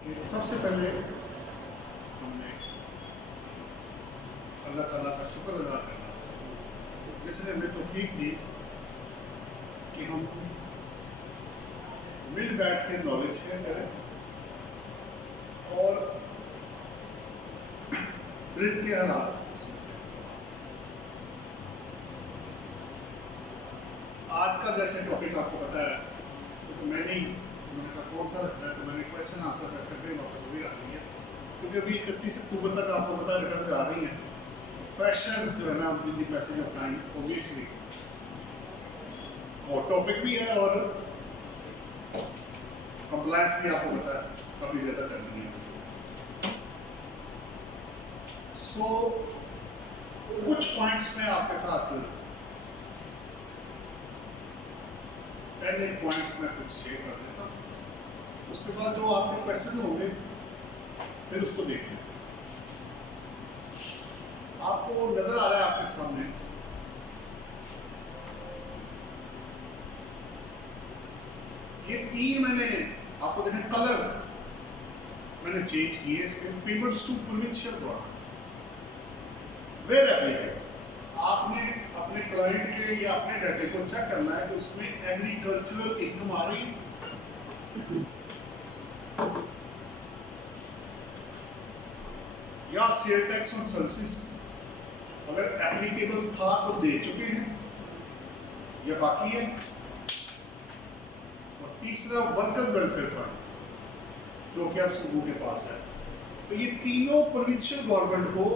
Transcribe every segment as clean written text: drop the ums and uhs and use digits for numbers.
कि सबसे पहले हमने अल्लाह ताला का शुक्र अदा करना जिसने हमें तौफीक दी कि हम मिल बैठ के नॉलेज शेयर करें और रिस्क के हालात आज का जैसे टॉपिक आपको पता है तो मैंने कहा कौन सा रखना है, तो मैंने क्वेश्चन आंसर सेक्शन पे वापस वही रख लिया क्योंकि अभी 31 अक्टूबर तक आपको पता रिटर्न आ रही है। प्रेशर जो है ना with the passage of time obviously और टॉपिक भी है और कंप्लायंस भी आपको पता है काफ़ी ज़्यादा करनी है। सो कुछ पॉइंट्स में आपके साथ 10 पॉइंट्स में कुछ शेयर कर देता हूँ, उसके बाद जो आपके क्वेश्चन होंगे फिर उसको देखना। आपको नजर आ रहा है आपके सामने ये तीन मैंने आपको देखें कलर मैंने चेंज किए इसके pivots to provincial government where applicable. आपने अपने क्लाइंट के या अपने डाटे को चेक करना है कि उसमें एग्रीकल्चरल इनकम आ रही या सेल टैक्स ऑन सर्विसेज अगर एप्लीकेबल था तो दे चुके हैं या बाकी है। और तीसरा वर्कर वेलफेयर फंड जो कि आप सूबों के पास है। तो ये तीनों प्रोविंशियल गवर्नमेंट को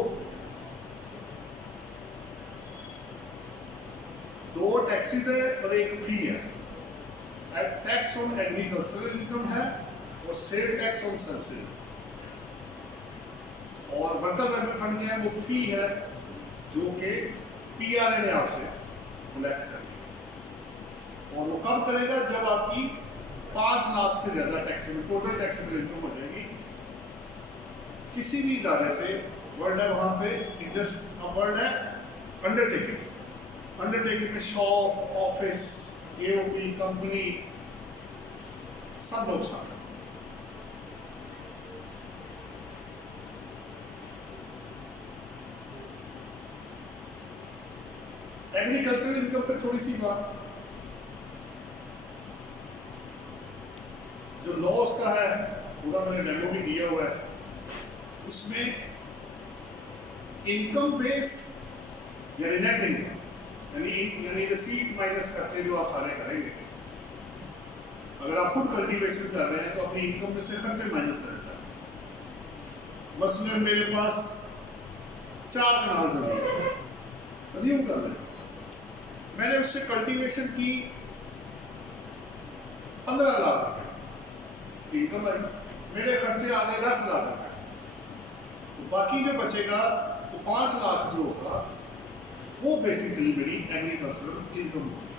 दो टैक्सेस है और एक फी है। टैक्स ऑन एग्रीकल्चरल इनकम है और सेल टैक्स ऑन सर्विसेज। और वर्कर वेलफेयर फंड क्या है, वो फी है जो कि पीआरए ने आपसे कलेक्ट करेगी और वो कब करेगा जब आपकी 5 लाख से ज्यादा टैक्सेबल टोटल टैक्सेबल इनकम हो जाएगी। किसी भी इदारे से वर्ड है वहां पे वर्ड है अंडरटेकिंग। अंडरटेकिंग में शॉप, ऑफिस, एओपी, कंपनी सब लोग शामिल। एग्रीकल्चरल इनकम पे थोड़ी सी बात, जो लॉस का है पूरा मैंने डेमो भी दिया हुआ है। उसमें इनकम बेस्ड यानी नेट इनकम यानी रिसीट माइनस खर्चे जो आप सारे करेंगे। अगर आप खुद कल्टीवेशन कर रहे हैं तो अपनी इनकम में से खर्चे माइनस करता है। मसलन मेरे पास 4 कनाल जमीन है, अज्यूम कर लें मैंने उससे कल्टीवेशन की 15 लाख रुपए इनकम है, मेरे खर्चे आ गए 10 लाख रुपए, तो बाकी जो बचेगा वो 5 लाख जो होगा वो बेसिकली मेरी एग्रीकल्चरल इनकम होगी।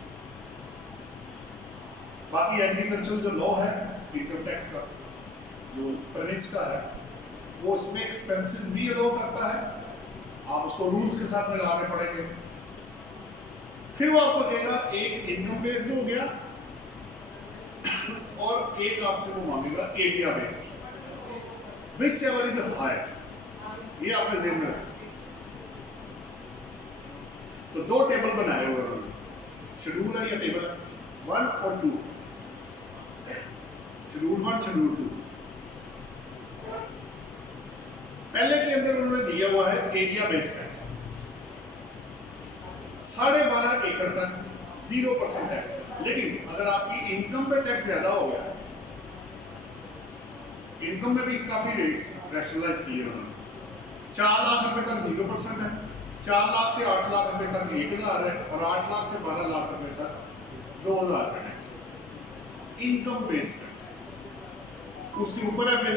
बाकी एग्रीकल्चरल जो लॉ है इनकम टैक्स का जो प्रोविंस का है वो इसमें एक्सपेंसेस भी अलाउ करता है, आप उसको रूल्स के साथ में लाने पड़ेंगे। फिर वो आपको कहेगा एक इनकम बेस्ड हो गया और एक आपसे वो मांगेगा area based, whichever is higher. ये आपने ध्यान में रखना। तो 2 टेबल बनाए हुए उन्होंने, शेड्यूल है या टेबल है 1 और 2, शेड्यूल 1 शेड्यूल 2। पहले के अंदर उन्होंने दिया हुआ है एरिया बेस्ड टैक्स 12.5 एकड़ तक 0% टैक्स। लेकिन अगर आपकी इनकम पे टैक्स ज्यादा हो गया, इनकम में भी काफी रेट्स रैशनलाइज किए उन्होंने। 4 लाख रुपए तक 0% है, 4 लाख से 8 लाख रुपए तक 1000 है और 8 लाख से 12 लाख रुपए तक 2000 का टैक्स इनकम बेस्ड टैक्स। उसके ऊपर है फिर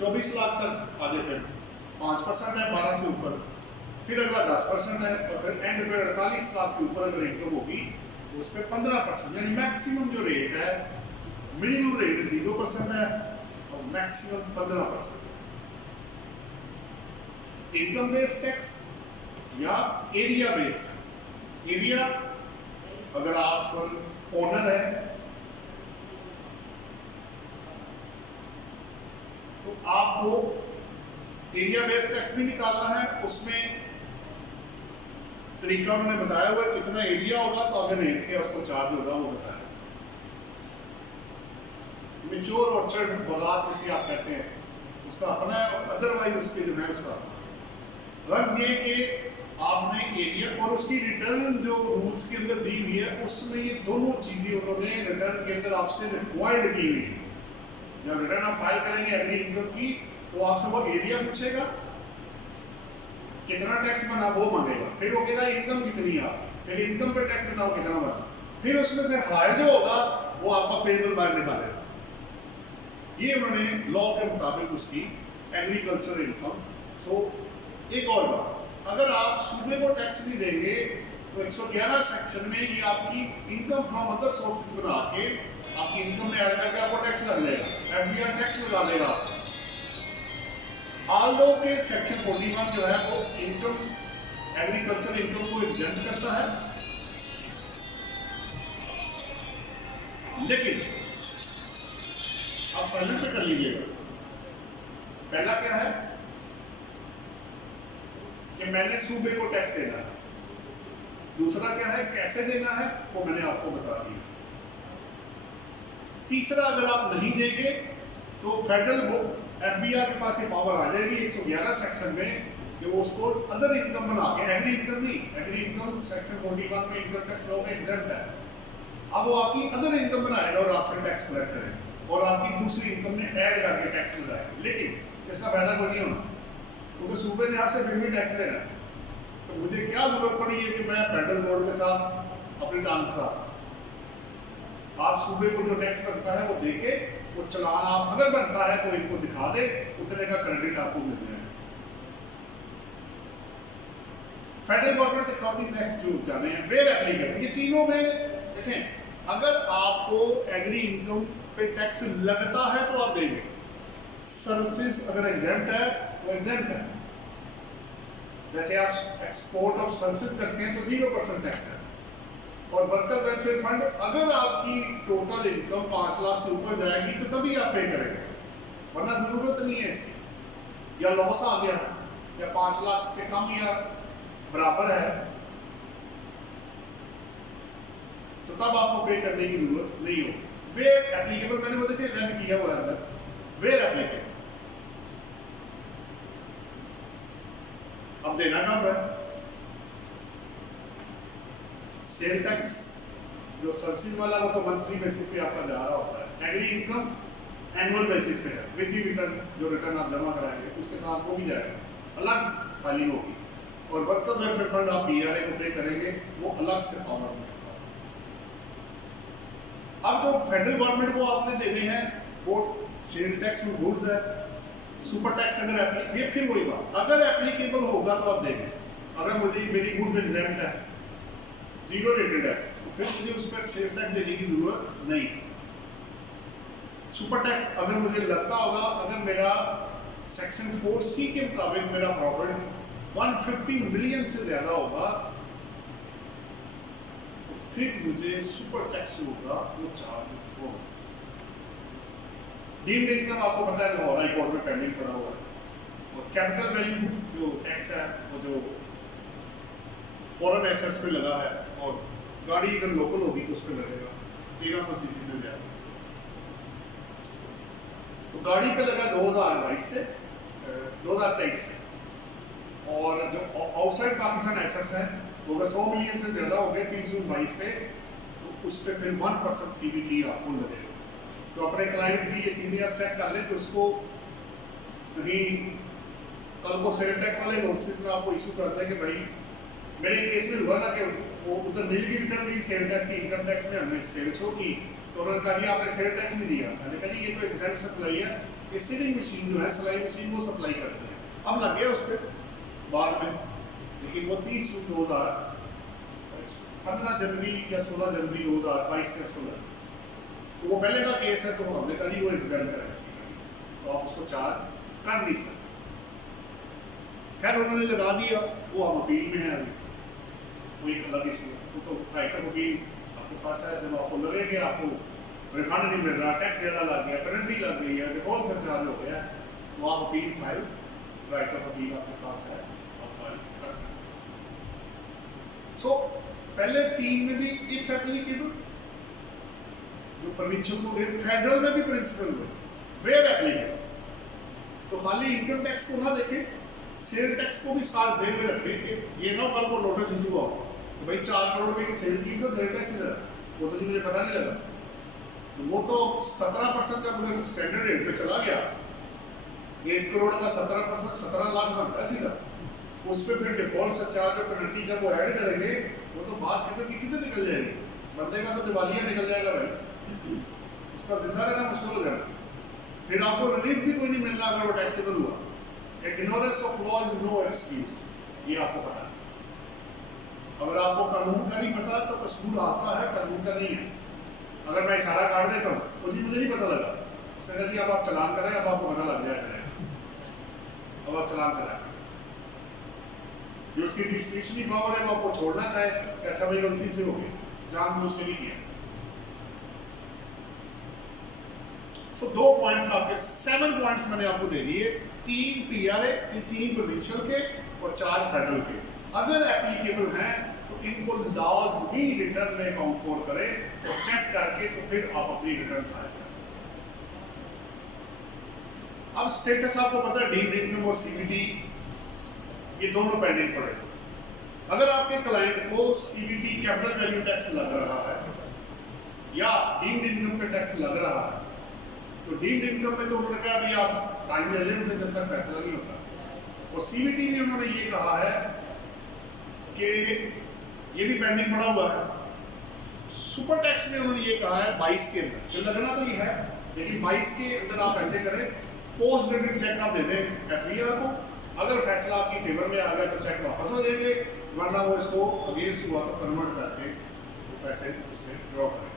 24 लाख तक आगे फिर 5% है, 12 से ऊपर फिर अगला 10% है और फिर एंड पे 48 लाख से ऊपर अगर इनकम होगी तो उस पर 15%। यानी मैक्सिमम जो रेट है, मिनिमम रेट 0% है और मैक्सिमम 15%। इनकम बेस्ड टैक्स या एरिया बेस्ड टैक्स। एरिया अगर आप ओनर है आपको एरिया बेस्ड टैक्स भी निकालना है, उसमें तरीका उन्होंने बताया हुआ है कितना एरिया होगा, तो अगर रेट के उसको चार्ज होगा वो बताया। मेच्योर ऑर्चर्ड बागात जिसे आप कहते हैं उसका अपना है, और अदरवाइज उसके जो है उसका गर्ज ये कि आपने एरिया और उसकी रिटर्न जो रूल्स के अंदर दी हुई है उसमें ये दोनों चीजें उन्होंने रिटर्न के अंदर आपसे रिक्वायर्ड की हुई है। जब रिटर्न आप फाइल करेंगे एग्री इनकम की तो आपसे वो एरिया पूछेगा, कितना टैक्स बना वो मांगेगा, फिर वो कहेगा इनकम कितनी है, फिर इनकम पे टैक्स बताओ कितना बना, फिर उसमें से हायर जो होगा वो आपका पेबल बाहर निकालेगा। ये उन्होंने लॉ के मुताबिक उसकी एग्रीकल्चर इनकम। सो एक और बात, अगर आप सूबे को टैक्स नहीं देंगे तो 111 सेक्शन में ये आपकी इनकम फ्रॉम अदर सोर्सेज बना के आपकी इनकम में ऐड करके आपको टैक्स लग जाएगा, एफडीआर टैक्स लगा देगा। ऑल्दो के सेक्शन 41 जो है वो इनकम एग्रीकल्चर इनकम को एग्जेम्प्ट करता है, लेकिन आप साइलेंट पे कर लीजिएगा। पहला क्या है कि मैंने सूबे को टैक्स देना है, दूसरा क्या है कैसे देना है वो मैंने आपको बता दिया, तीसरा अगर आप नहीं देंगे तो फेडरल एफबीआर के पास ये पावर आ जाएगी 111 सेक्शन में कि वो उसको अदर इनकम बना के, एग्री इनकम नहीं, एग्री इनकम सेक्शन 41 में इनकम टैक्स लॉ में एग्जेम्प्ट है, अब वो आपकी अदर इनकम बनाएगा और आपसे टैक्स कलेक्ट करेगा और आपकी दूसरी इनकम में ऐड करके टैक्स लगाएगा। लेकिन इसका फायदा कोई नहीं होना क्योंकि सूबे ने आपसे फिर भी टैक्स लेना है, तो मुझे क्या जरूरत पड़ी है कि मैं फेडरल बोर्ड के साथ अपनी टांग के साथ, आप सूबे को जो टैक्स बनता है वो देके वो चलान आप अगर बनता है तो इनको दिखा दे, उतने का क्रेडिट आपको मिल जाएगा। फेडरल गवर्नमेंट अथॉरिटी नेक्स्ट जो जाने हैं वेयर एप्लीकेबल, ये तीनों में देखें अगर आपको एग्री इनकम पे टैक्स लगता है तो आप देंगे, सर्विसेज अगर एग्जेम्प्ट है वो एग्जेम्प्ट है, जैसे आप एक्सपोर्ट ऑफ सर्विसेज करते हैं तो 0% टैक्स है, और वर्कर वेलफेयर फंड अगर आपकी टोटल इनकम 5 लाख से ऊपर जाएगी तो तभी आप पे करेंगे, वरना जरूरत नहीं है इसकी, या लॉस आ गया या 5 लाख से कम या बराबर है तो तब आपको पे करने की जरूरत नहीं हो। वेयर एप्लीकेबल मैंने वो देखिए रेंट किया हुआ है अंदर, वेयर एप्लीकेबल अब देना कब है, सेल टैक्स जो सब्सिडी वाला वो तो मंथली बेसिस पे आपका जा रहा होता है, एग्री इनकम एनुअल बेसिस पे है विद दी रिटर्न, जो रिटर्न आप जमा कराएंगे उसके साथ वो भी जाएगा, अलग फाइलिंग होगी, और वर्कर वेलफेयर फंड आप बीआरए को पे करेंगे वो अलग से पावर में। अब जो फेडरल गवर्नमेंट को आपने देने हैं वो सेल टैक्स में गुड्स है, सुपर टैक्स अगर ये फिर वही बात, अगर एप्लीकेबल होगा तो आप देंगे, अगर मुझे मेरी गुड्स एग्जेम्प्ट है, जीरो रेटेड है, तो फिर मुझे उस पर सेल टैक्स देने की जरूरत नहीं। सुपर टैक्स अगर मुझे लगता होगा, अगर मेरा सेक्शन 4C के मुताबिक मेरा प्रॉफिट 150 मिलियन से ज्यादा होगा तो फिर मुझे सुपर टैक्स होगा वो चार्ज होगा। डीम्ड इनकम आपको पता है लाहौर हाई कोर्ट में पेंडिंग पड़ा हुआ है, और कैपिटल वैल्यू जो टैक्स है वो जो फॉरेन एसेट्स पे लगा है, और गाड़ी अगर लोकल होगी तो उस पर लगेगा 1300 सीसी से ज्यादा, तो गाड़ी पे लगा 2022 से 2023 से, और जो आउटसाइड पाकिस्तान एसेट्स हैं वो अगर 100 मिलियन से ज्यादा हो गए 30 जून 22 पे तो उस पर फिर 1% CBT आपको लगेगा। तो अपने क्लाइंट की ये चीजें आप चेक कर लें तो उसको कहीं कल को सेल टैक्स वाले नोटिस में आपको इशू करते हैं कि भाई मेरे केस में हुआ ना कि वो उधर मिल की रिटर्न दी सेल टैक्स की, इनकम टैक्स में हमने सेल शो की तो उन्होंने कहा जी आपने सेल टैक्स नहीं दिया, मैंने कहा जी ये तो एग्जैक्ट सप्लाई है, ये सीलिंग मशीन जो है सिलाई मशीन वो सप्लाई करती है, अब लग गया उस पर बाद में, लेकिन वो 30 जून 15 जनवरी या 16 जनवरी 2022 से उसको लगा, तो वो पहले का केस है तो हमने कहा जी वो एग्जाम्प्ट है, तो आप उसको चार्ज कर नहीं सकते। खैर उन्होंने लगा दिया, वो हम अपील में है अभी, वो एक अलग इशू है, वो तो राइटर वकील आपके पास है, जब आपको लगे कि आपको रिफंड नहीं मिल रहा, टैक्स ज़्यादा लग गया, पेनल्टी लग गई है, डिफॉल्ट सरचार्ज हो गया, तो आप appeal file, right of appeal आपके पास है, आप फाइल कर सकते। सो पहले 3 में भी इफ एप्लीकेबल, जो प्रोविंशियल हो गए, फेडरल में भी प्रिंसिपल हो, वेयर एप्लीकेबल। तो खाली इनकम टैक्स को ना देखें, सेल टैक्स को भी साथ जेल में रखें कि ये ना कल को नोटिस इशू हो तो भाई 4 करोड़ रुपए की सेल की तो सेल टैक्स इधर, वो तो मुझे पता नहीं लगा। तो वो तो 17% का मुझे स्टैंडर्ड रेट पे चला गया, 1 करोड़ का 17%, 17 लाख बनता है सीधा। उस पर फिर डिफॉल्ट सरचार्ज और पेनल्टी जब वो ऐड करेंगे, वो तो बात किधर निकल जाएगी, बंदे का तो दिवालिया निकल जाएगा भाई, उसका जिंदा रहना मुश्किल हो जाएगा। फिर आपको रिलीफ भी कोई नहीं मिलना अगर वो टैक्सेबल हुआ। Ignorance of law is no excuse, ये आपको पता है। अगर आपको कानून का नहीं पता तो कसूर आपका है, कानून का नहीं है। अगर मैं इशारा काट देता हूँ तो जी मुझे नहीं पता लगा, सर जी अब आप चलान करें, अब आपको पता लग जाएगा, अब आप चलान कराएं। जो उसकी डिस्क्रिशनरी पावर है वो आपको छोड़ना चाहे, अच्छा भाई गलती से हो गई, जानबूझ के नहीं किया। तो 2 पॉइंट्स आपके 7 पॉइंट्स मैंने आपको दे दिए, 3 पीआरए, 3 प्रोविंशियल के और 4 फेडरल के। अगर एप्लीकेबल हैं तो इनको लॉज भी रिटर्न में अकाउंट फॉर करें और चेक करके तो फिर आप अपनी रिटर्न फाइल करें। अब स्टेटस आपको पता है, डीम्ड इनकम और सीबीटी ये दोनों पेंडिंग पड़े। अगर आपके क्लाइंट को सीबीटी कैपिटल वैल्यू टैक्स लग रहा है या डीम्ड इनकम पे टैक्स लग रहा है, तो डीम्ड इनकम में तो उन्होंने कहा अभी आप टाइम ले लें उनसे जब तक फैसला नहीं होता। और सीबीटी में उन्होंने ये कहा है कि ये भी पेंडिंग पड़ा हुआ है। सुपर टैक्स में उन्होंने ये कहा है 22 के अंदर, तो लगना तो ये है, लेकिन 22 के अंदर आप ऐसे करें, पोस्ट डेबिट चेक आप दे दें एफबीआर को, अगर फैसला आपकी फेवर में आ गया तो चेक वापस हो जाएंगे, वरना वो इसको अगेंस्ट हुआ तो कन्वर्ट करके वो पैसे उससे ड्रॉ करें,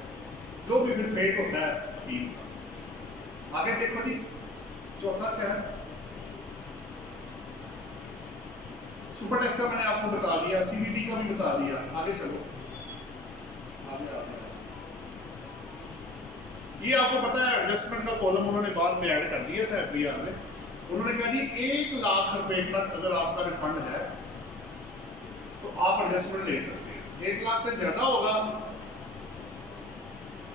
जो भी फिर फेट होता है टीम का। आगे देखो जी, चौथा क्या है, सुपर टैक्स का मैंने आपको बता दिया, सीबीटी का भी बता दिया। आगे चलो, आगे ये आपको पता है एडजस्टमेंट का कॉलम उन्होंने बाद में ऐड कर दिया था एफबीआर में। उन्होंने कहा जी 1 लाख रुपए तक अगर आपका रिफंड है तो आप एडजस्टमेंट ले सकते हैं। 1 लाख से ज्यादा होगा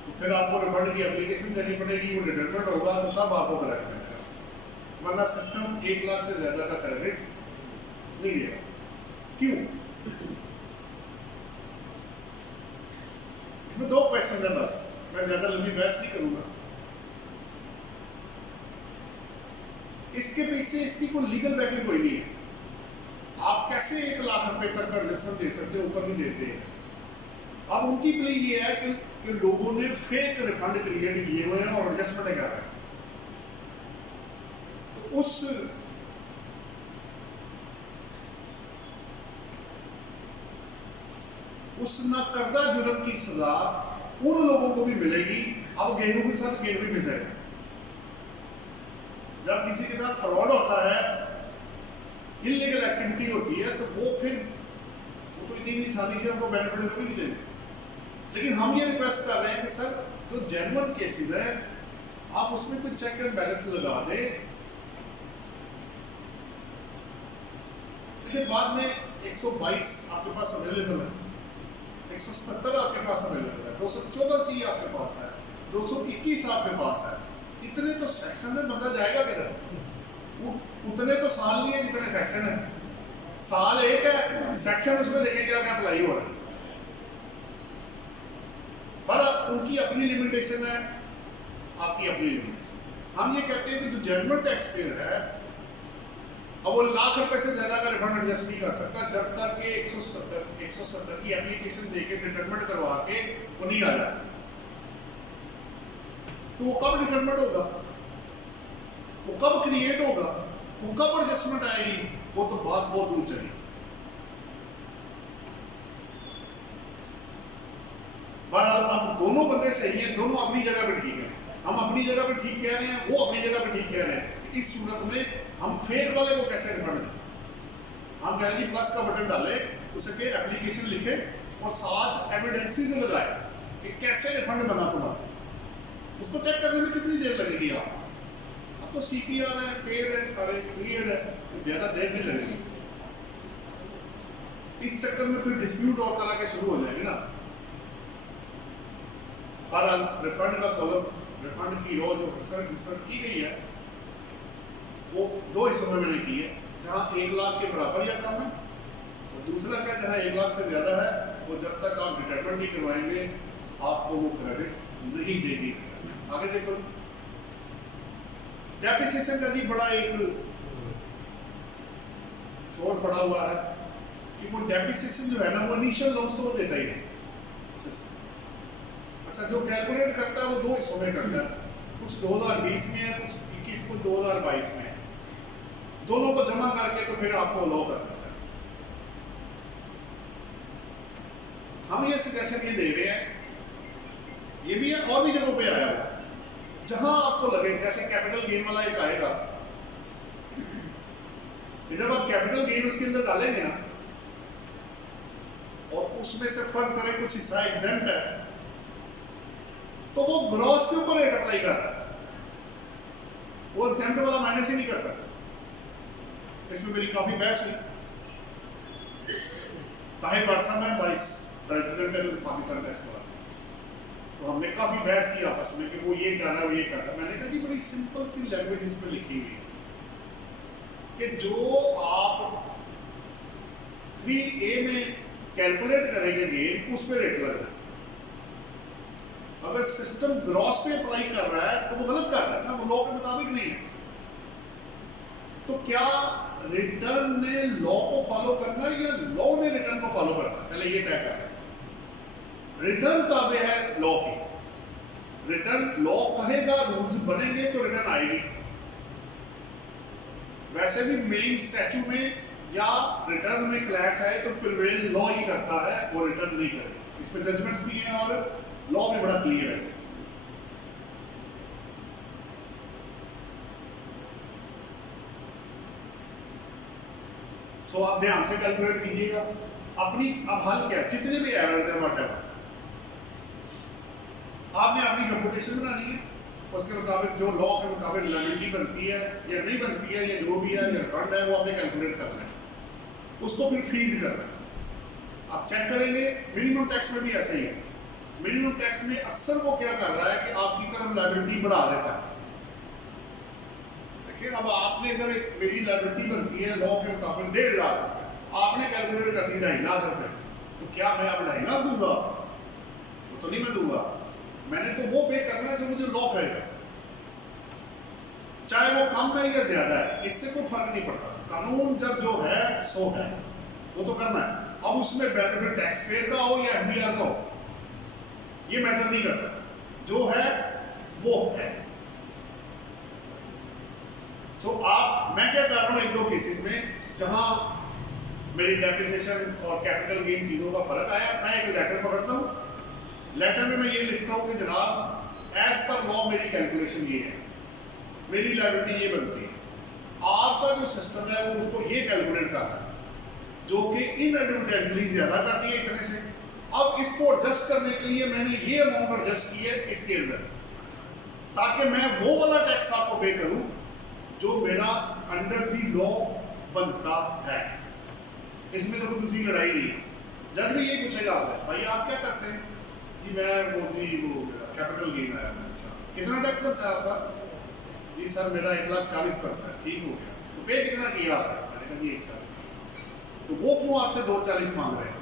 तो फिर आपको रिफंड की एप्लीकेशन देनी पड़ेगी, वो डिटरमेंट होगा तो तब आपको क्रेडिट मिलेगा, वरना सिस्टम 1 लाख से ज्यादा का क्रेडिट नहीं देगा। क्यों? इसमें 2 क्वेश्चन है बस, मैं ज्यादा लंबी बहस नहीं करूंगा। इसके पीछे इसकी कोई लीगल बैकिंग कोई नहीं है। आप कैसे 1 लाख रुपए तक का एडजस्टमेंट दे सकते हो, ऊपर नहीं देते हैं। अब उनकी प्ले ये है कि लोगों ने फेक रिफंड क्रिएट किए हुए हैं और एडजस्टमेंट कर रहे हैं। तो उस नाकर्दा जुर्म की सजा उन लोगों को भी मिलेगी। अब गेहूं के साथ गेहूं भी मिलेगा। जब किसी के साथ फ्रॉड होता है, इलीगल एक्टिविटी होती है, तो वो तो इतनी आसानी से हमको बेनिफिट कभी नहीं देंगे। लेकिन हम ये रिक्वेस्ट कर रहे हैं कि सर जो जेन्युइन केसेस है आप उसमें कोई चेक एंड बैलेंस लगा दें। देखिए बाद में 122 आपके पास अवेलेबल है, 177 आपके पास अवेलेबल है, 214 सी आपके पास है, 221 आपके पास है। इतने तो सेक्शन में बंदा जाएगा किधर? उतने तो साल नहीं है जितने सेक्शन है। साल एक है, सेक्शन उसमें देखें क्या क्या अप्लाई हो रहा है। पर उनकी अपनी लिमिटेशन है, आपकी अपनी लिमिटेशन। हम ये कहते हैं कि जो जेन्युइन टैक्स पेयर है अब वो लाख रुपए से ज्यादा का रिफंड एडजस्ट नहीं कर सकता जब तक कि 170 की एप्लीकेशन देके डिटरमेंट करवा के वो नहीं आ जाता। तो वो कब डिटरमेंट होगा, वो कब क्रिएट होगा, वो कब एडजस्टमेंट आएगी, वो तो बात बहुत दूर चली। बहरहाल अब दोनों बंदे सही हैं, दोनों अपनी जगह पे ठीक है। हम अपनी जगह पे ठीक कह रहे हैं, वो अपनी जगह पे ठीक कह रहे हैं। इस सूरत में हम फेक वाले को कैसे रिफंड दें? हम कह रहे हैं प्लस का बटन डाले, उसके एप्लीकेशन लिखे और साथ एविडेंसेस लगाए कि कैसे रिफंड बना तुम्हारा। उसको चेक करने में कितनी देर लगेगी? आप अब तो CPR है, पेड है, सारे क्लियर है, तो ज़्यादा देर नहीं लगेगी। इस चक्कर में फिर डिस्प्यूट और तरह के शुरू हो जाएंगे ना। और रिफंड का कॉलम, रिफंड की रो जो इंसर्ट की गई है वो दो हिस्सों में मैंने की है, जहाँ 1 लाख के बराबर या कम है, और दूसरा क्या जहाँ 1 लाख से ज़्यादा है, वो जब तक आप डिटरमेंट नहीं करवाएंगे आपको वो क्रेडिट नहीं देगी। आगे देखो, डेप्रिसिएशन का जी बड़ा एक शोर पड़ा हुआ है कि वो डेप्रिसिएशन जो है ना वो इनिशियल लॉस तो वो देता ही नहीं सिस्टम। अच्छा, जो कैलकुलेट करता है वो दो हिस्सों में करता है, कुछ 2020 में है, कुछ 21 को 2022 में है, दोनों को जमा करके तो फिर आपको लो कर देता है। हम ये सजेशन ये दे रहे हैं, ये भी है और भी जगहों पे आया हुआ, जहां आपको लगे, जैसे कैपिटल गेन वाला एक आएगा, जब आप कैपिटल गेन उसके अंदर डालेंगे ना और उसमें से फर्ज करें कुछ हिस्सा एग्जेम्प्ट है, तो वो ग्रॉस के ऊपर रेट अप्लाई कर रहा है, वो एग्जेम्प्ट वाला माइनस ही नहीं करता। इसमें मेरी काफी बहस हुई, ताहिर बादशाह में 22 प्रेसिडेंटल पाकिस्तान टेस्ट वाला, तो हमने काफी बहस की आपस में कि वो ये कर रहा है, वो ये कर रहा है। मैंने कहा जी बड़ी सिंपल सी लैंग्वेज इसमें लिखी हुई है कि जो आप 3A में कैलकुलेट करेंगे गेन, उस पर रेट लगना है। अगर सिस्टम ग्रॉस पे अप्लाई कर रहा है तो वो गलत कर रहा है ना, वो लॉ के मुताबिक नहीं है। तो क्या रिटर्न ने लॉ को फॉलो करना है या लॉ ने रिटर्न को फॉलो करना है, पहले ये तय करना है। रिटर्न ताबे है लॉ की, रिटर्न लॉ कहेगा, रूल्स बनेंगे तो रिटर्न आएगी। वैसे भी मेन स्टैच्यू में या रिटर्न में क्लैश आए तो प्रिवेल लॉ ही करता है, वो रिटर्न नहीं करेगा। इस पे जजमेंट्स भी हैं और लॉ भी बड़ा क्लियर है। सो आप ध्यान से कैलकुलेट कीजिएगा अपनी। अब हल क्या, जितने भी एवरेज है व्हाटएवर, आपने अपनी कंप्यूटेशन बनानी है, उसके मुताबिक जो लॉ के मुताबिक लायबिलिटी बनती है या नहीं बनती है, या जो भी है या फंड है, वो आपने कैलकुलेट करना है, उसको फिर फीड करना है। आप चेक करेंगे मिनिमम टैक्स में भी ऐसा ही है। मिनिमम टैक्स में अक्सर वो क्या कर रहा है कि आपकी तरफ लायबिलिटी बढ़ा देता है। देखिए, अब आपने अगर एक मेरी लायबिलिटी बनती है लॉ के मुताबिक 1.5 लाख रुपए, आपने कैलकुलेट कर दी 2.5 लाख रुपए, तो क्या मैं अब 2.5 लाख दूंगा? वो तो नहीं मैं दूंगा। मैंने तो वो पे करना है जो मुझे लॉ कहेगा, चाहे वो कम है या ज्यादा है, इससे कोई फर्क नहीं पड़ता। कानून जब जो है सो है, वो तो करना है। अब उसमें बेनिफिट टैक्स पेयर का हो या एफबीआर का हो, ये मैटर नहीं करता, जो है वो है। सो आप, मैं क्या कर रहा हूं, 1-2 केसेस में जहां मेरी डेप्रिसिएशन और कैपिटल गेन चीजों का फर्क आया, मैं एक लेटर पकड़ता हूं। लेटर में मैं ये लिखता हूं कि जनाब एज पर लॉ मेरी कैलकुलेशन ये है, मेरी लायबिलिटी ये बनती है, आपका जो सिस्टम है वो उसको ये कैलकुलेट करता है, जो कि इनएडवर्टेंटली ज्यादा कर दिया इतने से। अब इसको एडजस्ट करने के लिए मैंने ये अमाउंट एडजस्ट की है इसके अंदर, ताकि मैं वो वाला टैक्स आपको पे करूं जो मेरा अंडर दी लॉ बनता है। इसमें तो कोई दूसरी लड़ाई नहीं है। जज भी यही पूछेगा आपसे, भाई आप क्या करते हैं? जी मैं वो कैपिटल गेन आया। अच्छा, कितना टैक्स बनता है आपका? जी सर मेरा 1,40,000 बनता है। ठीक हो गया, तो पे कितना किया आपने? मैंने कहा जी 1,40,000। तो वो क्यों आपसे 2,40,000 मांग रहे हैं?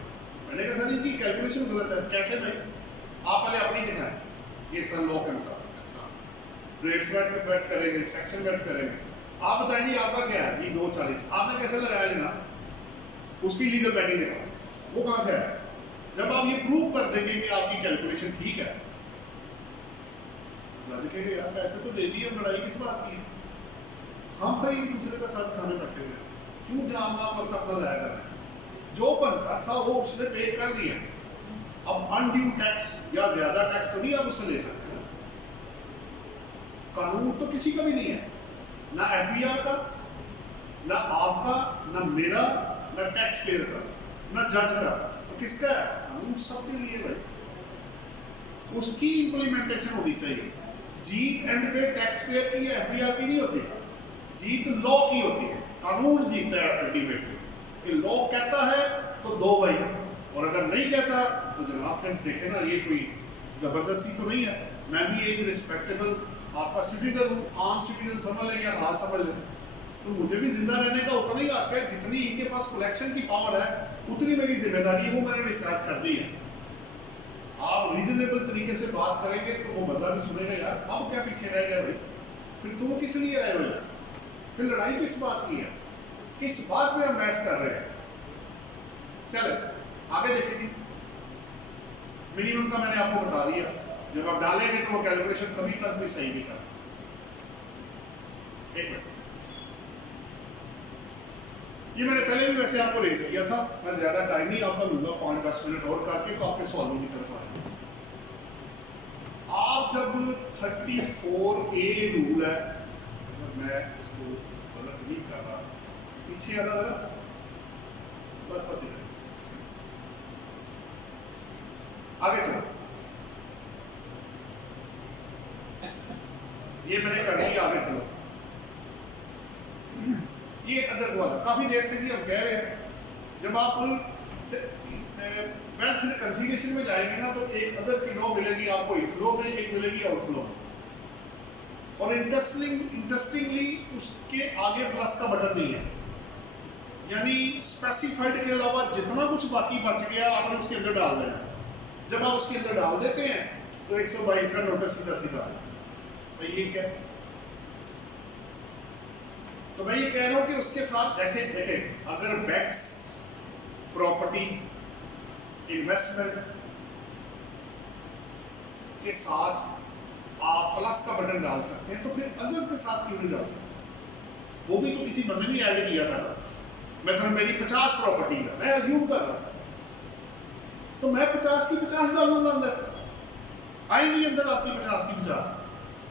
मैंने कहा सर इनकी कैलकुलेशन गलत है। कैसे भाई? आप पहले अपनी दिखाएं। ये सर लॉ के मुताबिक। अच्छा, रेट्स वेट करेंगे, सेक्शन वेट करेंगे, आप बताइए आपका क्या है? जी 2,40,000। आपने कैसे लगाया जनाब? उसकी लीगल बैकिंग दिखाओ, वो कहां से है? जब आप ये प्रूव कर देंगे कि आपकी कैलकुलेशन ठीक है, देखेंगे यार पैसे तो दे दिए, लड़ाई किस बात की है? हम कहीं एक दूसरे का साथ खाने बैठे हुए, क्यों जानना वक्त अपना लाया कर रहे हैं? जो बनता था वो उसने पे कर दिया। अब अनड्यू टैक्स या ज्यादा टैक्स तो नहीं आप उससे ले सकते ना। कानून तो किसी का भी नहीं है, ना एफबीआर का, ना आपका, ना मेरा, ना टैक्स पेयर का, ना जज का। तो किसका है? कानून सबके लिए भाई, उसकी इंप्लीमेंटेशन होनी चाहिए। जीत एंड पे टैक्स पेयर की या एफबीआर की नहीं होती, जीत लॉ की होती है, कानून जीतता है अल्टीमेटली। लॉ कहता है तो दो भाई, और अगर नहीं कहता तो जनाब फिर देखे ना, ये कोई जबरदस्ती तो नहीं है। मैं भी एक रिस्पेक्टेबल आपका सिटीजन हूँ, आम सिटीजन समझ लें या ना समझ लें, तो मुझे भी जिंदा रहने का उतना ही हक है, जितनी इनके पास कलेक्शन की पावर है उतनी मेरी जिम्मेदारी है, वो मैंने डिसाइड कर दी है। आप रीजनेबल तरीके से बात करेंगे तो वो बंदा भी सुनेगा, यार अब क्या पीछे रह गया भाई, फिर तुम किस लिए आए हो यार, फिर लड़ाई किस बात की है, किस बात में हम बहस कर रहे हैं। चले आगे देखेंगे। मिनिमम का मैंने आपको बता दिया, जब आप डालेंगे तो वो कैलकुलेशन कभी तक भी सही नहीं कर। एक मिनट, ये मैंने पहले भी वैसे आपको रेज किया था, मैं ज्यादा टाइम नहीं आपका लूंगा, 5-10 मिनट और करके तो आपके सॉल्व नहीं कर पाएंगे। आप जब 34A रूल है, अगर मैं इसको गलत नहीं कर रहा, पीछे आना जरा, बस बस इधर आगे चलो। ये मैंने कर दिया, आगे चलो। ये अदर्स वाला काफी देर से भी हम कह रहे हैं, जब आप वेल्थ कंसीडरेशन में जाएंगे ना तो एक अदर्स की लॉ मिलेगी आपको इनफ्लो में, एक मिलेगी आउटफ्लो में, और इंटरेस्टिंगली उसके आगे प्लस का बटन नहीं है, यानी स्पेसिफाइड के अलावा जितना कुछ बाकी बच गया आपने उसके अंदर डाल देना। जब आप उसके अंदर डाल देते हैं तो 122 का नोटिस सीधा सीधा है। तो ये क्या, तो मैं ये कह रहा हूं कि उसके साथ जैसे देखें, अगर बैक्स, प्रॉपर्टी, इन्वेस्टमेंट के साथ आप प्लस का बटन डाल सकते हैं, तो फिर अदर्स के साथ क्यों नहीं डाल सकते? वो भी तो किसी बंदे ने ऐड किया था। मैं मेरी 50 प्रॉपर्टी है, मैं अज्यूम कर रहा हूं, तो मैं 50 की 50 डालूंगा अंदर, आएंगी अंदर आपकी 50 की 50।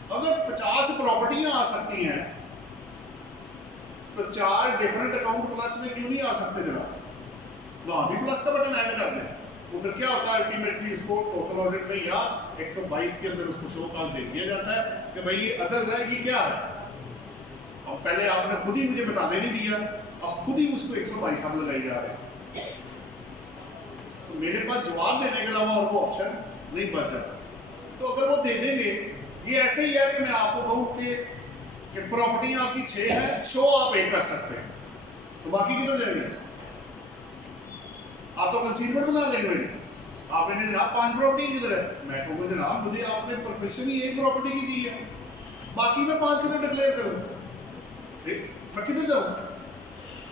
अगर 50 प्रॉपर्टियां आ सकती हैं तो 4 डिफरेंट अकाउंट प्लस में क्यों नहीं आ सकते जनाब? वहां भी प्लस का बटन ऐड कर दें, तो फिर क्या होता है, अल्टीमेटली उसको टोटल ऑडिट में या 122 के अंदर उसको शो कॉज दे दिया जाता है कि भाई ये अदर है, ये क्या है। अब पहले आपने खुद ही मुझे बताने नहीं दिया, अब खुद ही उसको 122 आप लगाई जा रहे हैं, तो मेरे पास जवाब देने के अलावा और वो ऑप्शन नहीं बच जाता। तो अगर वो दे देंगे, ये ऐसे ही है कि मैं आपको कहूं कि प्रॉपर्टियां आपकी 6 है, शो आप 1 कर सकते हैं, तो बाकी किधर जाएंगे? आप तो कंसीडमेंट बना लेंगे। आपने जनाब 5 प्रॉपर्टी किधर है, मैं कहूँगा जनाब मुझे आपने परमिशन ही 1 प्रॉपर्टी की दी है, बाकी मैं 5 किधर डिक्लेयर करूँ, मैं किधर जाऊँ?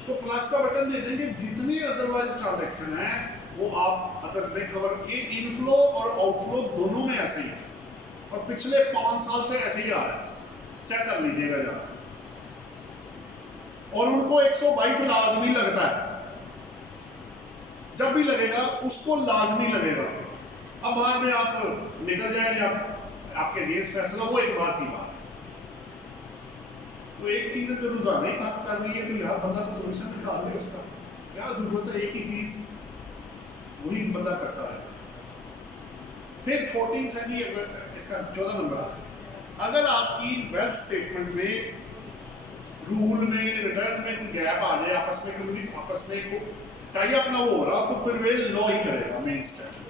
तो प्लस का बटन दे देंगे, जितनी अदरवाइज ट्रांजैक्शन है वो आप अदर्स में कवर, ये इनफ्लो और आउटफ्लो दोनों में ऐसे ही है, और पिछले 5 साल से ऐसे ही आ रहा है, चेक कर लीजिएगा जरा। और उनको 122 लाजमी लगता है, जब भी लगेगा उसको लाजमी लगेगा। अब बाद में आप निकल जाए या आपके अगेंस्ट फैसला, वो एक बात की बात है। तो एक चीज अगर रोजाना ही काम कर रही है तो यार बंदा को सोल्यूशन निकाल ले, उसका क्या जरूरत है, एक ही चीज वही बंदा करता है। फिर 14th है जी, अगर इसका 14 नंबर, अगर आपकी वेल्थ स्टेटमेंट में रूल में रिटर्न में कोई गैप आ जाए, आपस में टाई अप ना वो हो रहा, तो फिर वे लॉ ही करेगा मेन स्टैट्यूट।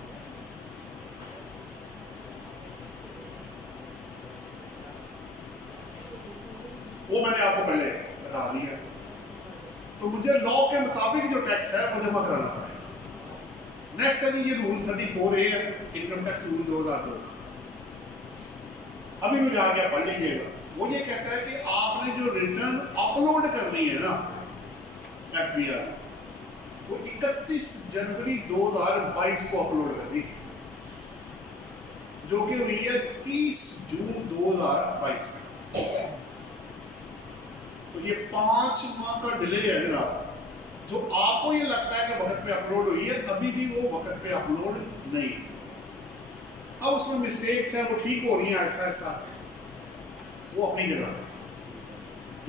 वो मैंने आपको पहले बता दिया, तो मुझे लॉ के मुताबिक जो टैक्स है वो जमा कराना पड़ेगा। नेक्स्ट है ये रूल 34A है, इनकम टैक्स रूल 2002, अभी मुझे आ गया, पढ़ लीजिएगा। वो ये कहता है कि आपने जो रिटर्न अपलोड करनी है ना एफबीआर, वो 31 जनवरी 2022 को अपलोड करनी थी, जो कि हुई है 30 जून 2022 में। तो ये 5 माह का डिले है जनाब। जो आपको ये लगता है कि वक्त पे अपलोड हुई है, अभी भी वो वक्त पे अपलोड नहीं। अब उसमें मिस्टेक्स है, वो ठीक हो रही है ऐसा ऐसा, वो अपनी जगह,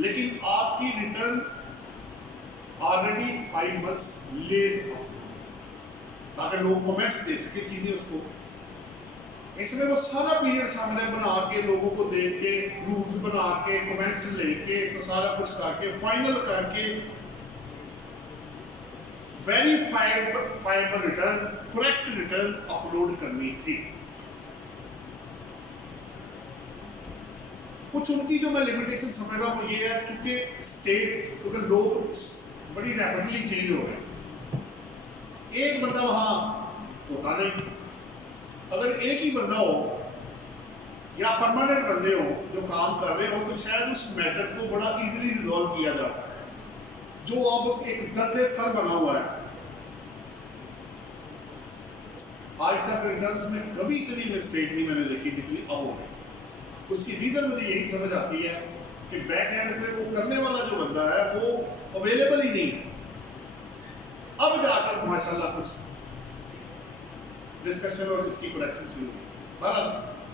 लेकिन आपकी रिटर्न ऑलरेडी 5 मंथ्स लेट, ताकि लोग कमेंट्स दे सके चीजें उसको। इसमें वो सारा पीरियड सामने बना के, लोगों को देख के, रूल्स बना के, कमेंट्स लेके, तो सारा कुछ करके फाइनल करके verified return, correct return upload करनी थी। कुछ उनकी जो मैं लिमिटेशन समझ रहा हूँ ये है, क्योंकि स्टेट, क्योंकि लोग बड़ी रैपिडली चेंज हो गए। एक बंदा वहां होता नहीं, अगर एक ही बंदा हो या परमानेंट बंदे हो जो काम कर रहे हो, तो शायद उस मैटर को बड़ा इजीली रिजॉल्व किया जा सकता है। जो अब एक दर्दे सर बना हुआ है, आज तक रिटर्न्स में कभी इतनी मिस्टेक नहीं मैंने देखी जितनी अब हो गई। उसकी रीजन मुझे यही समझ आती है कि बैक एंड पे वो करने वाला जो बंदा है वो अवेलेबल ही नहीं। अब जाकर माशाल्लाह कुछ डिस्कशन और इसकी करेक्शन शुरू हुई। बहरहाल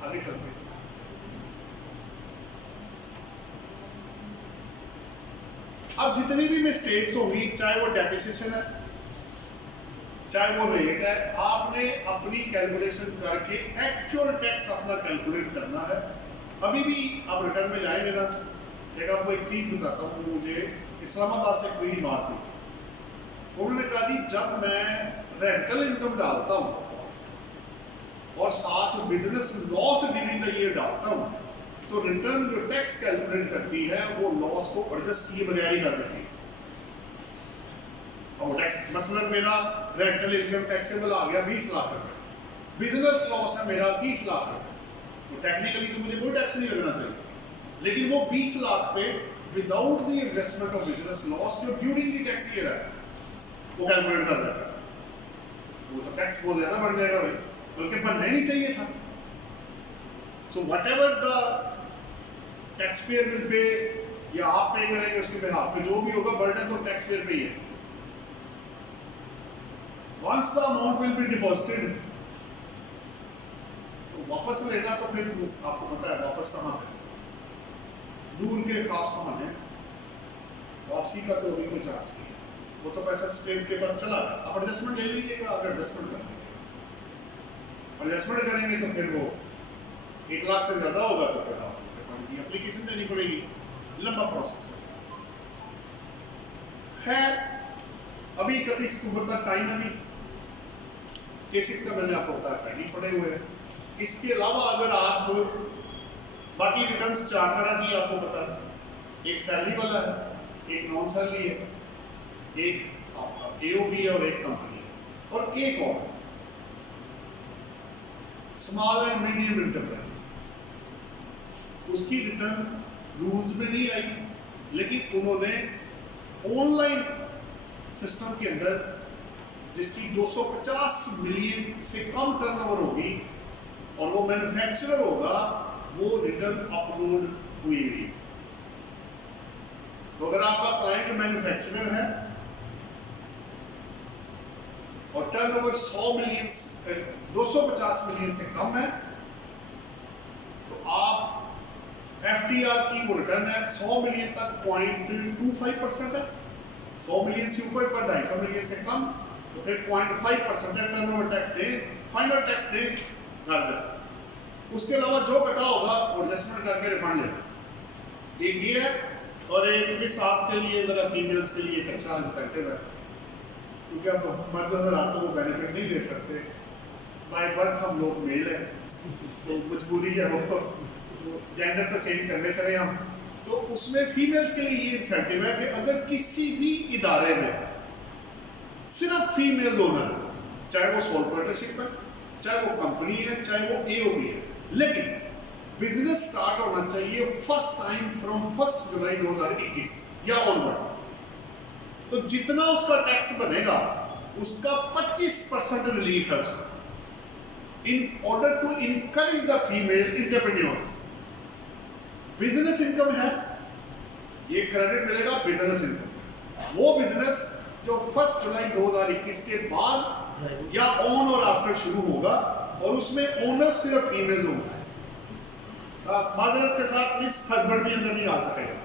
आगे चलते हैं। अब जितनी भी मिस्टेक्स होंगी, चाहे वो डेप्रिसिएशन है, चाहे वो रेट है, आपने अपनी कैलकुलेशन करके एक्चुअल टैक्स अपना कैलकुलेट करना है। अभी भी आप रिटर्न में जाएंगे ना, एक आपको एक चीज बताता हूँ। मुझे इस्लामाबाद से कोई बात नहीं, उन्होंने कहा कि जब मैं रेंटल इनकम डालता हूँ और साथ business loss during the year डालता हूँ, तो रिटर्न जो टैक्स कैलकुलेट करती है वो लॉस को एडजस्ट किए बगैर ही कर देती है। अब टैक्स मसलन मेरा रेंटल इनकम टैक्सेबल आ गया 20 लाख रुपए, बिजनेस लॉस है मेरा 30 लाख रुपए, तो टेक्निकली तो मुझे कोई टैक्स नहीं लगना चाहिए, लेकिन वो 20 लाख पे without the adjustment of business loss जो ड्यूरिंग द टैक्स ईयर है वो कैलकुलेट कर देता है। वो तो टैक्स बहुत ज्यादा बढ़ जाएगा भाई, बल्कि बनना ही नहीं चाहिए था। So what ever the tax payer will pay, या आप पे करेंगे उसके बिहाफ पे, जो भी होगा बर्डन तो टैक्स पेयर पे ही है। Once the amount will be deposited, तो वापस लेना तो फिर आपको पता है वापस कहाँ पे, दूर के ख्वाब समान है, वापसी का तो अभी कोई चांस नहीं है। वो तो पैसा स्टेट के पास चला गया, आप एडजस्टमेंट ले लीजिएगा। अगर एडजस्टमेंट करेंगे तो फिर वो 1 लाख से ज्यादा होगा तो फिर आपको रिफंड की एप्लीकेशन देनी पड़ेगी, लंबा प्रोसेस है। खैर अभी 31 अक्टूबर तक टाइम है, अभी केसेस का मैंने आपको बताया पेंडिंग पड़े हुए हैं। इसके अलावा अगर आप बाकी रिटर्न्स 4 तरह की आपको पता है, एक सैलरी वाला है, एक नॉन सैलरी है, एक आपका एओपी है और एक कंपनी है, और एक और स्मॉल एंड मीडियम एंटरप्राइज। उसकी रिटर्न रूल्स में नहीं आई, लेकिन उन्होंने ऑनलाइन सिस्टम के अंदर जिसकी 250 मिलियन से कम टर्नओवर होगी और वो मैन्युफैक्चरर होगा, वो रिटर्न अपलोड हुई हुई। तो अगर आपका क्लाइंट मैन्युफैक्चरर है और टर्नओवर 100 मिलियन 250 मिलियन से कम है, तो आप एफटीआर की वो रिटर्न है 100 मिलियन तक 0.25% है, 100 मिलियन से ऊपर पर 250 मिलियन से कम तो फिर 0.5% है टर्नओवर टैक्स दे, फाइनल टैक्स दे घर दे। उसके अलावा जो कटा होगा वो एडजस्टमेंट करके रिफंड लेना। एक ये है, और एक भी आपके लिए जरा फीमेल्स के लिए एक अच्छा इंसेंटिव है, क्योंकि अब मर्द हजरात को बेनिफिट नहीं ले सकते, बाय बर्थ हम लोग मेल है तो मजबूरी है, वो जेंडर तो चेंज करने से हम, तो उसमें फीमेल्स के लिए ये इंसेंटिव है कि अगर किसी भी इदारे में सिर्फ फीमेल ओनर, चाहे वो सोल पार्टनरशिप है, चाहे वो कंपनी है, चाहे वो एओपी है, लेकिन बिजनेस स्टार्ट होना चाहिए फर्स्ट टाइम फ्रॉम 1 जुलाई 2021 या ऑनवर्ड, तो जितना उसका टैक्स बनेगा उसका 25% रिलीफ है उसका, in order to encourage the female entrepreneurs. Business income है, ये क्रेडिट मिलेगा बिजनेस इनकम, वो बिजनेस जो 1 जुलाई 2021 के बाद या ऑन और आफ्टर शुरू होगा, और उसमें ओनर सिर्फ फीमेल होगा। मादरत के साथ मिस हस्बैंड भी अंदर नहीं आ सकेगा,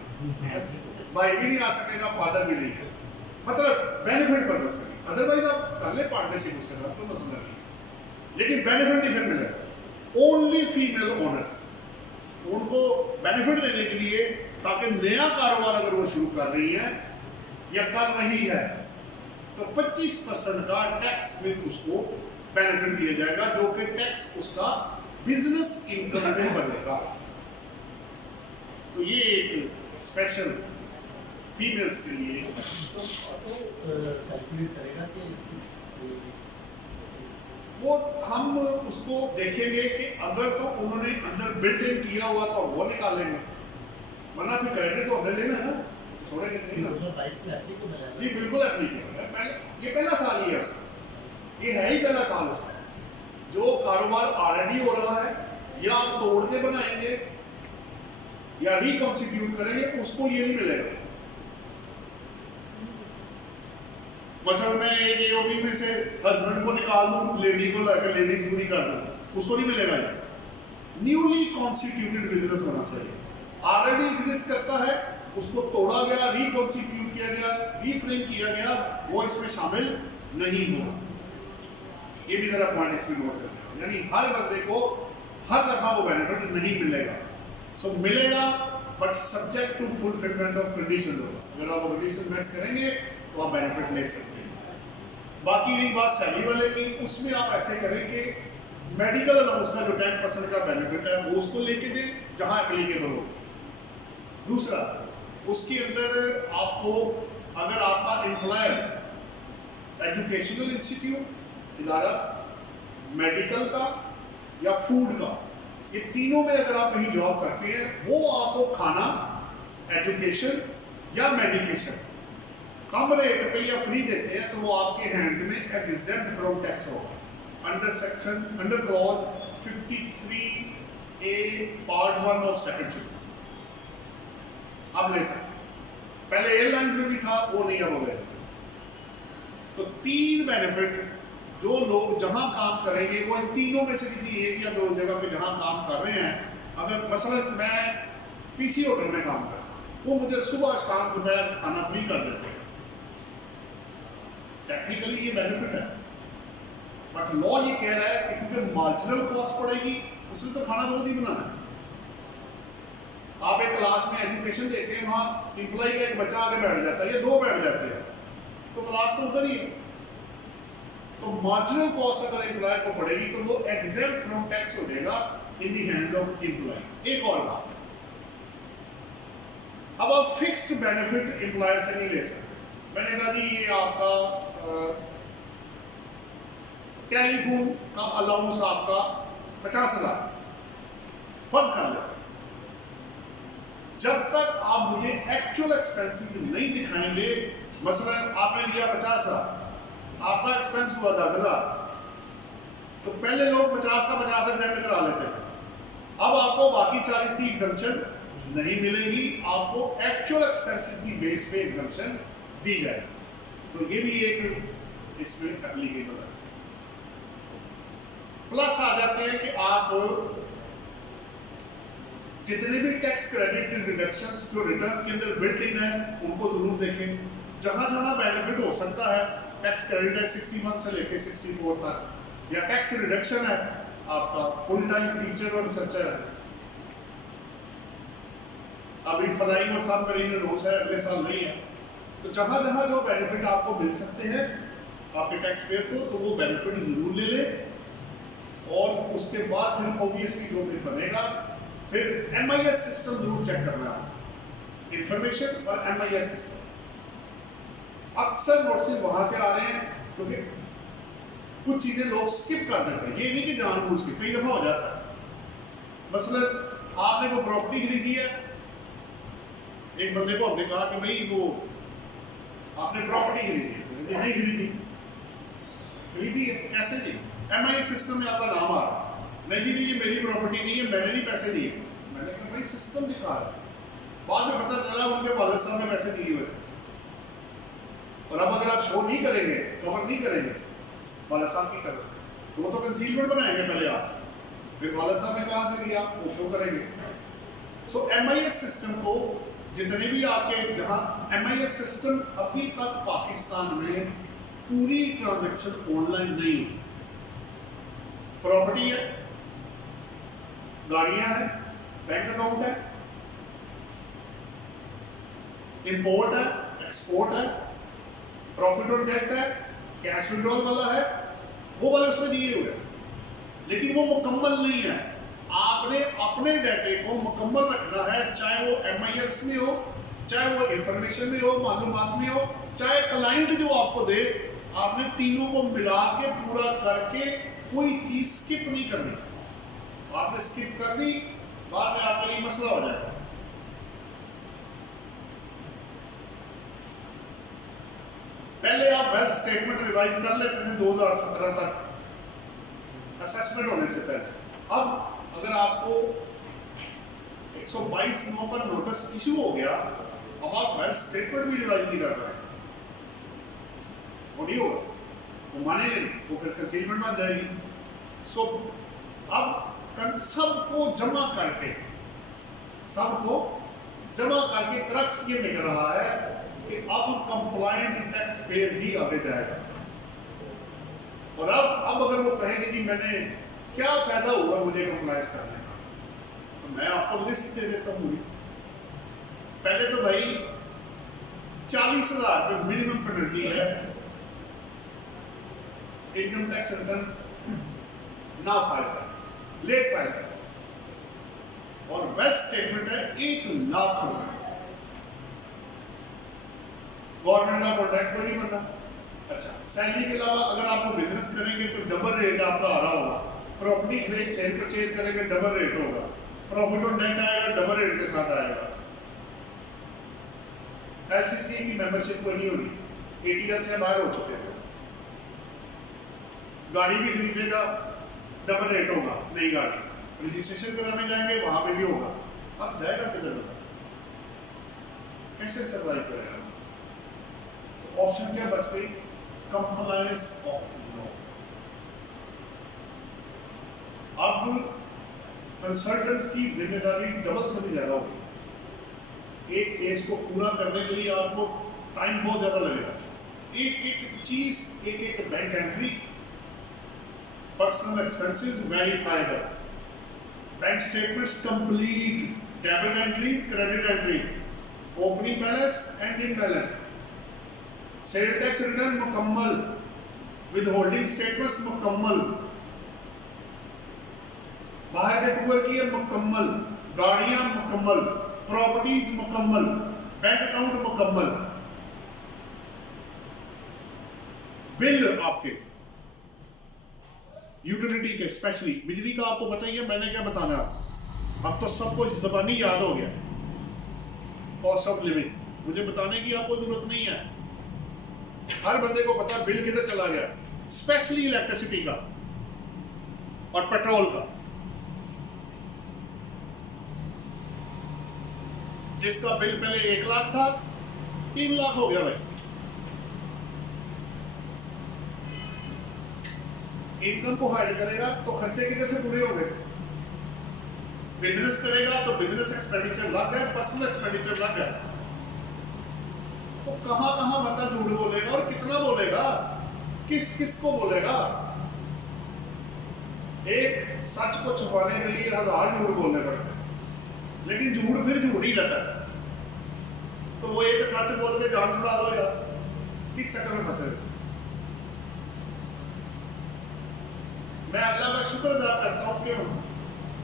भाई भी नहीं आ सकेगा, फादर भी नहीं है, मतलब बेनिफिट पर्पस में। अदरवाइज आप कर ले पार्टनरशिप उसके साथ तो मसला नहीं, लेकिन बेनिफिट नहीं फिर मिलेगा। ओनली फीमेल ओनर्स, उनको बेनिफिट देने के लिए, ताकि नया कारोबार अगर वो शुरू कर रही है या कर रही है तो 25% का टैक्स में उसको बेनिफिट दिया जाएगा, जो कि टैक्स उसका बिजनेस इनकम में बनेगा। तो ये एक स्पेशल फीमेल्स के लिए वो हम उसको देखेंगे कि अगर तो उन्होंने अंदर बिल्ट इन किया हुआ तो वो निकालेंगे, वरना फिर क्रेडिट तो हमने लेना है ना, छोड़ेंगे नहीं ना। जी बिल्कुल एप्लीकेबल है। ये पहला साल ही है उसका, ये है ही पहला साल उसका। जो कारोबार ऑलरेडी हो रहा है या आप तोड़ के बनाएंगे या रिकॉन्स्टिट्यूट करेंगे, उसको ये नहीं मिलेगा। मसल मैं एक एओपी में से हस्बैंड को निकाल दूं, लेडी को लाकर लेडीज पूरी कर दूं, उसको नहीं मिलेगा। ये न्यूली कॉन्स्टिट्यूटेड बिजनेस होना चाहिए, ऑलरेडी एग्जिस्ट करता है, उसको तोड़ा गया, रिकॉन्स्टिट्यूट किया गया, रीफ्रेम किया गया, वो इसमें शामिल नहीं होगा। ये भी मेरा पॉइंट इसमें नोट करना, यानी हर बंदे को हर दफा वो बेनिफिट नहीं मिलेगा। सो मिलेगा but subject to fulfilment of condition होगा। अगर आप कंडीशन मेट करेंगे तो आप बेनिफिट ले सकते हैं। बाकी रही बात सैलरी वाले की, उसमें आप ऐसे करें कि मेडिकल अलाउंस का जो 10% का बेनिफिट है वो उसको लेके दें जहां एप्लीकेबल हो। दूसरा, उसके अंदर आपको अगर आपका एम्प्लॉयर एजुकेशनल इंस्टीट्यूट इदारा, मेडिकल का या फूड का, ये तीनों में अगर आप कहीं जॉब करते हैं, वो आपको खाना, एजुकेशन या मेडिकेशन कम रेट पे या फ्री देते हैं, तो वो आपके हैंड्स में एग्जेम्प्ट फ्रॉम टैक्स होगा under clause 53A part 1 of second schedule. आप ले सकते, पहले एयरलाइंस में भी था, वो नहीं अब हो गया। तो 3 बेनिफिट जो लोग जहां काम करेंगे, वो इन तीनों में से किसी एक या 2 जगह पे जहां काम कर रहे हैं, अगर मसलन मैं पीसी होटल में काम कर, वो मुझे सुबह शाम दोपहर खाना फ्री कर देते हैं, टेक्निकली ये बेनिफिट है, बट लॉ ये कह रहा है कि क्योंकि मार्जिनल कॉस्ट पड़ेगी, उसने तो खाना बहुत ही बनाना है। आप एक क्लास में एजुकेशन देते हैं, वहां इंप्लॉय का एक बच्चा आगे बैठ जाता है या 2 बैठ जाते हैं, तो क्लास तो उधर ही है। तो मार्जिनल कॉस्ट अगर एम्प्लॉय को पड़ेगी तो वो एग्जेम्प्ट फ्रॉम टैक्स हो जाएगा in the hand of employ. एक और बात, अब आप फिक्स्ड बेनिफिट एम्प्लॉयर से नहीं ले सकते। मैंने कहा जी ये आपका टेलीफोन का अलाउंस आपका 50,000 फर्ज कर ले, जब तक आप मुझे एक्चुअल एक्सपेंसेस नहीं दिखाएंगे, मसलन आपने लिया 50,000, आपका एक्सपेंस हुआ 10,000, तो पहले लोग 50 का 50 एग्जाम करा लेते थे। अब आपको बाकी 40 की एग्जम्पशन नहीं मिलेगी, आपको एक्चुअल एक्सपेंसेस की बेस पे एग्जम्पशन दी जाए। तो ये भी एक इसमें एप्लीकेबल है। प्लस आ जाते हैं कि आप जितने भी टैक्स क्रेडिट रिडक्शंस जो रिटर्न के अंदर बिल्ट इन है, उनको जरूर देखें। जहां जहां बेनिफिट हो सकता है, टैक्स क्रेडिट है 61 से लेके 64 तक, या टैक्स रिडक्शन है आपका फुल टाइम टीचर और रिसर्चर है, अभी फ्लाइंग और सब मरीन रोज है, अगले साल नहीं है, तो जहां जहां जो बेनिफिट आपको मिल सकते हैं आपके टैक्स पेयर को, तो वो बेनिफिट जरूर ले ले। और उसके बाद फिर ऑब्वियसली जो भी बनेगा, फिर MIS सिस्टम जरूर चेक करना है, इंफॉर्मेशन और MIS सिस्टम। अक्सर नोटिस वहां से आ रहे हैं क्योंकि कुछ चीजें लोग स्किप कर देते हैं, ये नहीं कि जानबूझ के, कई दफा हो जाता है। मसलन आपने वो प्रॉपर्टी खरीदी है, एक बंदे को हमने कहा कि भाई वो आपने प्रॉपर्टी खरीदी है, नहीं खरीदी है, कैसे जी? MIS सिस्टम में आपका नाम आ रहा है, नहीं जी ये मेरी प्रॉपर्टी नहीं है, मैंने नहीं पैसे दिए। मैंने कहा भाई सिस्टम दिखा रहा है, बाद में पता चला उनके वालिद साहब ने पैसे दिए हुए थे। और अब अगर आप शो नहीं करेंगे, कवर नहीं करेंगे वालिद साहब की तरफ से, तो वो तो कंसीलमेंट बनाएंगे पहले आप, फिर वालिद साहब ने कहा से लिया, वो शो करेंगे। सो MIS सिस्टम को जितने भी आपके, जहां MIS सिस्टम अभी तक पाकिस्तान में पूरी ट्रांजैक्शन ऑनलाइन नहीं हुई, प्रॉपर्टी है गाड़ियां हैं, बैंक अकाउंट है, इंपोर्ट है, एक्सपोर्ट है, प्रॉफिट और डेट है, कैश विड्रॉल वाला है, वो वाले उसमें दिए हुए हैं, लेकिन वो मुकम्मल नहीं है। आपने अपने डाटे को मुकम्मल रखना है, चाहे वो MIS में हो, चाहे वो इंफॉर्मेशन में हो, मालूमात में हो, चाहे क्लाइंट जो आपको दे, आपने तीनों को मिला के पूरा करके कोई चीज स्किप नहीं करनी। आपने स्किप कर दी, बाद में आपके लिए मसला हो जाएगा। पहले आप वेल्थ स्टेटमेंट रिवाइज कर लेते थे 2017 तक असेसमेंट होने से पहले। अब अगर आपको 122 का नोटिस इशू हो गया, अब आप वेल्थ स्टेटमेंट भी रिवाइज नहीं कर रहे, वो नहीं होगा, वो मानेंगे नहीं, वो फिर कंसीलमेंट बन जाएगी। सो अब सबको जमा करके क्रक्स ये निकल रहा है कि अब कंप्लायंट टैक्स पेयर ही आगे जाएगा। और अब अगर वो कहेंगे कि मैंने क्या फायदा हुआ मुझे कंप्लायंस करने का, तो मैं आपको लिस्ट दे देता हूँ। पहले तो भाई 40,000 रुपये मिनिमम पेनल्टी है इनकम टैक्स रिटर्न ना फाइल कर, लेट फाइल कर, और वेल्थ स्टेटमेंट है 1,00,000 रुपए। गवर्नमेंट का कॉन्ट्रैक्ट को नहीं बनना। अच्छा, सैलरी के अलावा अगर आप बिजनेस करेंगे तो डबल रेट आपका आ रहा होगा, प्रॉपर्टी खरीद सेल परचेज करेंगे डबल रेट होगा, प्रॉफिट ऑन डेट आएगा डबल रेट के साथ आएगा। LCC की मेंबरशिप को नहीं होगी, ATL से बाहर हो चुके हैं। गाड़ी भी खरीदेगा डबल रेट होगा, नई गाड़ी रजिस्ट्रेशन कराने जाएंगे वहां पे भी होगा। अब जाएगा किधर, कैसे सर्वाइव करेगा? तो ऑप्शन क्या बच गई? Compliance of law. अब कंसल्टेंट की जिम्मेदारी डबल से भी ज्यादा होगी। एक केस को पूरा करने के लिए आपको टाइम बहुत ज्यादा लगेगा। एक एक चीज, एक एक bank entry, personal expenses, verify the bank statements, complete debit entries, credit entries, opening balance, ending balance, sale tax return मुकम्मल, विदहोल्डिंग स्टेटमेंट्स मुकम्मल, बाहर के टूर की मुकम्मल, गाड़ियां मुकम्मल, प्रॉपर्टीज मुकम्मल, बैंक अकाउंट मुकम्मल, बिल आपके यूटिलिटी के, स्पेशली बिजली का आपको बताइए मैंने क्या बताना। अब तो सबको ज़बानी याद हो गया, कॉस्ट ऑफ लिविंग, मुझे बताने की आपको जरूरत नहीं है, हर बंदे को पता बिल किधर चला गया, स्पेशली इलेक्ट्रिसिटी का और पेट्रोल का। जिसका बिल पहले 1,00,000 था 3,00,000 हो गया भाई। इनकम को हाइड करेगा तो खर्चे किधर से पूरे होंगे? बिजनेस करेगा तो बिजनेस एक्सपेंडिचर लग गए, पर्सनल एक्सपेंडिचर लग गए, तो कहां कहां बंदा झूठ बोलेगा और कितना बोलेगा, किस किस को बोलेगा? एक सच को छुपाने के लिए 1000 झूठ बोलने पड़ते, लेकिन झूठ फिर झूठ ही रहता है। तो वो एक सच बोल के जान छुड़ा लो यार, किस चक्कर में फंसे। मैं अल्लाह का शुक्र अदा करता हूँ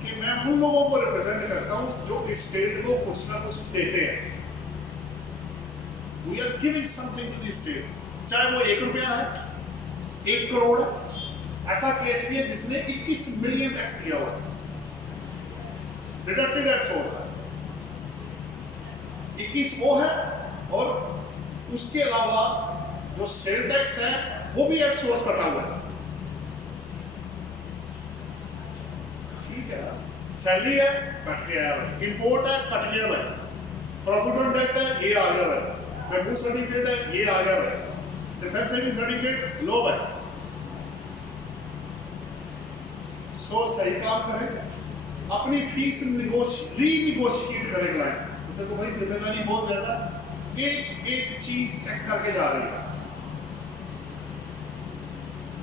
कि मैं उन लोगों को रिप्रेजेंट करता हूँ जो इस स्टेट को कुछ ना कुछ देते हैं। We are giving something to the state, चाहे वो 1 रुपया है, 1 करोड़ है। ऐसा केस भी है जिसने 21 मिलियन टैक्स दिया हुआ है, डिडक्टेड एट सोर्स है, 21 वो है, और उसके अलावा जो सेल टैक्स है वो भी एट सोर्स कटा हुआ है। ठीक है, सैलरी है कट के आया भाई, इंपोर्ट है कट गया भाई, प्रॉफिट ऑन डेट है ये आ गया भाई, महबूब सर्टिफिकेट है ये आ गया भाई, डिफेंस सेविंग सर्टिफिकेट लो भाई। सो सही काम करें, अपनी फीस रीनिगोशिएट करें क्लाइंट से। उसे तो भाई जिम्मेदारी बहुत ज्यादा, एक एक चीज चेक करके जा रही है।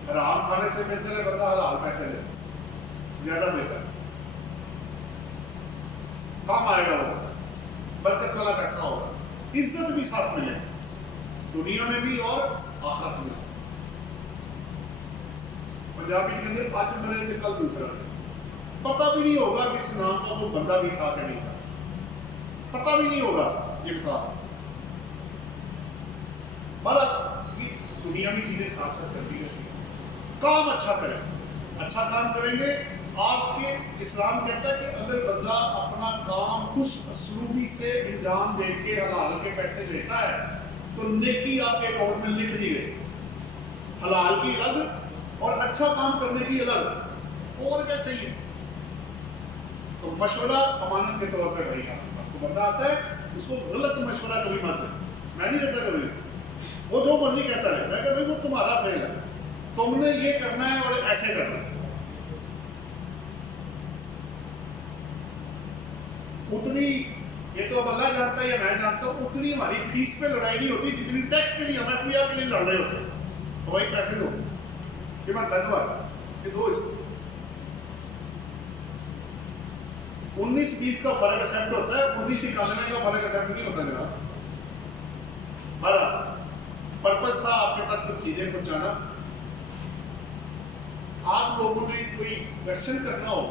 हराम खाने से बेहतर है बंदा हलाल पैसे ले, ज्यादा बेहतर। काम आएगा, वो बरकत वाला पैसा होगा, इज्जत भी साथ मिले दुनिया में भी और आखिरत में। पंजाबी के अंदर आज मरे थे कल दूसरा, पता भी नहीं होगा कि इस नाम का कोई बंदा भी था कि नहीं था, पता भी नहीं होगा ये था। पर दुनिया में चीजें साथ साथ चलती रहती हैं। काम अच्छा करें, अच्छा काम करेंगे। आपके इस्लाम कहता है कि अगर बंदा अपना काम खुश असलूबी से इंजाम दे के हलाल के पैसे लेता है तो नेकी आपके अकाउंट में लिख दी गई, हलाल की अलग और अच्छा काम करने की अलग। और क्या चाहिए? तो मशवरा अमानत के तौर पर रहेगा। उसको बंदा आता है उसको गलत मशवरा कभी मत दे, मैं नहीं देता कभी, वो जो मर्जी कहता रहे, मैं कहता भाई वो तुम्हारा फेल है, तुमने ये करना है और ऐसे करना है। उतनी, ये तो अब अल्लाह जानता है या मैं जानता हूँ, उतनी हमारी फीस पे लड़ाई नहीं होती जितनी टैक्स के लिए हम एफआईआर के लिए लड़ रहे होते हैं। तो भाई पैसे दो, ये बनता है तुम्हारा, ये दो इसको। 19-20 का फर्क एक्सेप्ट होता है, 1991 का फर्क एक्सेप्ट नहीं होता जनाब। हमारा पर्पस था आपके तक कुछ चीजें पहुंचाना। आप लोगों ने कोई क्वेश्चन करना हो,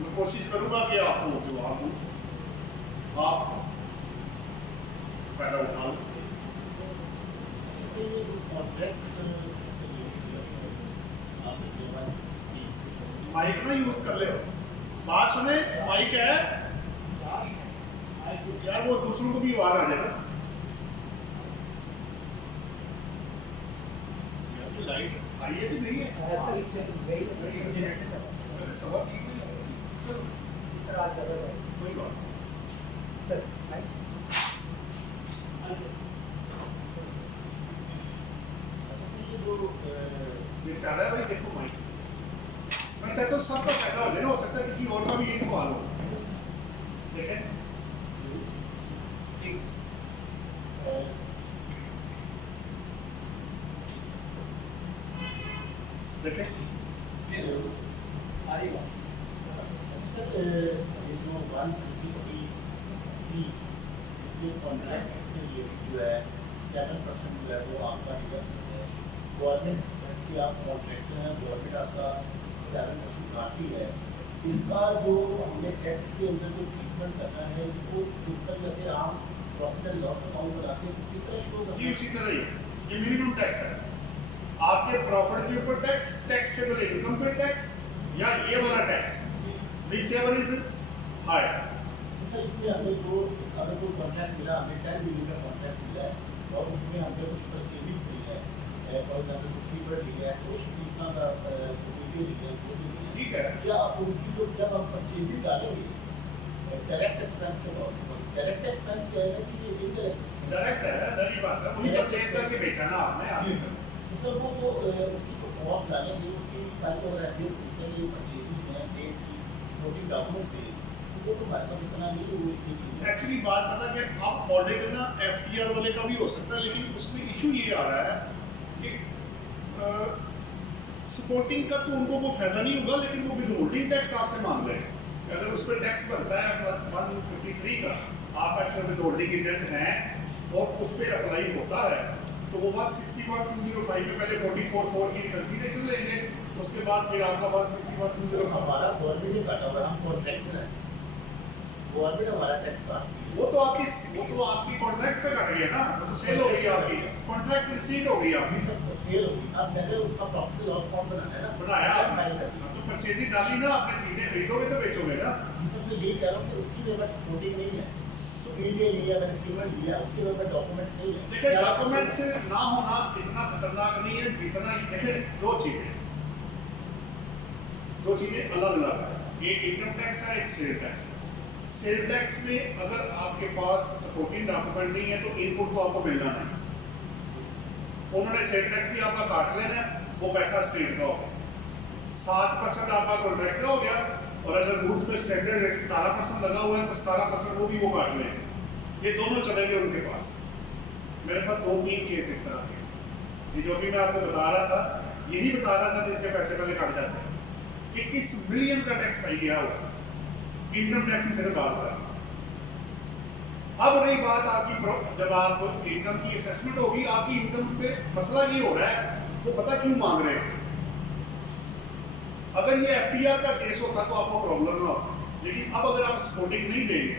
मैं कोशिश करूंगा कि आपको जवाब दूं, आप फायदा उठा लो। माइक ना यूज कर ले, बात सुने, माइक है यार, वो दूसरों को भी आवाज आ जाएगा। लाइट आई है कि नहीं है? सवाल ठीक नहीं है सर, आज कोई बात सर। ये चल रहा है भाई, देखो माइक, मैं चाहता हूँ सबका फायदा हो जाए ना, हो सकता है किसी और का भी यही सवाल हो। देखें देखें सर, ये जो 150C इसमें कॉन्ट्रैक्ट से ये जो है 7% जो है वो आपका गवर्नमेंट की, आप कॉन्ट्रैक्टर हैं, गवर्नमेंट आपका 7% काटती है। इसका जो हमने टैक्स के अंदर जो ट्रीटमेंट करना है, इसको सिंपल जैसे आम प्रॉफिट एंड लॉस अकाउंट बनाते हैं उसी तरह शो करना जी, उसी तरह ही ये मिनिमम टैक्स है। आपके प्रॉफिट के ऊपर टैक्स, टैक्सेबल इनकम पे टैक्स, या ये वाला tax, whichever is high. Sir, इसमें हमें जो अगर कोई कॉन्ट्रैक्ट मिला, हमें 10 मिलियन का कॉन्ट्रैक्ट मिला है और उसमें हमें कुछ परचेजिज मिली है, फॉर एग्जाम्पल कुछ सीवर लिया है, कुछ तीसरा का वीडियो लिया है, जो भी लिया है, ठीक है, क्या आप उनकी जो जब हम परचेजिज डालेंगे डायरेक्ट एक्सपेंस के तौर पर, डायरेक्ट एक्सपेंस क्या है कि ये इनडायरेक्ट डायरेक्ट है, पहली बात है, वही परचेज करके बेचा ना आपने आगे से। तो सर वो जो उसकी जो कॉस्ट डालेंगे उसकी खाली और ये परचेजिज हैं, डेट की सपोर्टिंग डॉक्यूमेंट थे, वो तो हमारे पास इतना नहीं है। वो ये चीज़ एक्चुअली बात पता कि आप ऑडिट ना एफटीआर वाले का भी हो सकता है, लेकिन उसमें इशू ये आ रहा है कि सपोर्टिंग का तो उनको वो फायदा नहीं होगा, लेकिन वो विदहोल्डिंग टैक्स आपसे मांग रहे हैं। अगर उस पर टैक्स बनता है 153 का, आप एक्चुअल विदहोल्डिंग एजेंट हैं और उस पर अप्लाई होता है, तो वो 160/205 में पहले 44(4) की कंसीडरेशन लेंगे, उसके बाद फिर आपका 160/205। हमारा गवर्नमेंट ने काटा हुआ है, हम कॉन्ट्रैक्टर हैं, गवर्नमेंट हमारा टैक्स काटती है। वो तो आपकी कॉन्ट्रैक्ट पे कट गया ना, वो तो सेल हो गई आपकी, कॉन्ट्रैक्ट रिसीट हो गई आपकी, सब सेल होगी। अब मैंने उसका प्रॉफिट लॉस अकाउंट बनाना है ना, बनाया फाइल आपने, करनी तो परचेजिंग डाली ना आपने, चीजें खरीदोगे तो बेचोगे ना। जी सर, मैं यही कह रहा हूँ कि उसकी पेमेंट सपोर्टिंग नहीं है, इंडिया लिया, मैंने सीमेंट लिया, उसके पेमेंट डॉक्यूमेंट्स नहीं है। देखिए डॉक्यूमेंट्स ना होना इतना खतरनाक नहीं है जितना, देखिए दो चीजें अलग अलग है, एक इनकम टैक्स है, एक सेल टैक्स है। सेल टैक्स में अगर आपके पास सपोर्टिंग डॉक्यूमेंट नहीं है तो इनपुट तो आपको मिलना नहीं, उन्होंने सेल टैक्स भी आपका काट लेना है, वो पैसा स्टेट का होगा, 7% आपका कॉन्ट्रैक्ट का हो गया, और अगर गुड्स में स्टैंडर्ड रेट 17% लगा हुआ है तो 17% वो भी वो काट लेंगे, ये दोनों चलेंगे उनके पास। मेरे पास 2-3 केस इस तरह के, ये जो भी मैं आपको बता रहा था, यही बता रहा था जिसके पैसे पहले काट जाते हैं। 21 मिलियन का टैक्स पाई गया हुआ, इनकम टैक्स से निकाल रहा है। अब रही बात आपकी जब आप इनकम की असेसमेंट होगी, आपकी इनकम पे मसला ये हो रहा है वो पता क्यों मांग रहे हैं। अगर ये एफटीआर का केस होता तो आपको प्रॉब्लम ना होता, लेकिन अब अगर आप सपोर्टिंग नहीं देंगे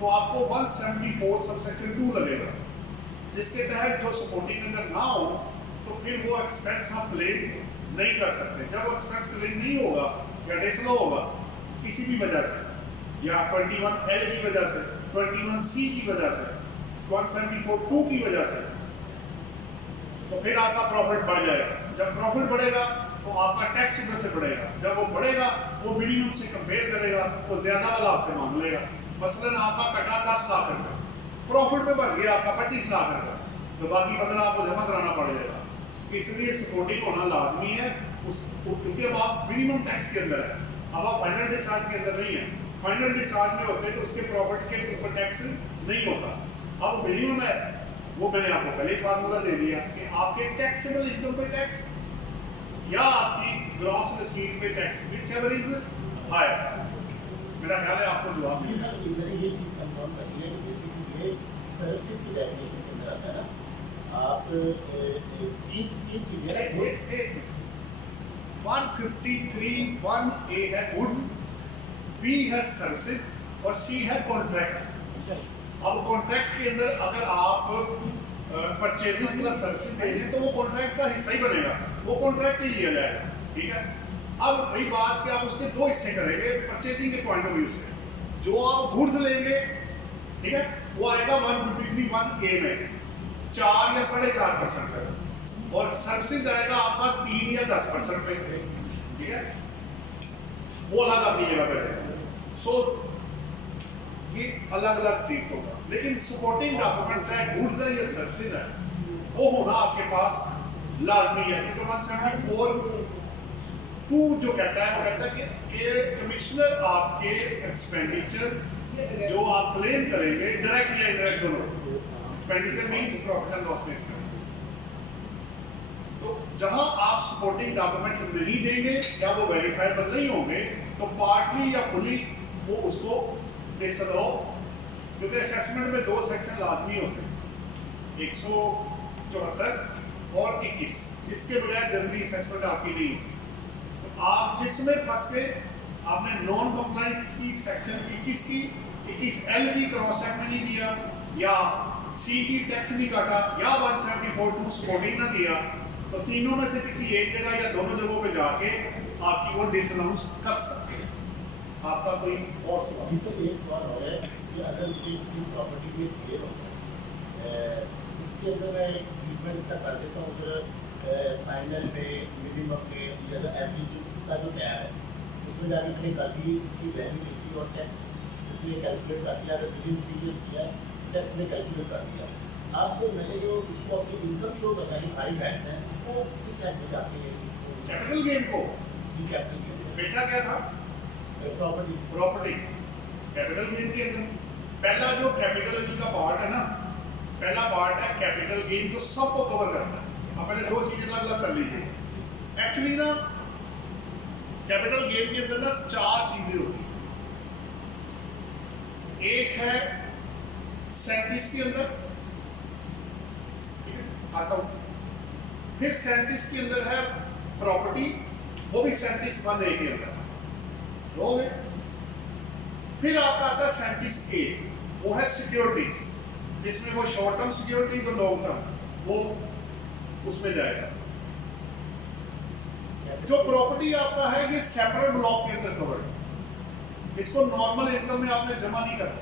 तो आपको 174 सबसेक्शन 2 लगेगा, जिसके तहत जो सपोर्टिंग अगर ना हो तो फिर वो एक्सपेंस आप क्लेम नहीं कर सकते। जब वो एक्सपेंस क्लेम नहीं होगा या डिसलो होगा किसी भी वजह से, या 21L की वजह से, 21C की वजह से, 174(2) की वजह से, तो फिर आपका प्रॉफिट बढ़ जाएगा। जब प्रॉफिट बढ़ेगा तो आपका टैक्स उधर से बढ़ेगा। जब वो बढ़ेगा वो मिनिमम से कंपेयर करेगा, वो ज्यादा वाला आपसे मांग लेगा। मसलन आपका कटा 10 लाख रुपए, प्रॉफिट में बढ़ गया आपका 25 लाख रुपए, तो बाकी 15 आपको जमा कराना पड़ जाएगा। इसलिए सपोर्टिंग होना लाजमी है क्योंकि अब आप मिनिमम टैक्स के अंदर है, अब आप फाइनल डिस्चार्ज के अंदर नहीं है। फाइनल डिस्चार्ज में होते तो उसके प्रॉफिट के ऊपर टैक्स नहीं होता। अब मिनिमम है, वो मैंने आपको पहले फार्मूला दे दिया कि आपके टैक्सेबल इनकम पे टैक्स या आपकी ग्रॉस रिसीट पे टैक्स, व्हिचएवर इज हायर। मेरा ख्याल है आपको जवाब जी हाँ, मैंने ये चीज़ कंफर्म करनी है कि बेसिकली ये सर्विसेज की डेफिनेशन के अंदर आता है ना। आप तीन चीज़ें हैं। 153(1)(a) है गुड्स, B है सर्विसेज और C है कॉन्ट्रैक्ट। अब कॉन्ट्रैक्ट के अंदर अगर आप परचेजिंग प्लस सर्विसेज दे रहे हैं तो वो कॉन्ट्रैक्ट का हिस्सा ही बनेगा, वो कॉन्ट्रैक्ट ही लिया जाएगा। ठीक है, अब रही बात कि आप उसके दो हिस्से करेंगे परचेजिंग के पॉइंट ऑफ व्यू से। जो आप गुड्स लेंगे, ठीक है, वो आएगा 153(1)(a) में 4 या 4.5% पे, और सर्विसेज आएगा आपका 3 या 10% पे। ठीक है, वो अलग अपनी जगह पे रहेगा। सो ये अलग अलग ट्रीट होगा, लेकिन सपोर्टिंग डॉक्यूमेंट चाहे गुड्स है या सर्विसेज है वो होना आपके पास लाजमी है। क्योंकि 174(2) जो कहता है वो कहता है कि कमिश्नर आपके एक्सपेंडिचर जो आप क्लेम करेंगे डायरेक्ट या इनडायरेक्ट दोनों, expenditure means profit and loss में एक्सपेंस, तो जहां आप सपोर्टिंग डॉक्यूमेंट नहीं देंगे या वो वेरीफाइबल नहीं होंगे तो पार्टली या फुली वो उसको डिसअलाउ, क्योंकि असेसमेंट में 2 सेक्शन लाजमी होते हैं, 174 और 21। इसके बजाय जनरली असेसमेंट आपकी नहीं होती। तो आप जिसमें फंस गए, आपने नॉन कंप्लायंस की सेक्शन 21 की, 21L की क्रॉस चेक में नहीं दिया, या C की टैक्स नहीं काटा, या 174(2) सपोर्टिंग ना दिया, तो तीनों में से किसी एक जगह या दोनों जगहों पे जाके आपकी वो डिसअलाउंस कर सकते हैं। आपका कोई और सवाल? जी सर, एक सवाल हो रहा है कि अगर मुझे किसी प्रॉपर्टी में क्लियर होता है, उसके अंदर मैं एक ट्रीटमेंट इसका कर देता हूँ, फिर फाइनल पे, मिनिमम पे या एवरेज का जो टैब है उसमें जाके मैंने कर दी, उसकी वैल्यू लिखी और टैक्स इसलिए कैलकुलेट कर दिया। अगर विदिन 3 ईयर्स किया टैक्स में कैलकुलेट कर दिया। अब मैंने जो इसको अपनी इनकम शो करना है 5 हैड्स हैं, वो किस हैड में जाते हैं? कैपिटल गेन को जी, कैपिटल गेन बेचा क्या था? प्रॉपर्टी। कैपिटल गेन के अंदर पहला जो कैपिटल गेन का पार्ट है ना, पहला पार्ट है कैपिटल गेन, जो सबको कवर करता है। आप पहले 2 चीजें अलग अलग कर लीजिए। एक्चुअली ना कैपिटल गेन के अंदर ना 4 चीजें होती हैं। एक है 37 के अंदर, आता हूं, फिर 37 के अंदर है प्रॉपर्टी, वो भी 37(1)(a) के अंदर हो गए। फिर आपका आता है 37(a), वो है सिक्योरिटीज, जिसमें वो शॉर्ट टर्म सिक्योरिटीज और लॉन्ग टर्म वो उसमें जाएगा। जो प्रॉपर्टी आपका है ये सेपरेट ब्लॉक के अंदर कवर्ड है, इसको नॉर्मल इनकम में आपने जमा नहीं करना,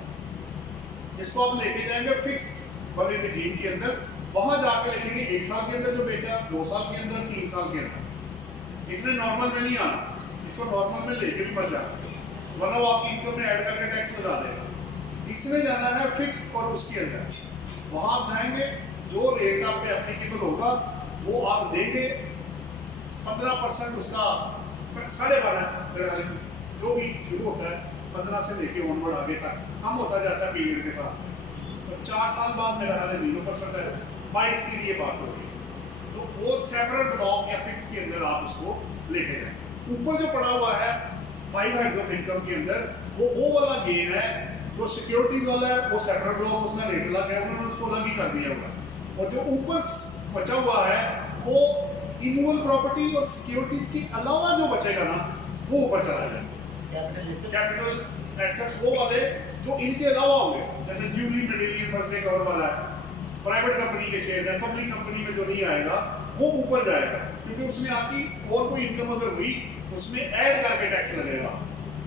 इसको आप लेके जाएंगे फिक्स्ड वाले रिजीम के अंदर, वहां जाके लिखेंगे 1 साल के अंदर जो बेचा, 2 साल के अंदर, 3 साल के अंदर। इसने नॉर्मल में नहीं आना, इसको नॉर्मल में लेके भी मत जाना, वरना वो आपकी इनकम में ऐड करके टैक्स लगा देगा। इसमें जाना है फिक्स और उसके अंदर, वहां आप जाएंगे, जो रेट आप पे एप्लीकेबल होगा वो आप देंगे। 15% उसका 12.5 जो भी शुरू होता है 15 से लेके ऑनवर्ड आगे तक कम होता जाता है पीरियड के साथ। तो 4 साल बाद मेरा हाल 0% है, 22 की लिए बात हो रही है। तो वो सेपरेट ब्लॉक या फिक्स के अंदर आप उसको लेके जाएं। ऊपर जो पड़ा हुआ है 5 हेड्स ऑफ इनकम के अंदर, वो वाला गेन है। जो सिक्योरिटीज वाला है वो सेपरेट ब्लॉक उसका रेट अलग है, उन्होंने उसको अलग ही कर दिया हुआ है। और जो ऊपर बचा हुआ है वो इमूवेबल प्रॉपर्टी और सिक्योरिटीज के अलावा जो बचेगा ना वो ऊपर चला जाएगा। कैपिटल एसेट्स वो वाले जो इनके अलावा होंगे, जैसे Juli material first day cover वाला है, प्राइवेट कंपनी के शेयर है, पब्लिक कंपनी में जो नहीं आएगा वो ऊपर जाएगा, क्योंकि उसमें आपकी और कोई इनकम अगर हुई तो उसमें ऐड करके टैक्स लगेगा।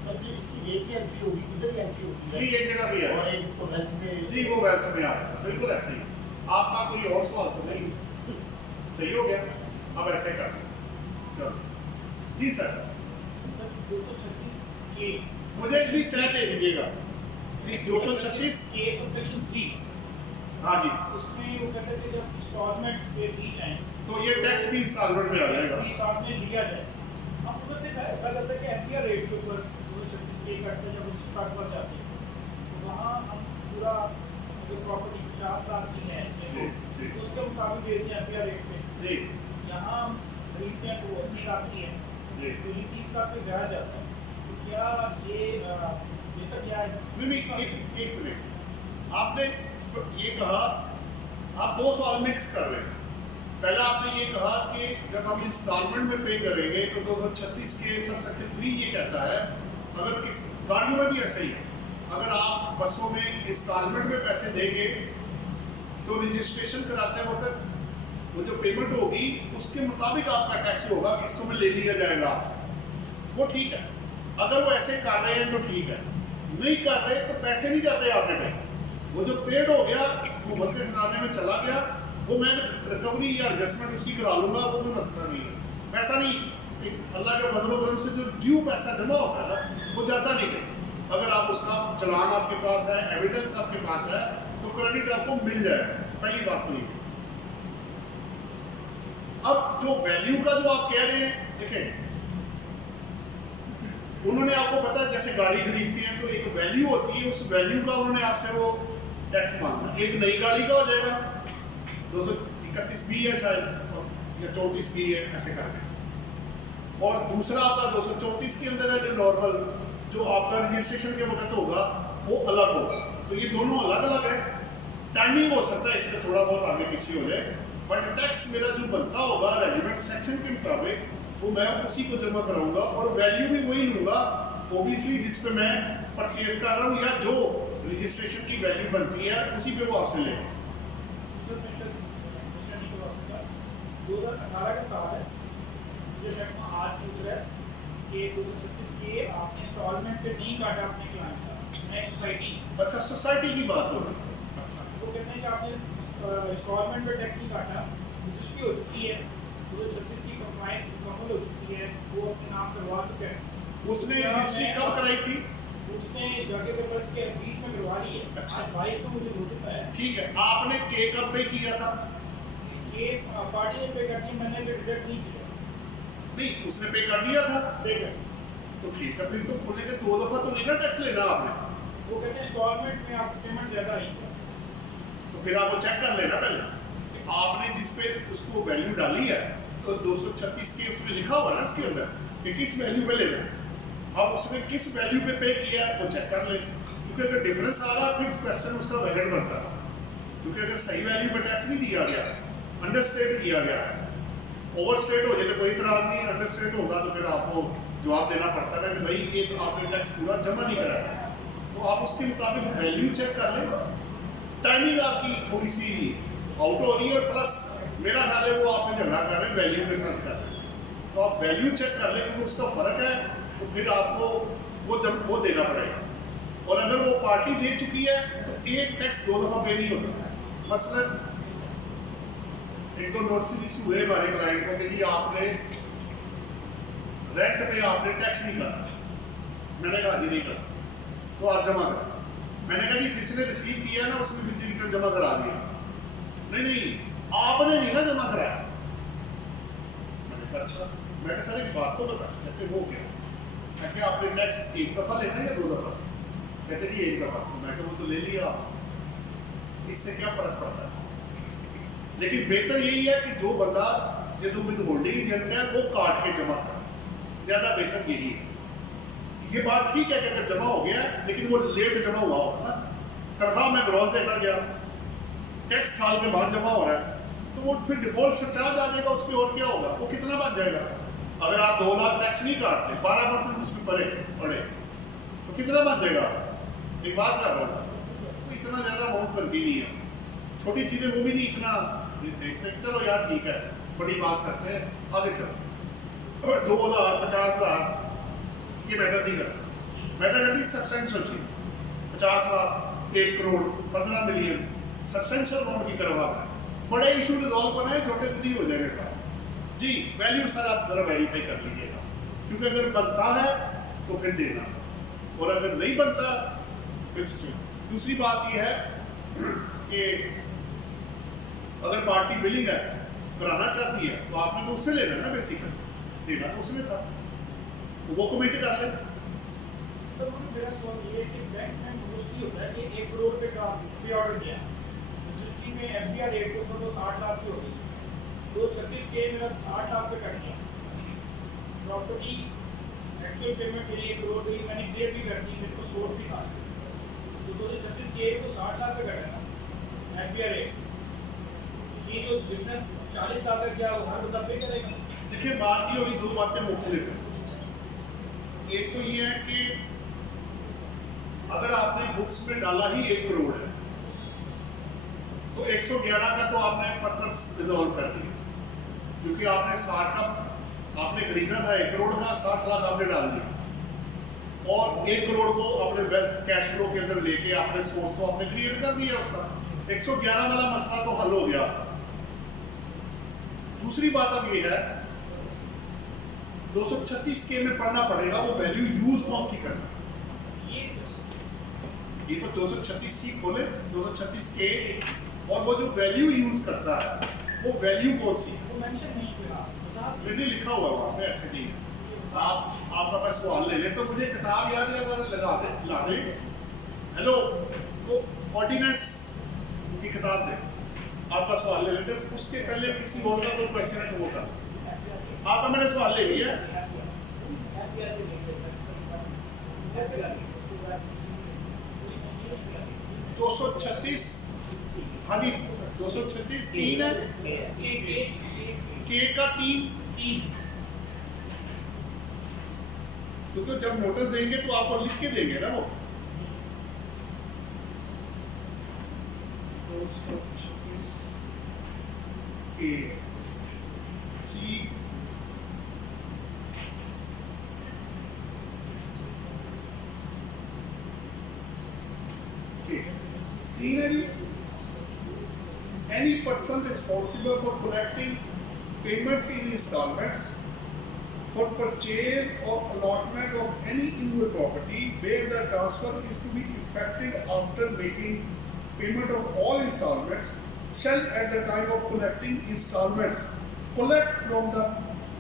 सर जी इसकी एक ही एंट्री होगी, इधर ही एंट्री होगी जी एक जगह भी है और एक इसको वेल्थ में। जी वो वेल्थ में आएगा, बिल्कुल ऐसे ही। आपका कोई और सवाल तो नहीं? सही हो गया, अब ऐसे कर चलो जी सर। सर 236 के मुझे भी चाय दे दीजिएगा जी। 236 के सबसेक्शन 3 हाँ जी, उसमें वो कहते हैं कि जब इंस्टॉलमेंट्स पे दी जाएं तो ये टैक्स भी इंस्टॉलमेंट में आ जाएगा। इसके साथ में लिया जाए। अब उधर से कहा जाता है कि एफडीआर रेट के ऊपर 236 के कटते जब उस स्टार्ट पर जाते हैं तो वहाँ हम पूरा जो प्रॉपर्टी 50 लाख की है जी, तो जी। उसके मुताबिक देते हैं एफडीआर रेट पे। जी यहाँ हम खरीदते हैं तो 80 लाख की है जी तो ये 30 लाख पे ज़्यादा जाता है। तो क्या ये बेहतर क्या है? नहीं एक मिनट, आपने ये कहा, आप दो सवाल मिक्स कर रहे हैं। पहला आपने ये कहा कि जब हम इंस्टॉलमेंट में पे करेंगे तो 236 के सबसेक्शन 3 ये कहता है, अगर किस गाड़ियों में भी ऐसा ही है, अगर आप बसों में इंस्टॉलमेंट में पैसे देंगे तो रजिस्ट्रेशन कराते वक्त वो जो पेमेंट होगी उसके मुताबिक आपका टैक्स होगा, किस्तों में ले लिया जाएगा आपसे, वो ठीक है। अगर वो ऐसे कर रहे हैं तो ठीक है, नहीं कर रहे तो पैसे नहीं जाते आपके कहीं। वो जो पेड हो गया हुकूमत के खजाने में चला गया, वो मैं रिकवरी या एडजस्टमेंट उसकी करा लूंगा, वो कोई मसला नहीं है। पैसा नहीं, अल्लाह के फजल करम से जो ड्यू पैसा जमा होता है ना वो जाता नहीं कहीं। अगर आप उसका चलान आपके पास है, एविडेंस आपके पास है तो क्रेडिट आपको मिल जाएगा, पहली बात तो ये। अब जो वैल्यू का जो आप कह रहे हैं, देखें उन्होंने आपको पता है जैसे गाड़ी खरीदती हैं तो एक वैल्यू होती है, उस वैल्यू का उन्होंने आपसे वो टैक्स मांगना। एक नई गाड़ी का हो जाएगा 231 बी है शायद या 34 बी है ऐसे करके, और दूसरा आपका 234 के अंदर है जो नॉर्मल जो आपका रजिस्ट्रेशन के वक्त होगा वो अलग होगा। तो ये दोनों अलग अलग है। टाइमिंग हो सकता है इसमें थोड़ा बहुत आगे पीछे हो जाए, बट टैक्स मेरा जो बनता होगा रेलिवेंट सेक्शन के मुताबिक वो मैं उसी को जमा कराऊंगा और वैल्यू भी वही लूंगा ओबियसली जिस पे मैं परचेज कर रहा हूँ, या जो रजिस्ट्रेशन की वैल्यू बनती है उसी पे वो आपसे लेगा। 2018 का साल है, मुझे बैंक आज पूछ रहा है कि 236 के आपने इंस्टॉलमेंट पे नहीं काटा अपने क्लाइंट का, मैं सोसाइटी। अच्छा सोसाइटी की बात हो रही है। अच्छा वो कहते हैं कि आपने इंस्टॉलमेंट पे टैक्स नहीं काटा, रजिस्ट्री हो चुकी है, 236 की कंप्लायंस मुकम्मल हो चुकी है, वो अपने नाम करवा चुके हैं। उसने रजिस्ट्री कब कराई थी? उसने जाके के फर्स्ट के 20 में करवा ली है। अच्छा। 22 को मुझे नोटिस आया ठीक है, आपने के कब पे किया था? कि पार्टी ने पे कर दी, मैंने पे डिडक्ट नहीं किया। नहीं उसने पे कर दिया था पे कर तो ठीक है, फिर तो बोले कि 2 दफा तो नहीं ना टैक्स लेना आपने, वो कहते हैं इंस्टॉलमेंट में आपकी पेमेंट ज़्यादा आई है। तो फिर आप वो चेक कर लेना पहले कि आपने जिस पे उसको वैल्यू डाली है तो 236 के उसमें लिखा हुआ है ना उसके अंदर कि किस वैल्यू पे लेना है। अब उसने किस वैल्यू पे किया है वो चेक कर ले, क्योंकि अगर डिफरेंस आ रहा है फिर क्वेश्चन उसका वैलिड बनता है। क्योंकि अगर सही वैल्यू पे टैक्स नहीं दिया गया, अंडरस्टेट किया गया है, ओवरस्टेट हो जाए तो कोई इतराज नहीं, अंडरस्टेट होगा तो फिर आपको जवाब देना पड़ता है कि भाई ये तो आपने टैक्स पूरा जमा नहीं कराया। तो आप उसके मुताबिक वैल्यू चेक कर लें। टाइमिंग आपकी थोड़ी सी आउट हो रही है, और प्लस मेरा ख्याल है वो आपने झगड़ा कर रहे हैं वैल्यू के साथ कर रहे हैं, तो आप वैल्यू चेक कर लें क्योंकि उसका फर्क है, तो फिर आपको वो देना पड़ेगा। और अगर वो पार्टी दे चुकी है तो एक टैक्स 2 दफा पे नहीं होता। मसलन 1-2 नोटिस इशू हुए हमारे क्लाइंट को कि जी आपने रेंट पे आपने टैक्स नहीं करा, मैंने कहा जी नहीं करा, तो आप जमा करें। मैंने कहा जी जिसने रिसीव किया ना उसने भी रिटर्न जमा करा दिया। नहीं आपने नहीं ना जमा कराया। मैंने कहा अच्छा, मैं कहा सर एक बात तो बता। कहते वो क्या? कहते आपने टैक्स 1 दफा लेना है या 2 दफा? कहते जी 1 दफा। मैं कहा वो तो ले लिया आप, इससे क्या फर्क पड़ता है? लेकिन बेहतर यही है कि जो बंदा जो विद होल्डिंग एजेंट है वो काट के जमा करा, ज्यादा बेहतर यही है। ये बात ठीक है कि अगर जमा हो गया लेकिन वो लेट जमा हुआ होगा ना, तनख्वाह मैं ग्रॉस देता गया, टैक्स साल के बाद जमा हो रहा है, तो वो फिर डिफॉल्ट सरचार्ज आ जाएगा उसमें, और क्या होगा, वो कितना बच जाएगा। अगर आप 2 लाख टैक्स नहीं काटते, 12% उसमें पड़े तो कितना बच जाएगा। एक बात कर रहा हूँ, तो इतना ज़्यादा अमाउंट बनती नहीं है, छोटी चीज़ें वो भी नहीं इतना देखते। चलो यार ठीक है, बड़ी बात करते हैं, आगे चलो। 2,000 50,000 ये मैटर नहीं करता, मैटर करती सब्सटेंशियल चीज़। 50 lakh 1 crore 15 million substantial amount की तरफ आता है। बड़े इशू रिजॉल्व बनाए, छोटे फ्री हो जाएंगे साहब जी। वैल्यू सर आप ज़रा वेरीफाई कर लीजिएगा, क्योंकि अगर बनता है तो फिर देना, और अगर नहीं बनता फिर। दूसरी बात यह है कि अगर पार्टी विलिंग है, कराना चाहती है, तो आपने तो उससे लेना ना, बेसिकली देना तो उसने था, तो वो कमिट कर ले। तो मेरा सवाल ये है कि बैंक में मोस्टली होता है कि 1 करोड़ रुपए का पे ऑर्डर किया, रजिस्ट्री में एफडीआर रेट के ऊपर वो 60 लाख की होगी, तो 36 के मेरा 60 लाख पे कट गया। प्रॉपर्टी एक्चुअल पेमेंट मेरी 1 करोड़ की मैंने क्लियर भी कर दी, मेरे को सोर्स भी था, तो 36 के को 60 लाख पे कटेगा एफडीआर रेट। ये जो डिफरेंस 40 लाख का क्या वो हर बंदा पे करेगा। देखिए बात ये होगी, 2 बातें मुख्तलिफ हैं। एक तो ये है कि अगर आपने बुक्स में डाला ही 1 करोड़ है, तो 111 का तो आपने फर्दर रिजॉल्व कर दिया, क्योंकि आपने 60 का आपने खरीदना था, 1 करोड़ का 60 लाख आपने डाल दिया, और 1 करोड़ को अपने वेल्थ कैश फ्लो के अंदर लेके आपने सोर्स तो आपने क्रिएट कर दिया उसका। 111 वाला मसला तो हल हो गया। दूसरी बात अब ये है, 236 के में पढ़ना पड़ेगा वो वैल्यू यूज कौन सी करना। ये तो 236 की खोले, 236 के, और वो जो वैल्यू यूज करता है वो वैल्यू कौन सी है, वो मेंशन नहीं किया साहब, मैंने लिखा हुआ वहाँ पे, ऐसे नहीं है। आपका मैं सवाल ले ले तो मुझे किताब याद लगा दे, ला दे। हेलो, वो ऑर्डिनेंस की किताब दे, आपका सवाल ले लेते, उसके पहले किसी और का कोई क्वेश्चन है तो वो कर। आपका मैंने सवाल ले लिया। 236, हाँ जी 236 3 है, के का 3, क्योंकि जब नोटिस देंगे तो आपको लिख के देंगे ना वो। 236 के सी के 3 है जी। Any person responsible for collecting payments in installments for purchase or allotment of any inward property where the transfer is to be effected after making payment of all installments shall at the time of collecting installments collect from the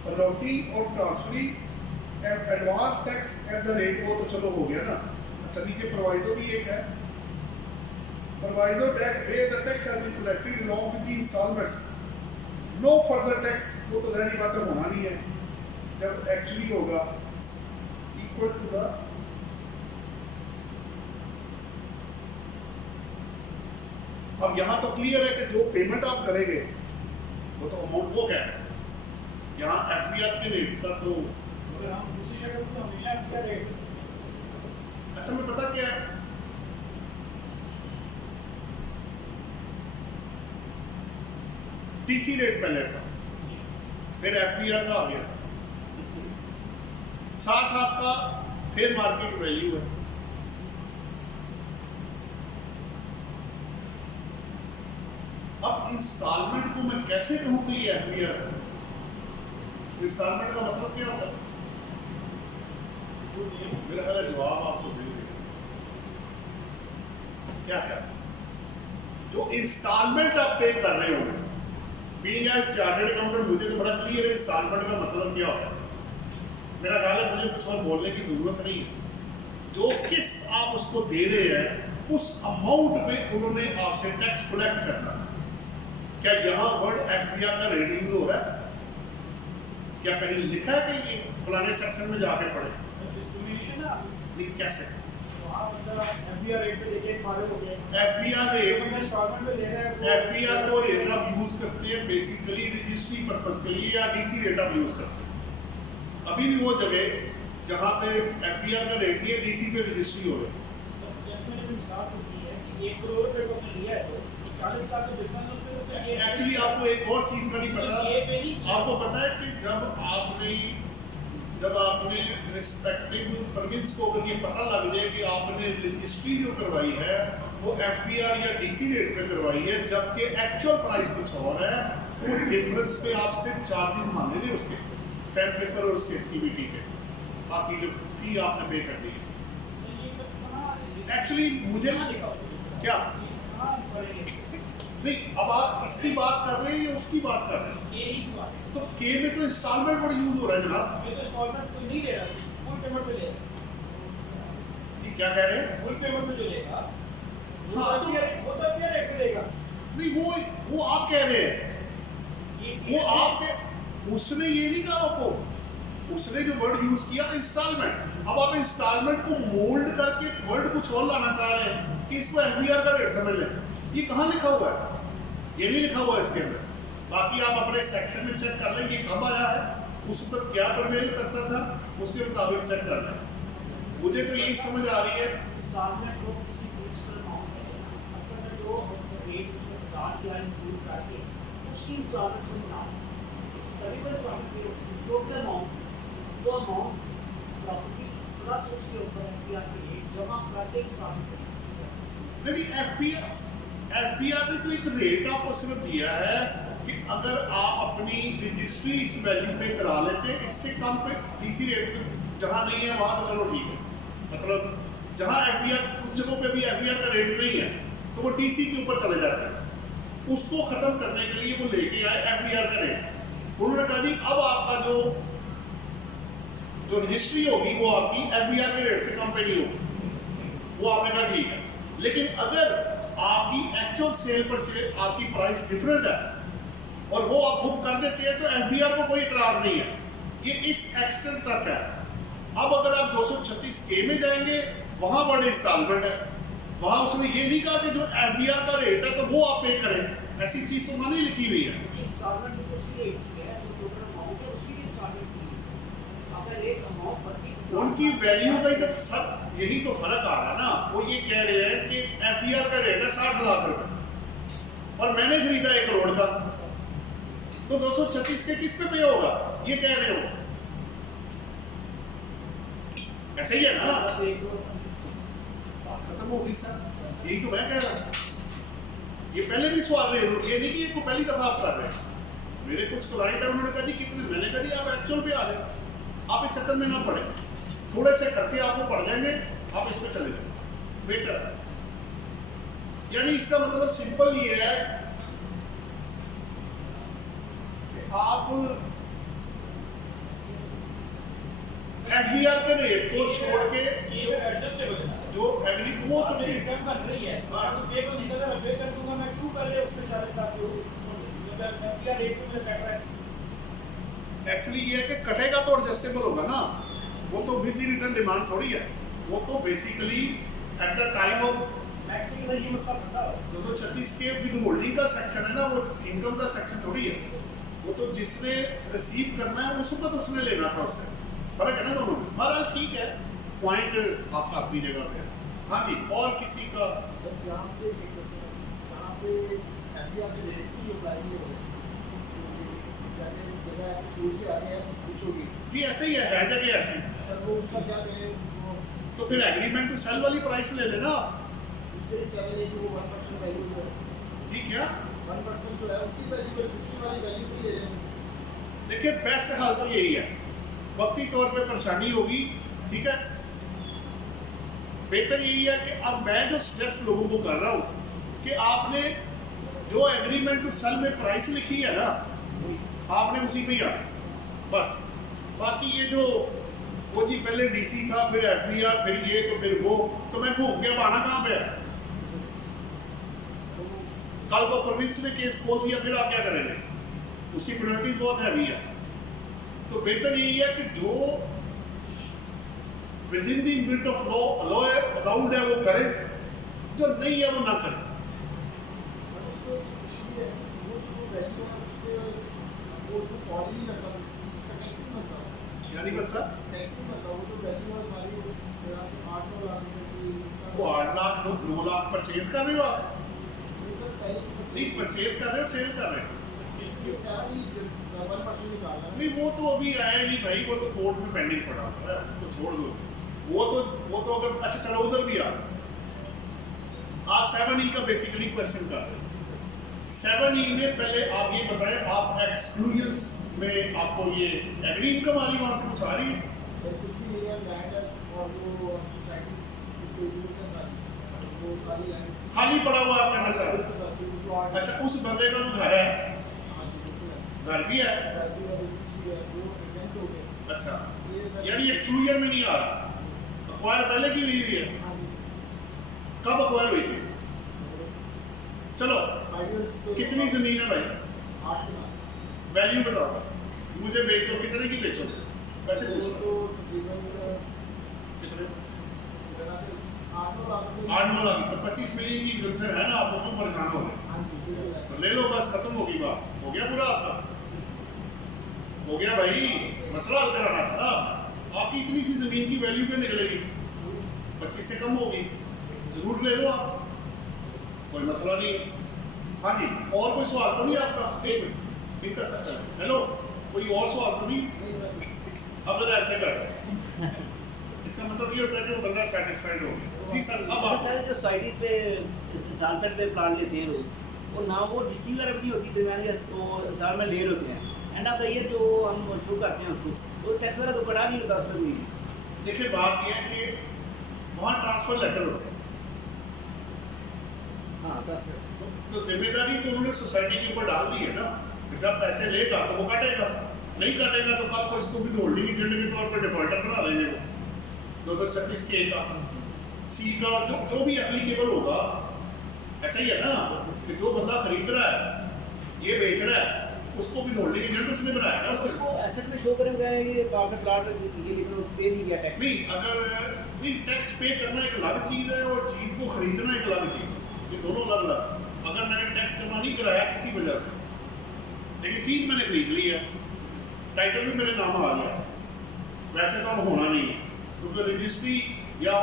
allottee or transferee an advance tax at the rate, वो तो चलो हो गया ना। अच्छा नीचे प्रोवाइडो भी एक है, proviso that where the tax has been collected along with the installments, no further tax, वो तो ज़ाहिर बात है होना नहीं है, जब एक्चुअली होगा equal to the अब यहाँ तो क्लियर है कि जो पेमेंट आप करेंगे वो तो अमाउंट वो क्या है, यहाँ एफबीआर के रेट का तो अगर हम दूसरी शक्ल में हमेशा क्या रेट असल में पता क्या है, टीसी रेट पहले था, फिर एफबीआर का आ गया, साथ आपका फेयर मार्केट वैल्यू है। अब इंस्टॉलमेंट को मैं कैसे कहूं कि ये एफबीआर है? इंस्टॉलमेंट का मतलब क्या होता है? तो मेरा ख्याल है जवाब आपको मिल गया। क्या क्या जो इंस्टॉलमेंट आप पे कर रहे हो, बीइंग एज चार्टर्ड अकाउंटेंट मुझे तो बड़ा क्लियर है इंस्टॉलमेंट का मतलब क्या होता है। मेरा ख्याल है मुझे कुछ और बोलने की जरूरत नहीं है। जो किस्त आप उसको दे रहे हैं उस अमाउंट पे उन्होंने आपसे टैक्स कलेक्ट करना है। क्या यहाँ वर्ड एफबीआर का रेट यूज हो रहा है? क्या कहीं लिखा है कि ये पुराने सेक्शन में जाके पढ़े? डिस्क्रिमिनेशन है नहीं कैसे वहाँ मतलब एफबीआर रेट पे देके मारे हो गए एफबीआर रेट मतलब इंस्टॉलमेंट पे ले रहे हैं एफबीआर को रेट आप यूज करते हैं बेसिकली रजिस्ट्री पर्पस के लिए या डीसी रेट आप यूज करते हैं। अभी भी वो जगह जहाँ पे एफबीआर का रेट नहीं है डीसी पे रजिस्ट्री हो रही है। जैसे मैंने मिसाल तो दी है कि 1 करोड़ रुपए को आपने लिया है तो 40 लाख का डिफरेंस उस पे तो फिर ये एक्चुअली आपको एक और चीज का नहीं ये पे नहीं पता, आपको पता है कि जब आपने रिस्पेक्टिव प्रोविंस को अगर ये पता लग जाए कि आपने रजिस्ट्री जो करवाई है वो एफबीआर या डीसी रेट पे करवाई है जबकि एक्चुअल प्राइस कुछ और है, तो डिफरेंस पे आपसे चार्जेस मांगेंगे उसके स्टैम्प पेपर और उसके सीबीटी के, बाकी जो फी आपने पे कर दी है। एक्चुअली मुझे क्या नहीं, अब आप इसकी बात कर रहे हैं या उसकी बात कर रहे हैं? यही बात है तो के में तो इंस्टॉलमेंट वर्ड यूज हो रहा है जनाब। ये तो इंस्टॉलमेंट कोई नहीं दे रहा फुल पेमेंट पे ले रहा है जी क्या कह रहे हैं? फुल पेमेंट पे जो लेगा हाँ, तो- वो तो एफबीआर रेट पे देगा नहीं वो आप कह रहे हैं, वो आप उसने ये नहीं कहा आपको, उसने जो वर्ड यूज किया इंस्टॉलमेंट। अब आप इंस्टॉलमेंट को मोल्ड करके वर्ड कुछ और लाना चाह रहे हैं कि इसको एफबीआर का रेट समझ लें। ये कहाँ लिखा हुआ है? ये नहीं लिखा हुआ है इसके अंदर। बाकी आप अपने सेक्शन में चेक कर लें कि कब आया है, उस वक्त क्या प्रवेल करता था, उसके मुताबिक चेक कर लें। मुझे तो यही समझ आ रही है इंस्टॉलमेंट जो किसी प्रिंसिपल अमाउंट है असल में जो रेट उसमें डाल दिया इंक्लूड करके उसकी इंस्टॉलमेंट में ना तभी कोई इंस्टॉलमेंट टोटल अमाउंट वो अमाउंट प्रॉपर्टी प्लस उसके ऊपर एफबीआर के रेट जमा करके इंस्टॉलमेंट नहीं, एफबीआर ने तो एक रेट आपको सिर्फ दिया है कि अगर आप अपनी रजिस्ट्री इस वैल्यू पे करा लेते हैं, इससे कम पे डीसी रेट जहाँ नहीं है वहाँ तो चलो ठीक है, मतलब जहाँ एफबीआर कुछ जगहों पे भी एफबीआर का रेट नहीं है तो वो डीसी के ऊपर चले जाते हैं। उसको खत्म करने के लिए वो लेके आए एफबीआर का रेट। उन्होंने कहा जी अब आपका जो रजिस्ट्री होगी वो आपकी एफबीआर के रेट से कम पे नहीं होगी। वो आपने कहा ठीक है, लेकिन अगर आपकी एक्चुअल सेल पर आपकी प्राइस डिफरेंट है और वो आप बुक कर देते हैं तो एफबीआर को कोई इतराज नहीं है। ये इस एक्सटेंट तक है। अब अगर आप 236 के में जाएंगे वहां बड़े इंस्टॉलमेंट है, वहां उसने ये नहीं कहा कि जो एफबीआर का रेट है तो वो आप पे करें, ऐसी चीज वहां नहीं लिखी हुई है। इंस्टॉलमेंट तो उसकी रेट की है जो टोटल अमाउंट है उसकी इंस्टॉलमेंट की है अगर एक अमाउंट प्रति उनकी वैल्यू का ही तो सब यही तो फर्क आ रहा है ना। वो ये कह रहे हैं कि एफबीआर का रेट है 60 लाख रुपए और मैंने खरीदा 1 करोड़ का, तो 236 के किस पे होगा ये कह रहे हो? ऐसे ही है ना, बात खत्म होगी सर। यही तो मैं कह रहा हूँ। ये पहले भी सवाल रहे, ये नहीं कि ये को पहली दफा आप कर रहे हैं। मेरे कुछ क्लाइंट है, उन्होंने कहा जी कितने, मैंने कहा जी आप एक्चुअल पे आ जाए, आप इस चक्कर में ना पड़े, थोड़े से खर्चे आपको पड़ जाएंगे, आप इस पे चले जाए, बेहतर है। यानी इसका मतलब सिंपल ये है कि आप एफबीआर के रेट को छोड़ के ये एडजस्टेबल है जो एग्री वो तो ठीक रिटर्न बन रही है हाँ। तो पे को निकल मैं पे कर दूंगा, मैं क्यों पहले उसमें 40 लाख को जब एफबीआर रेट में कट रहा है। एक्चुअली ये है कि कटेगा तो एडजस्टेबल होगा ना, वो तो विद रिटर्न डिमांड थोड़ी है, वो तो basically eight the time of maximum का ये मसला फंसा हुआ है। 236 के विद होल्डिंग का सेक्शन है ना, वो इनकम का सेक्शन थोड़ी है, वो तो जिसने रिसीव करना है उस वक्त उसने लेना था, उससे फर्क है ना दोनों में। बहरहाल ठीक है, पॉइंट आपका अपनी जगह पे है। हाँ जी, और किसी का सर जहाँ पे एक जहाँ पे एफबीआर के रेट से अप्लाई नहीं हो रहे, जैसे जगह आप शुरू से आगे हैं कुछ होगी जी ऐसे ही है जगह ऐसे ही। सर, वो उसका क्या करें वो तो फिर एग्रीमेंट टू सेल वाली प्राइस ले लेना उसके लिए सेवन है कि वो 1% वैल्यू जो है ठीक है। 1% जो है उसी वैल्यू पे रजिस्ट्री वाली वैल्यू पे ले रहे हैं। देखिए बेस्ट हाल तो यही है, वक्ती तौर पे परेशानी होगी, ठीक है। बेहतर यही है कि अब मैं जो सजेस्ट लोगों को कर रहा हूँ कि आपने जो एग्रीमेंट टू सेल में प्राइस लिखी है ना, आपने उसी पे ही आना बस। बाकी ये जो वो जी पहले डीसी था, फिर एफबीआर, फिर ये तो फिर वो, तो मैं घूम के अब आना कहाँ पे है? कल को प्रोविंस ने केस खोल दिया, फिर आप क्या करेंगे? उसकी पेनल्टीज बहुत हैवी है। तो बेहतर यही है कि जो with in the limit of law law allowed है वो करे, जो नहीं है वो ना करे। सर उसको इसलिए वो जो वैल्यू है उसके वो उसको कॉल ही नहीं करता, उसका टैक्स नहीं बनता, क्या नहीं बनता? टैक्स नहीं बनता। वो जो वैल्यू है सारी मेरा से 8-9 लाख रुपए की इस तरह वो 8 लाख 9 लाख परचेज कर रहे हो आप? नहीं सर, पहले नहीं, परचेज कर रहे हो, सेल कर रहे हो? ये सैलरी 1% निकालना है। नहीं, वो तो अभी आया नहीं भाई, वो तो कोर्ट में पेंडिंग पड़ा हुआ है, उसको छोड़ दो। वो तो अगर अच्छा चलो उधर भी आप 7E का बेसिकली क्वेश्चन कर रहे हो। 7E में पहले आप ये बताएं, आप एक्सक्लूजन्स में आपको ये एग्री इनकम आ रही, वहां से कुछ आ रही है? सर कुछ भी नहीं है, लैंड है और वो सोसाइटी उसको यूज है सारी, वो सारी लैंड खाली पड़ा हुआ आप कहना चाह रहे बिल्कुल सर, बिल्कुल तो हो? आठ अच्छा, उस बंदे का जो घर है, हाँ जी बिल्कुल है, घर भी है, वैल्यू है, बिजनेस भी है, वो एग्जेंट हो गए। अच्छा, ये सर यानी एक्सक्लूजन में नहीं आ रहा। अक्वायर पहले की हुई है, हाँ जी कब अक्वायर हुई थी? चलो, 5 years तो कितनी जमीन है भाई? 8 के बाद वैल्यू बताओ, मुझे बेच दो, कितने की बेचोगे? पैसे पूछ वो रहा तो हूं। तकरीबन कितने? मेरा से 8-9 लाख रुपए 8-9 लाख, तो 25 मिलियन की एग्जाम्पशन है ना, आपको क्यों परेशान हो रहे? हाँ जी बिल्कुल तो ऐसा। ले लो, बस खत्म होगी बात, हो गया पूरा आपका, हो गया भाई, मसला हल कराना था ना। आपकी इतनी सी जमीन की वैल्यू क्या निकलेगी? 25 से कम होगी, जरूर ले लो आप, कोई मसला नहीं है। हाँ जी, और कोई सवाल तो नहीं आपका? एक मिनट, इनका सर, हेलो, कोई और सवाल तो नहीं? नहीं सर, अब बता ऐसे कर, इसका मतलब ये होता है कि वो बंदा सेटिस्फाइड हो गया। जी सर, अब तो आप सर जो साइड पे इंसान पे प्लांट लेते हैं लोग, वो ना वो डिस्टिलर अपनी होती दरमियान में, तो इंसान में लेयर होते हैं, एंड ऑफ द ईयर जो हम शुरू करते हैं उसको, तो टैक्स वगैरह तो कटा नहीं होता उसमें कोई भी। देखिए, बात यह है कि वहाँ ट्रांसफर लेटर होते हैं, हाँ बस तो जिम्मेदारी तो उन्होंने सोसाइटी के ऊपर डाल दी है ना, कि जब पैसे लेगा तो वो काटेगा, नहीं काटेगा तो कल को इसको भी होल्डिंग एजेंट के तौर पर डिफॉल्टर बना देंगे वो 236 के का सी का जो भी एप्लीकेबल होगा। ऐसा ही है ना कि जो बंदा खरीद रहा है, ये बेच रहा है, उसको भी होल्डिंग एजेंट उसने बनाया ना उसको। उसको एसेट में शो करेंगे ये आपने प्लाट ये लेकिन पे नहीं किया टैक्स। नहीं, अगर नहीं, टैक्स पे करना एक अलग चीज़ है और चीज़ को खरीदना एक अलग चीज़ है, ये दोनों अलग अलग। अगर मैंने टैक्स जमा नहीं कराया किसी वजह से, लेकिन चीज़ मैंने खरीद ली है, टाइटल भी मेरे नाम आ गया, वैसे तो अब होना नहीं है, क्योंकि रजिस्ट्री या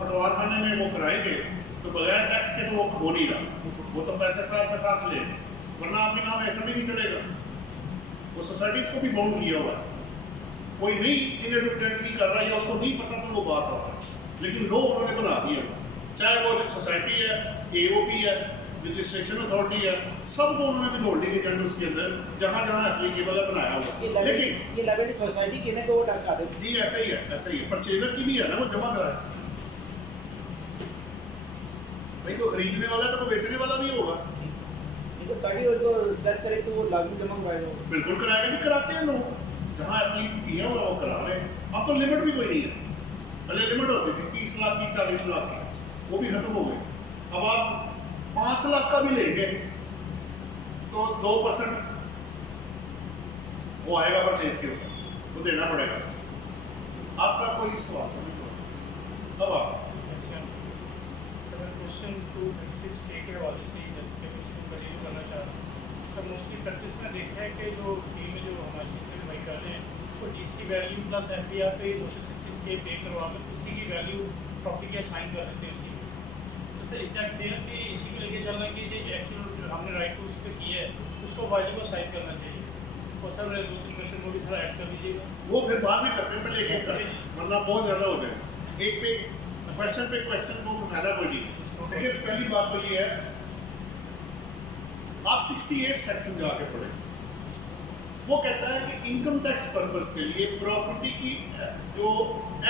पटवार खाने में वो कराएंगे तो बगैर टैक्स के तो वो हो नहीं रहा, वो तो पैसे साथ के साथ ले, वरना आपके नाम ऐसा भी नहीं चलेगा। वो सोसाइटीज़ को भी बाउंड किया हुआ है, कोई नहीं इनएडवर्टेंटली कर रहा है या उसको नहीं पता तो वो बात हो रहा है, लेकिन लो उन्होंने बना दिया, चाहे वो सोसाइटी है, AOP है, रजिस्ट्रेशन अथॉरिटी है, सबको उन्होंने विद होल्डिंग एजेंट उसके अंदर जहाँ जहाँ एप्लीकेबल है बनाया हुआ। लेकिन ये लाइबिलिटी सोसाइटी के ना तो वो टैक्स काटे। जी ऐसा ही है, ऐसा ही है, परचेजर की भी है ना, वो जमा कराए भाई, को खरीदने वाला है तो वो बेचने वाला भी होगा, तो साड़ी और जो सेस करे तो वो लागू जमा कराएगा। बिल्कुल कराएगा जी, कराते हैं लोग, जहाँ एप्लीकेशन किया हुआ वो करा रहे हैं। अब तो लिमिट भी कोई नहीं है, पहले लिमिट होती थी 30 लाख की, 40 लाख की, वो भी खत्म हो गई। अब आप 5 लाख का भी लेंगे तो 2% वो आएगा परचेज के ऊपर, वो देना पड़ेगा। आपका कोई सवाल तो नहीं हुआ? अब आप क्वेश्चन 236 ए के हवाले से जैसे कि कुछ कंटिन्यू करना चाह रहा हूँ। सर मोस्टली प्रैक्टिस में देखा है कि जो फील्ड में जो हमारे जितने भाई कर रहे हैं वो GC वैल्यू प्लस FBR पे 236 के पे करवा कर उसी की वैल्यू प्रॉपर्टी के साइन कर देते हैं उसी में। तो सर इस टाइप फेयर कि इसी को लेके चलना कि जो एक्चुअल हमने राइट टू उस पर किया है उसको वैल्यू को साइन करना चाहिए। और सर 2-3 क्वेश्चन को भी थोड़ा ऐड कर दीजिएगा। वो फिर बाद में करते हैं, पहले एक एक करें, वरना बहुत ज़्यादा हो जाएगा। एक पे क्वेश्चन को फायदा कोई नहीं। देखिए, पहली बात तो ये है, आप 68 सेक्शन जाके पढ़े, वो कहता है कि इनकम टैक्स पर्पस के लिए प्रॉपर्टी की जो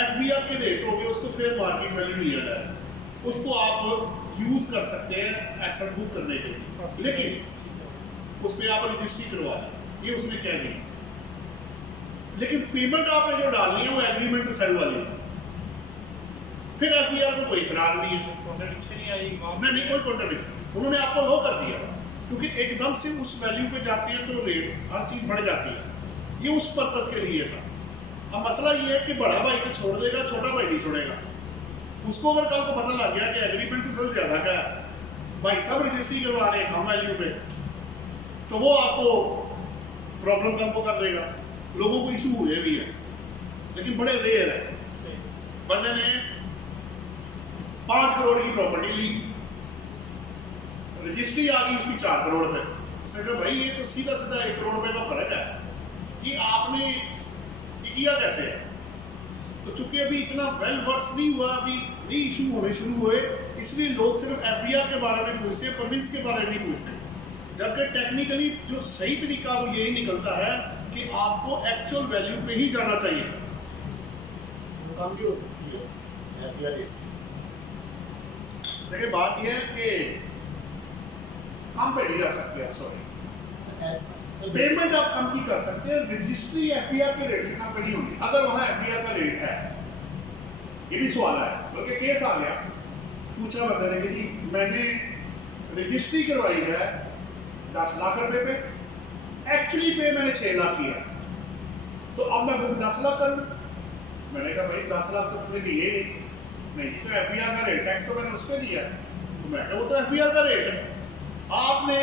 FBR के रेट होंगे उसको फेयर मार्केट वैल्यू लिया जाए, उसको आप यूज कर सकते हैं एसेट बुक करने के लिए, लेकिन उस पर आप रजिस्ट्री करवा लें, ये उसने कह दी। लेकिन पेमेंट आपने जो डालनी है वो एग्रीमेंट टू सेल वाली है, फिर FBR को कोई इतराज नहीं है, कॉन्ट्रडिक्शन ही आई नहीं कोई कॉन्ट्रडिक्शन, उन्होंने आपको लो कर दिया, क्योंकि एकदम से उस वैल्यू पे जाती है तो रेट हर चीज़ बढ़ जाती है, ये उस पर्पस के लिए था। अब मसला ये है कि बड़ा भाई तो छोड़ देगा, छोटा भाई नहीं छोड़ेगा। उसको अगर कल को पता लग गया कि एग्रीमेंट रिजल्ट ज्यादा का है, भाई साहब रजिस्ट्री करवा रहे हैं कम वैल्यू पे, तो वो आपको प्रॉब्लम कम को कर देगा। लोगों को इशू हुए भी है, लेकिन बड़े रेयर है। बंदे ने 5 करोड़ की प्रॉपर्टी ली, रजिस्ट्री आ गई उसकी 4 करोड़ पे। उसने कहा भाई ये तो सीधा सीधा 1 करोड़ रुपए का फर्क है, कि आपने ये किया कैसे? तो चूंकि अभी इतना वेल वर्स नहीं हुआ, अभी नई इशू होने शुरू हुए, इसलिए लोग सिर्फ एफबीआर के बारे में पूछते हैं, परमिट्स के बारे में नहीं पूछते। जबकि टेक्निकली जो सही तरीका वो यही निकलता है कि आपको एक्चुअल वैल्यू पे ही जाना चाहिए। कम भी हो सकती है एफबीआर रेट से। देखिए बात यह है कि कम पे नहीं जा सकते आप, सॉरी पेमेंट आप कम की कर सकते हैं, रजिस्ट्री एफबीआर के रेट से कम पे नहीं होगी। अगर वहां एफबीआर का रेट है, ये भी सवाल है, बल्कि केस आ गया, पूछा बंदे ने कि जी मैंने रजिस्ट्री करवाई है 10 लाख रुपए पे, एक्चुअली पे मैंने 6 लाख किया, तो अब मैं बुक 10 लाख करूं? मैंने कहा भाई 10 लाख तो तुमने दिए नहीं, तो एफबीआर का रेट टैक्स तो मैंने उस पर दिया। तो मैं कहा वो तो एफबीआर का रेट है, आपने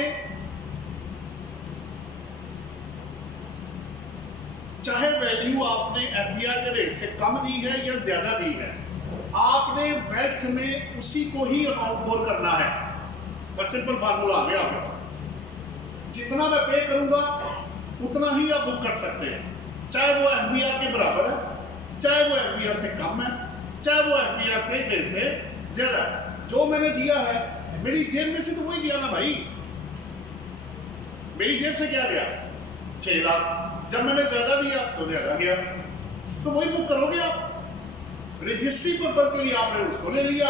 चाहे वैल्यू आपने एफबीआर के रेट से कम दी है या ज्यादा दी है, आपने वेल्थ में उसी को ही अकाउंट फॉर करना है। बस सिंपल फार्मूला आ गया आपके पास। जितना मैं पे करूंगा उतना ही आप बुक कर सकते हैं, चाहे वो एफबीआर के बराबर है, चाहे वो एफबीआर से कम है, चाहे वो एफबीआर से रेट से ज्यादा। जो मैंने दिया है मेरी जेब में से तो वही दिया ना भाई, मेरी जेब से क्या गया? 6 लाख। जब मैंने ज्यादा दिया तो ज्यादा गया, तो वही बुक करोगे आप। रजिस्ट्री पर्पज के लिए आपने उसको ले लिया,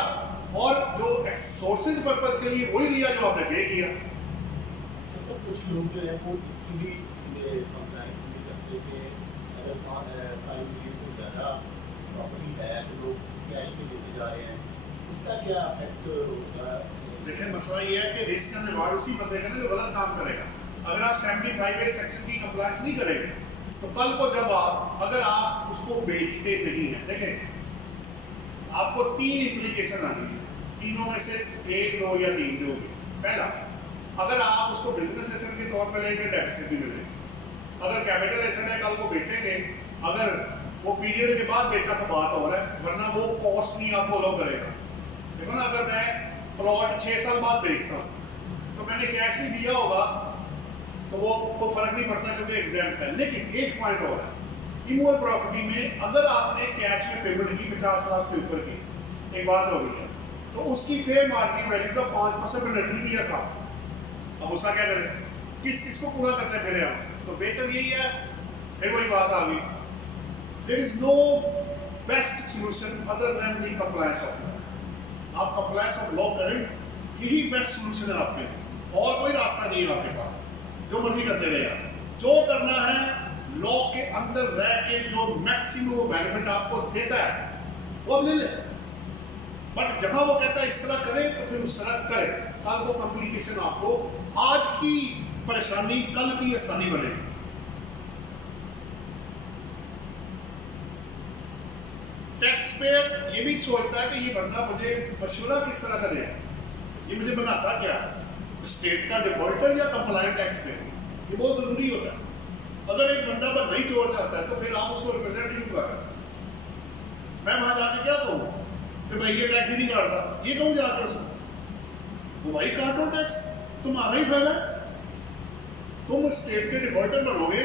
और जो सोर्सिंग पर्पज के लिए वही लिया जो आपने पे किया। तो सब कुछ लोग जो है वो इसकी भी कंप्लाइंस नहीं करते कि अगर 5 मिलियन से ज़्यादा प्रॉपर्टी है तो लोग कैश में देते जा रहे हैं, उसका क्या इफेक्ट होगा? देखिए मसला ये है कि रिस्क एंड रिवार्ड उसी बंदे का ना जो गलत काम करेगा। अगर आप 75A सेक्शन की कंप्लायंस नहीं करेंगे तो कल को जब अगर आप उसको बेचते नहीं हैं, देखें आपको 3 इम्प्लीकेशन आनी है, तीनों में से 1, 2 या 3 जो होगी। पहला, अगर आप उसको बिजनेस एसेट के तौर पर लेंगे डेफिसिट भी मिलेगा। अगर कैपिटल एसेट है कल को बेचेंगे, अगर वो पीरियड के बाद बेचा तो बात हो रहा है, वरना वो कॉस्ट नहीं आप फॉलो करेगा। देखो ना, अगर मैं प्लॉट 6 साल बाद बेचता हूँ तो मैंने कैश भी दिया होगा तो वो को फर्क नहीं पड़ता क्योंकि एग्जाम्प्ट है। लेकिन एक पॉइंट और है, इमूवल प्रॉपर्टी में अगर आपने कैश में पेमेंट की 50 लाख से ऊपर की, एक बात हो गई है, तो उसकी फेयर मार्केट वैल्यू का 5% पेनल्टी भी है साहब। अब उसका क्या करें, किसको पूरा करते फिर हम? तो बेहतर यही है, फिर वही बात आ गई, there is no best solution other than the compliance of law. आप कंप्लायंस ऑफ लॉ करें, यही बेस्ट सॉल्यूशन है आपके लिए, और कोई रास्ता नहीं है आपके पास। जो मर्जी करते रहे आप, जो करना है लॉ के अंदर रह के जो मैक्सिमम वो बेनिफिट आपको देता है वो अब ले ले। बट जहां वो कहता है इस तरह करें तो फिर उस तरह करें। कल को कम्प्लीकेशन आपको आज की परेशानी कल की आसानी बनेगी। टैक्स पेयर ये भी सोचता है कि ये बंदा मुझे मशवरा किस तरह का देगा, ये मुझे बनाता क्या है, स्टेट का डिफॉल्टर या कंप्लायंट टैक्स पेयर, ये बहुत जरूरी होता है। अगर एक बंदा पर नहीं जोड़ चाहता है तो फिर आप उसको रिप्रेजेंट क्यों कर रहे हैं? मैं वहां जाके क्या कहूँ कि भाई ये टैक्स ही नहीं काटता, ये कहूँ जाके उसको, वो भाई काटो टैक्स, तुम्हारा ही फायदा है, तुम स्टेट के डिफॉल्टर बनोगे।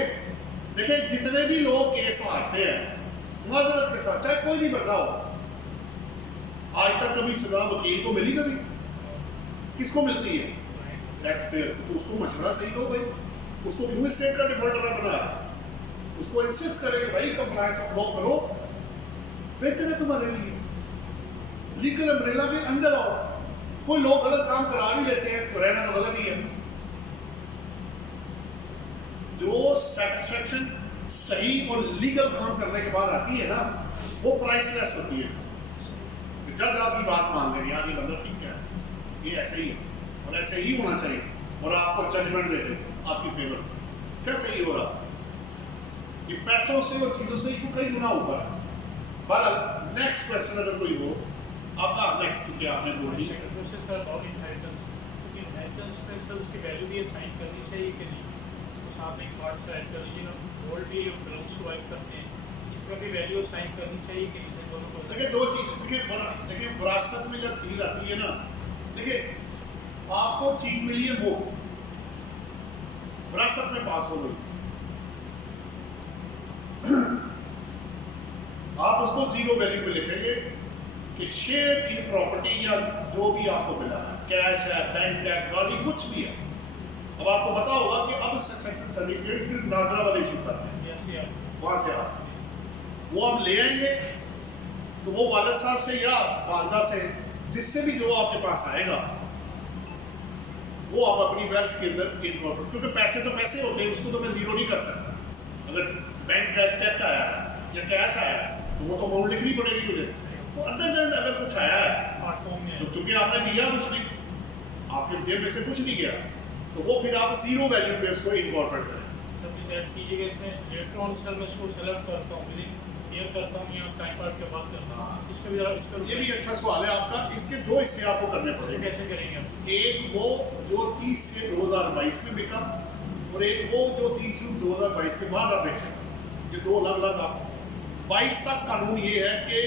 देखिए जितने भी लोग केस आते हैं माजरत के साथ, चाहे कोई भी बंदा हो, आज तक कभी सजा वकील को मिली? कभी किसको मिलती है? Tax payer. तो उसको मशवरा सही दो भाई, उसको क्यों स्टेट का डिफॉल्टर बना रहा है? उसको इंसिस्ट करें कि भाई कंप्लायंस ऑफ लॉ करो, बेहतर है तुम्हारे लिए, लीगल अम्ब्रेला के अंदर आओ। कोई लोग गलत काम करा भी लेते हैं तो रहना तो गलत ही है। जो सेटिस्फेक्शन सही और लीगल काम करने के बाद आती है ना, वो प्राइसलेस होती है। जज आपकी बात मान लेंगे, यार ये बंदा ठीक है, ये ऐसे ही है और ऐसे ही होना चाहिए, और आपको जजमेंट दे दे आपकी फेवर। क्या चाहिए और आप? ये पैसों से और चीज़ों से कई गुना ऊपर है। बहरहाल नेक्स्ट क्वेश्चन अगर कोई हो आपका, नेक्स्ट क्या आपने बोल the question sir about inheritance, तो इनहेरिटेंस में सर उसकी वैल्यू भी असाइन करनी चाहिए कि नहीं? तो साथ में एक पार्ट से ऐड कर लीजिए ना, गोल्ड भी बिलोंग्स टू वाइफ करते हैं, इसका भी वैल्यू असाइन करनी चाहिए कि नहीं? दोनों को देखिए दो चीज, देखिए विरासत में जब चीज आती है ना, देखिए आपको चीज मिली है मुफ्त, विरासत में पास हो गई, आप उसको जीरो वैल्यू पे लिखेंगे कि शेयर इन प्रॉपर्टी या जो भी आपको मिला है, कैश है, बैंक है, गाड़ी, कुछ भी है। अब आपको पता होगा कि अब सक्सेशन सर्टिफिकेट नादरा वाले इशू करते हैं, या से आप वहां से आप वो हम ले आएंगे, तो वो वालिद साहब से या वालदा से, जिससे भी जो आपके पास आएगा, वो आप अपनी वेल्थ के अंदर इनकॉर्पोरेट, क्योंकि पैसे तो पैसे होते हैं, उसको तो मैं जीरो नहीं कर सकता। अगर बैंक का चेक आया है या कैश आया है तो वो तो अमाउंट लिखनी पड़ेगी मुझे। तो अंदर जन अगर कुछ आया है स्मार्टफोन में तो चूंकि आपने दिया कुछ नहीं, आपके जेब में से कुछ नहीं गया, तो वो फिर आप जीरो वैल्यू पे उसको इनकॉर्पोरेट करें। सब कुछ ऐड कीजिएगा इसमें। लेटर ऑन सर मैं इसको सेलेक्ट करता हूँ, क्लियर करता हूँ या टाइम पार्ट के बाद करता हूँ, इसको भी जरा इसको ये भी अच्छा सवाल है आपका। इसके दो हिस्से आपको करने पड़ेंगे। कैसे करेंगे आप? एक वो जो 30 से 2022 में बिका, और एक वो जो 30 जून 2022 के बाद आप बेचेंगे। ये दो अलग अलग आप 22 तक कानून ये है कि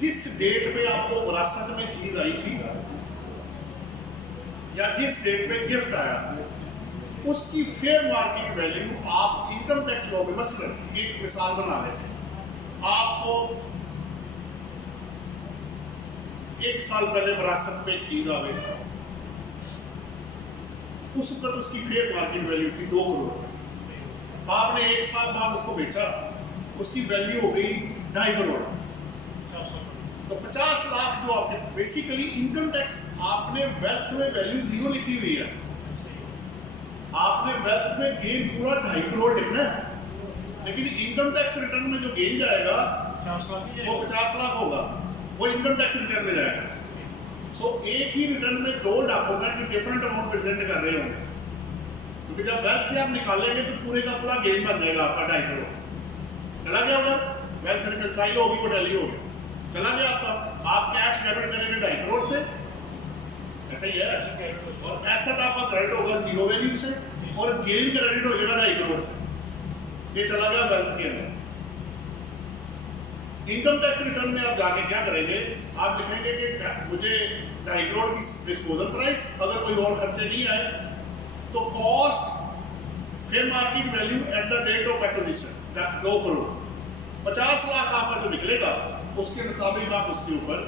जिस डेट पे आपको विरासत में चीज आई थी या जिस डेट पे गिफ्ट आया था, उसकी फेयर मार्केट वैल्यू आप इनकम टैक्स लॉ में, मसलन एक मिसाल बना लेते हैं, आपको 1 साल पहले विरासत में एक चीज आ गई, उस वक्त उसकी फेयर मार्केट वैल्यू थी 2 करोड़। आपने 1 साल बाद उसको बेचा, उसकी वैल्यू हो गई 2.5 करोड़। तो 50 लाख जो आपने बेसिकली इनकम टैक्स, आपने वेल्थ में वैल्यू जीरो लिखी हुई है, आपने वेल्थ में गेन पूरा 2.5 करोड़ लिखना है, लेकिन इनकम टैक्स रिटर्न में जो गेन जाएगा 50 लाख वो 50 लाख होगा, वो इनकम टैक्स रिटर्न में जाएगा। सो एक ही रिटर्न में 2 डॉक्यूमेंट डिफरेंट अमाउंट प्रेजेंट कर रहे होंगे, क्योंकि जब वेल्थ से आप निकालेंगे तो पूरे का पूरा गेन बन जाएगा आपका 2.5 करोड़। चला गया होगा, वेल्थ रिकंसाइल होगी, वो टैली होगी, चला गया आपका। आप कैश डेबिट करेंगे 2.5 करोड़ से, ऐसा ही है, और एसेट आपका क्रेडिट होगा जीरो वैल्यू से, और गेन क्रेडिट हो जाएगा 2.5 करोड़ से। ये चला गया वेल्थ के अंदर। इनकम टैक्स रिटर्न में आप जाके क्या करेंगे, आप लिखेंगे कि मुझे 2.5 करोड़ की डिस्पोजल प्राइस, अगर कोई और खर्चे नहीं आए तो cost fair market value at the date of acquisition 2 crore. 50 lakh आपका जो निकलेगा उसके मुताबिक आप उसके ऊपर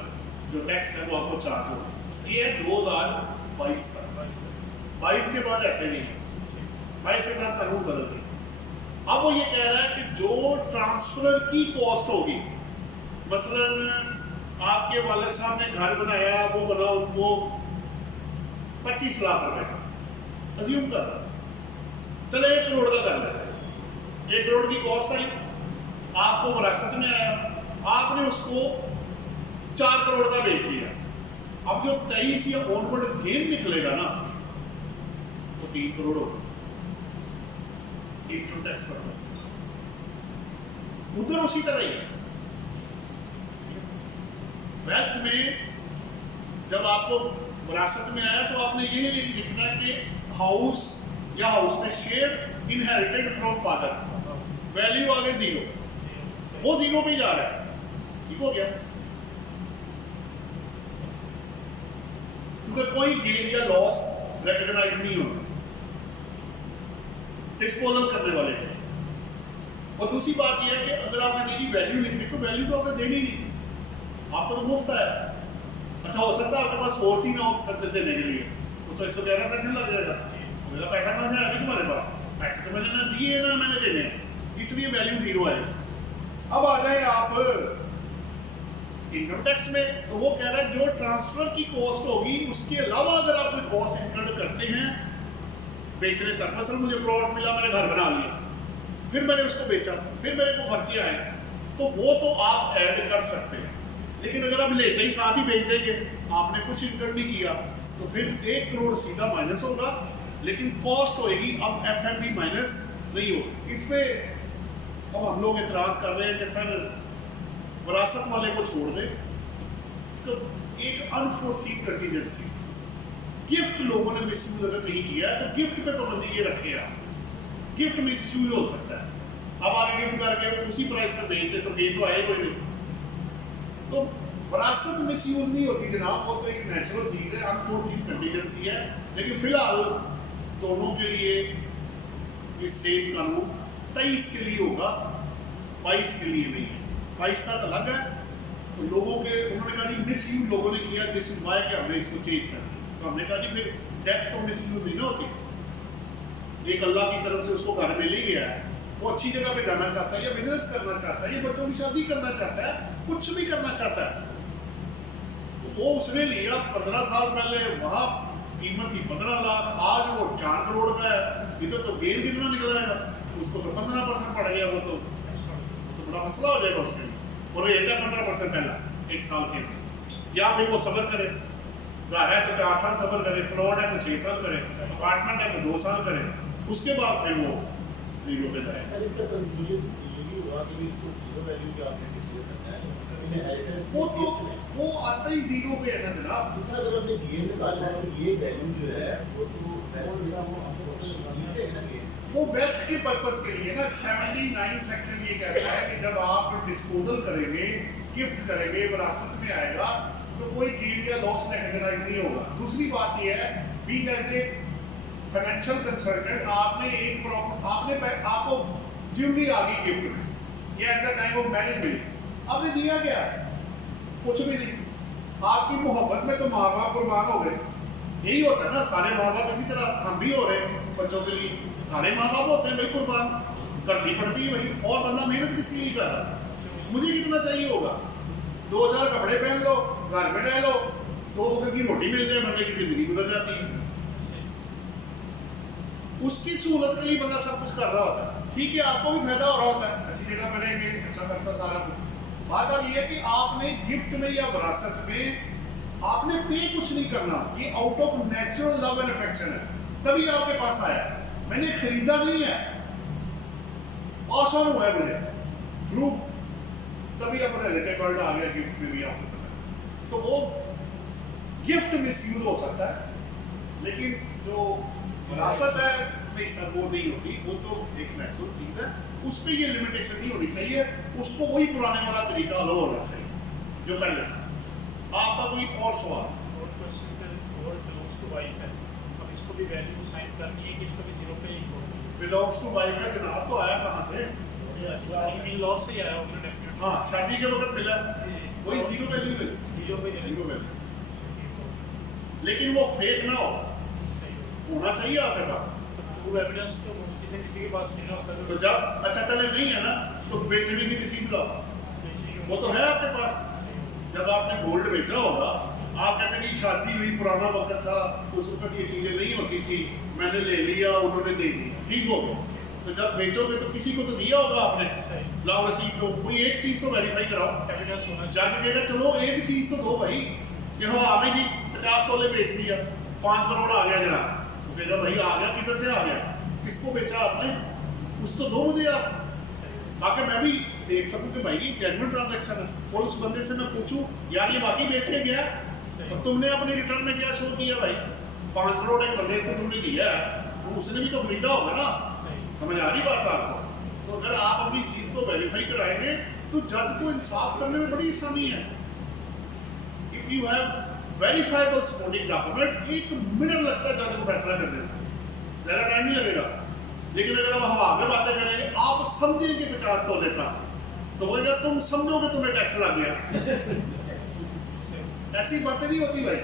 जो टैक्स है वो आपको चार्ज होगा। ये है 2022 तक। 22 के बाद ऐसे नहीं है, 22 के बाद कानून बदल गए। अब वो ये कह रहा है कि जो ट्रांसफर की कॉस्ट होगी, मसलन आपके वाले साहब ने घर बनाया, वो बना उनको 25 लाख रुपए का, अज्यूम कर, चले 1 करोड़ का कर लेते, 1 करोड़ की कॉस्ट आई, आपको विरासत में आया, आपने उसको 4 करोड़ का बेच दिया। अब जो 23 या ऑनवर्ड गेन निकलेगा ना, वो 3 करोड़ होगा इनकम टैक्स पर्पस। उधर उसी तरह ही है। वेल्थ में जब आपको विरासत में आया तो आपने ये लिखना कि हाउस या हाउस में share inherited from father, value आ गई 0, वो 0 पे जा रहा है, ठीक हो गया, क्योंकि कोई गेन या लॉस रिकॉग्नाइज नहीं होगा डिस्पोजल करने वाले के। और दूसरी बात यह है कि अगर आपने मेरी वैल्यू लिखी तो वैल्यू तो आपने देनी नहीं, आपको तो मुफ्त है। अच्छा, हो सकता है आपके पास सोर्स ही ना हो देने के लिए, तो 111 सेक्शन लग जाएगा, मेरा पैसा कहाँ से आया तुम्हारे पास, पैसे तो मैंने ना दिए ना मैंने देने, इसलिए वैल्यू 0 है। अब आ जाए आप इनकम टैक्स में, तो वो कह रहा है जो ट्रांसफर की कॉस्ट होगी उसके अलावा अगर आप कोई कॉस्ट इनकर्ड करते हैं बेचने तक, मसलन मुझे प्लॉट मिला, मैंने घर बना लिया, फिर मैंने उसको बेचा, फिर मेरे को खर्चे आए, तो वो तो आप ऐड कर सकते हैं। लेकिन अगर आप लेते ही साथ ही बेच देंगे, आपने कुछ इनकम नहीं किया, तो फिर 1 करोड़ सीधा माइनस होगा, लेकिन कॉस्ट होएगी अब FMB माइनस नहीं हो। इसमें अब हम लोग एतराज़ कर रहे हैं कि सर विरासत वाले को छोड़ दे, तो एक अनफोर्सीन कंटीजेंसी, गिफ्ट लोगों ने मिसयूज अगर नहीं किया है तो गिफ्ट पे पाबंदी ये रखे आप, गिफ्ट मिसयूज हो सकता है। अब आगे गिफ्ट करके उसी प्राइस में बेच दे तो गेन तो आएगा ही नहीं। तो विरासत मिसयूज नहीं होती जनाब, वो तो एक नेचुरल चीज़ है, अनफोर्सीन कंटीजेंसी है। लेकिन फिलहाल दोनों के लिए ये सेम कानून 23 के लिए होगा, 22 के लिए नहीं है। 22 तक अलग है। तो लोगों के उन्होंने कहा जी मिसयूज लोगों ने किया, दिस इज वाई कि हमने इसको चेंज कर दिया। तो हमने कहा जी फिर डेथ तो मिसयूज नहीं ना होती। एक अल्लाह की तरफ से उसको घर मिल ही गया है, वो अच्छी जगह पे जाना चाहता है या बिजनेस करना चाहता है या बच्चों की शादी करना चाहता है, कुछ भी करना चाहता है, तो वो उसने लिया 15 साल पहले, वहाँ कीमत थी 15 लाख, आज वो 4 करोड़ का है। इधर तो गेन कितना निकलेगा, उसको तो 15% पड़ गया, वो तो बड़ा मसला हो जाएगा उसके लिए। और रेट है 15% पहला 1 साल के अंदर। या फिर वो सब्र करे, घर है तो 4 साल सब्र करे, प्लॉट है तो 6 साल करे, अपार्टमेंट है तो 2 साल करे, उसके बाद फिर वो जीरो पे जाए। सर इसका कंक्लूजन ये भी हुआ कि इसको जीरो वैल्यू के आपने डिक्लेयर करना है, इनहेरिटेंस वो तो वो आता ही जीरो पे है ना जनाब। दूसरा अगर हमने गेन निकालना है तो ये वैल्यू जो है वो तो वैल्यू वो हमको टोटल गिनते हैं ना गेन, वो वेल्थ के पर्पस के लिए ना 79 सेक्शन ये कहता है कि जब आप डिस्पोजल करेंगे, गिफ्ट करेंगे, विरासत में आएगा तो कोई गेन या लॉस रिकॉग्नाइज नहीं होगा। दूसरी बात ये है being as a financial consultant, आपने एक आपको ज्वेलरी आ गई गिफ्ट में या at the time of management आपने दिया क्या, कुछ भी नहीं। आपकी मोहब्बत में तो माँ बाप कुर्बान हो गए, यही होता है ना, सारे माँ बाप इसी तरह हम भी हो रहे हैं बच्चों के लिए, सारे माँ बाप होते हैं भाई, कुर्बान करनी पड़ती है भाई। और बंदा मेहनत किसके लिए कर रहा है, मुझे कितना चाहिए होगा, 2-4 कपड़े पहन लो, घर में रह लो, 2 वक्त की रोटी मिल जाए, बंदे की जिंदगी गुजर जाती है। उसकी सहूलत के लिए बंदा सब कुछ कर रहा होता है। ठीक है, आपको भी फायदा हो रहा होता है, अच्छी जगह पर रहेंगे, अच्छा खर्चा सारा कुछ। बात अब ये है कि आपने गिफ्ट में या विरासत में आपने पे कुछ नहीं करना, ये out of natural love and affection है, तभी आपके पास आया। मैंने खरीदा नहीं है, पास ऑन हुआ है मुझे थ्रू, तभी अपने रिलेटेड वर्ल्ड आ गया गिफ्ट में भी, आपको पता है। तो वो गिफ्ट मिसयूज हो सकता है, लेकिन जो विरासत है नहीं सर वो नहीं होती, वो तो एक नेचुरल चीज है, उस पर ये लिमिटेशन नहीं होनी चाहिए, उसको वही पुराने वाला तरीका लो होना चाहिए जो पहले था। आपका कोई और सवाल? और क्वेश्चन सर, और बिलोंग्स टू वाइफ है, अब इसको भी वैल्यू साइन करनी है कि इसको भी जीरो पे ही छोड़ना है? बिलोंग्स टू वाइफ है जनाब, तो आया कहाँ से? इन लॉस से आया उन्होंने डेफिनेटली। हाँ, शादी के वक्त मिला, वही जीरो वैल्यू है, जीरो पे जीरो वैल्यू। लेकिन वो फेक ना हो, होना चाहिए आपके पास। ट्रू एविडेंस तो मुश्किल से किसी के पास नहीं होता, तो जब अच्छा चले नहीं है ना, तो बेचने की रसीद लाओ, वो तो है आपके पास। जब आपने गोल्ड बेचा होगा, आप कहते हैं कि शादी हुई, पुराना वक्त था, उस वक्त ये चीजें नहीं होती थी, मैंने ले लिया, उन्होंने दे दी, ठीक हो गया। तो जब बेचोगे तो किसी को तो दिया होगा आपने, लाओ रसीद दो, कोई एक चीज तो वेरीफाई कराओ। एविडेंस होना जज कहेगा चलो एक चीज तो दो भाई, कि हाँ हमें जी 50 तोले बेच दिया, 5 करोड़ आ गया जनाब, वो कहेगा भाई आ गया, किधर से आ गया, किसको बेचा आपने, कुछ तो दो मुझे आप, ताकि मैं भी देख सकूं कि भाई ये जेन्युइन ट्रांजैक्शन है। और उस बंदे से मैं पूछूं यार ये बाकी बेच के गया और तुमने अपने रिटर्न में क्या शो किया भाई, 5 करोड़ एक बंदे को तुमने दिया है, तो उसने भी तो खरीदा होगा ना। समझ आ रही बात आपको? तो अगर आप अपनी चीज को वेरीफाई कराएंगे तो जज को इंसाफ करने में बड़ी आसानी है। If you have verifiable supporting document, 1 minute लगता है जज को फैसला करने में, ज़्यादा टाइम नहीं लगेगा। लेकिन अगर हम हवा में बातें करेंगे, आप समझेंगे 50 तोले था, तो बोलेगा तुम समझोगे तुम्हें टैक्स लग गया। ऐसी बातें नहीं होती भाई,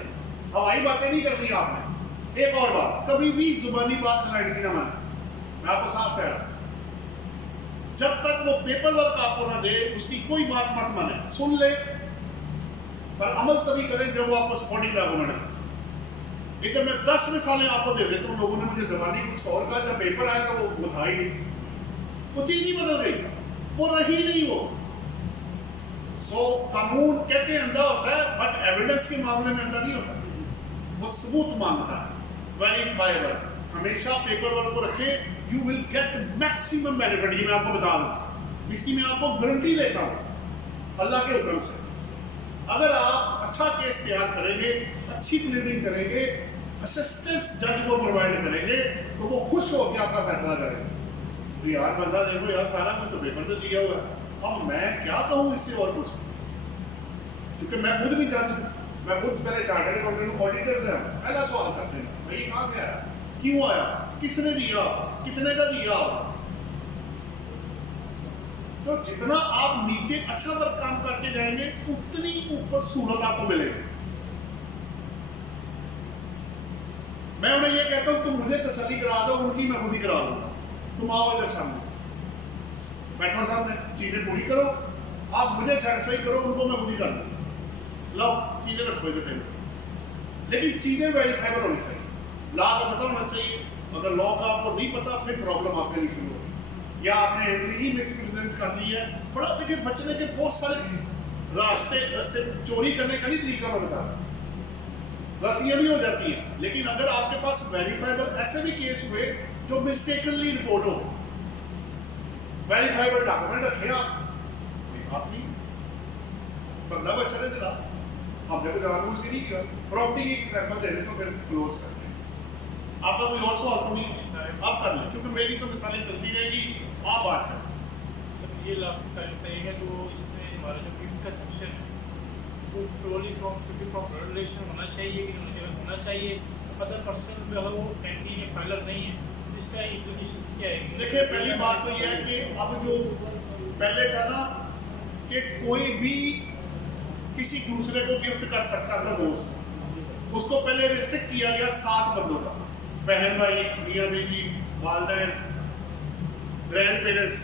हवाई बातें नहीं करनी आपने। एक और बात, कभी भी जुबानी बात क्लाइंट की ना माने, मैं आपको साफ कह रहा हूं, जब तक वो पेपर वर्क आपको ना दे उसकी कोई बात मत माने, सुन ले पर अमल तभी करें जब वो आपको सपोर्टिंग डॉक्यूमेंट दे। इधर मैं 10 मिसालें आपको दे देता हूँ, लोगों ने मुझे जबानी कुछ और कहा, जब पेपर आया तो वो था ही नहीं, वो चीज ही बदल गई, वो रही नहीं वो। सो कानून कहते हैं अंधा होता है, बट एविडेंस के मामले में अंधा नहीं होता, वो सबूत मांगता है, वेरीफाइबल। हमेशा पेपर वर्क को रखें, you will get maximum benefit. ये मैं आपको बता दूं, इसकी मैं आपको गारंटी देता हूं अल्लाह के हुक्म से। अगर आप अच्छा केस तैयार करेंगे, अच्छी प्लीडिंग करेंगे, असिस्टेंस जज को प्रोवाइड करेंगे, तो वो खुश होकर आपका फैसला करेंगे। तो यार बंदा देखो यार, सारा कुछ तो पेपर में दिया हुआ है, अब मैं क्या कहूँ इससे और कुछ, क्योंकि मैं खुद भी जज हूँ, मैं खुद पहले चार्टर्ड अकाउंटेंट ऑडिटर थे। पहला सवाल करते हैं भाई ये कहाँ से आया, क्यों आया, किसने दिया, कितने का दिया। तो जितना आप नीचे अच्छा वर्क काम करके जाएंगे, उतनी ऊपर सूरत आपको मिलेगी। मैं उन्हें ये कहता हूं तुम मुझे तसल्ली करा दो, उनकी मैं खुद ही करा दूंगा। तुम आओ इधर सामने बैठो, सामने चीजें पूरी करो, आप मुझे सेटिस्फाई करो, उनको मैं खुद ही कर दूंगा। लो चीजें रखो इधर पे, लेकिन चीजें वेरीफाइबल होनी चाहिए, लॉ का पता होना चाहिए। अगर लॉ का आपको नहीं पता, फिर प्रॉब्लम आपके लिए शुरू होगी, या आपने एंट्री ही मिसप्रेजेंट कर दी है। बड़ा देखिए, बचने के बहुत सारे रास्ते चोरी करने का नहीं तरीका मैं बता रहा, गलतियां भी हो जाती हैं। लेकिन अगर आपके पास वेरीफाइबल ऐसे भी केस हुए जो मिस्टेकनली रिपोर्ट हो, वेरीफाइबल डॉक्यूमेंट रखे आप, कोई बात नहीं, बंदा बच रहा जरा, हमने को जानबूझ के नहीं किया। प्रॉपर्टी की एग्जांपल दे दे तो फिर क्लोज करते हैं। आपका कोई और सवाल तो नहीं है, आप कर लें, क्योंकि मेरी तो मिसालें चलती रहेगी, आप बात करें। सर ये लास्ट टाइम बताइएगा, तो इसमें हमारा जो गिफ्ट का सेक्शन है वो प्योरली फ्रॉम रिलेशन होना चाहिए कि होना चाहिए, अदर पर्सन जो है वो एंटी या फाइलर नहीं है, इसका इम्प्लीकेशंस क्या है? देखिए पहली बात तो यह है कि अब जो पहले था ना कि कोई भी किसी दूसरे को गिफ्ट कर सकता था दोस्त, उसको पहले रिस्ट्रिक्ट किया गया 7 बंदों का, बहन भाई, मियाँ बीवी, वालिदैन, ग्रैंड पेरेंट्स।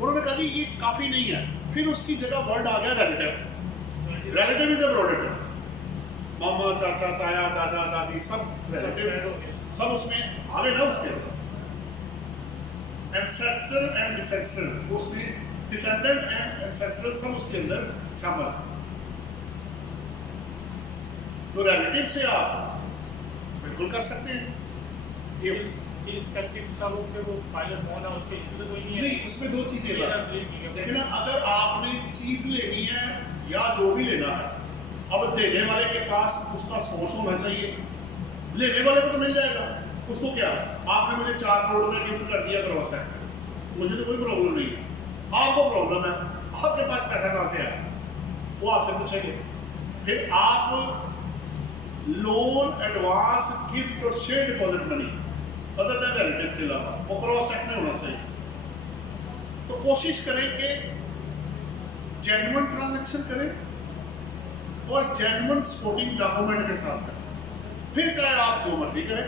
उन्होंने कहा जी ये काफ़ी नहीं है, फिर उसकी जगह वर्ड आ गया relative. Relative is a product, मामा, चाचा, ताया, दादा, दादी, सब रिलेटिव, सब उसमें आ गए ना। उसके एंसेस्ट्रल एंड डिसेंस्ट्रल, उसमें डिसेंडेंट एंड एंसेस्ट्रल सब उसके अंदर शामिल। तो रिलेटिव से आप बिल्कुल कर सकते हैं। ये नहीं, उसमें 2 चीजें देखिए ना, अगर आपने चीज लेनी है या जो भी लेना है, अब देने वाले के पास उसका सोर्स होना चाहिए, लेने वाले को तो मिल जाएगा। उसको क्या है, आपने मुझे 4 करोड़ में गिफ्ट कर दिया क्रॉस सेक्टर, मुझे तो कोई प्रॉब्लम नहीं है, आपको प्रॉब्लम है, आपके पास पैसा कहाँ से आया, वो आपसे पूछेंगे। फिर आप लोन, एडवांस, गिफ्ट और share deposit money other than relative के अलावा वो क्रॉस सेक्टर में होना चाहिए। तो कोशिश करें कि जेन्युइन ट्रांजैक्शन करें और जेन्युइन सपोर्टिंग डॉक्यूमेंट के साथ करें, फिर चाहे आप जो मर्जी करें,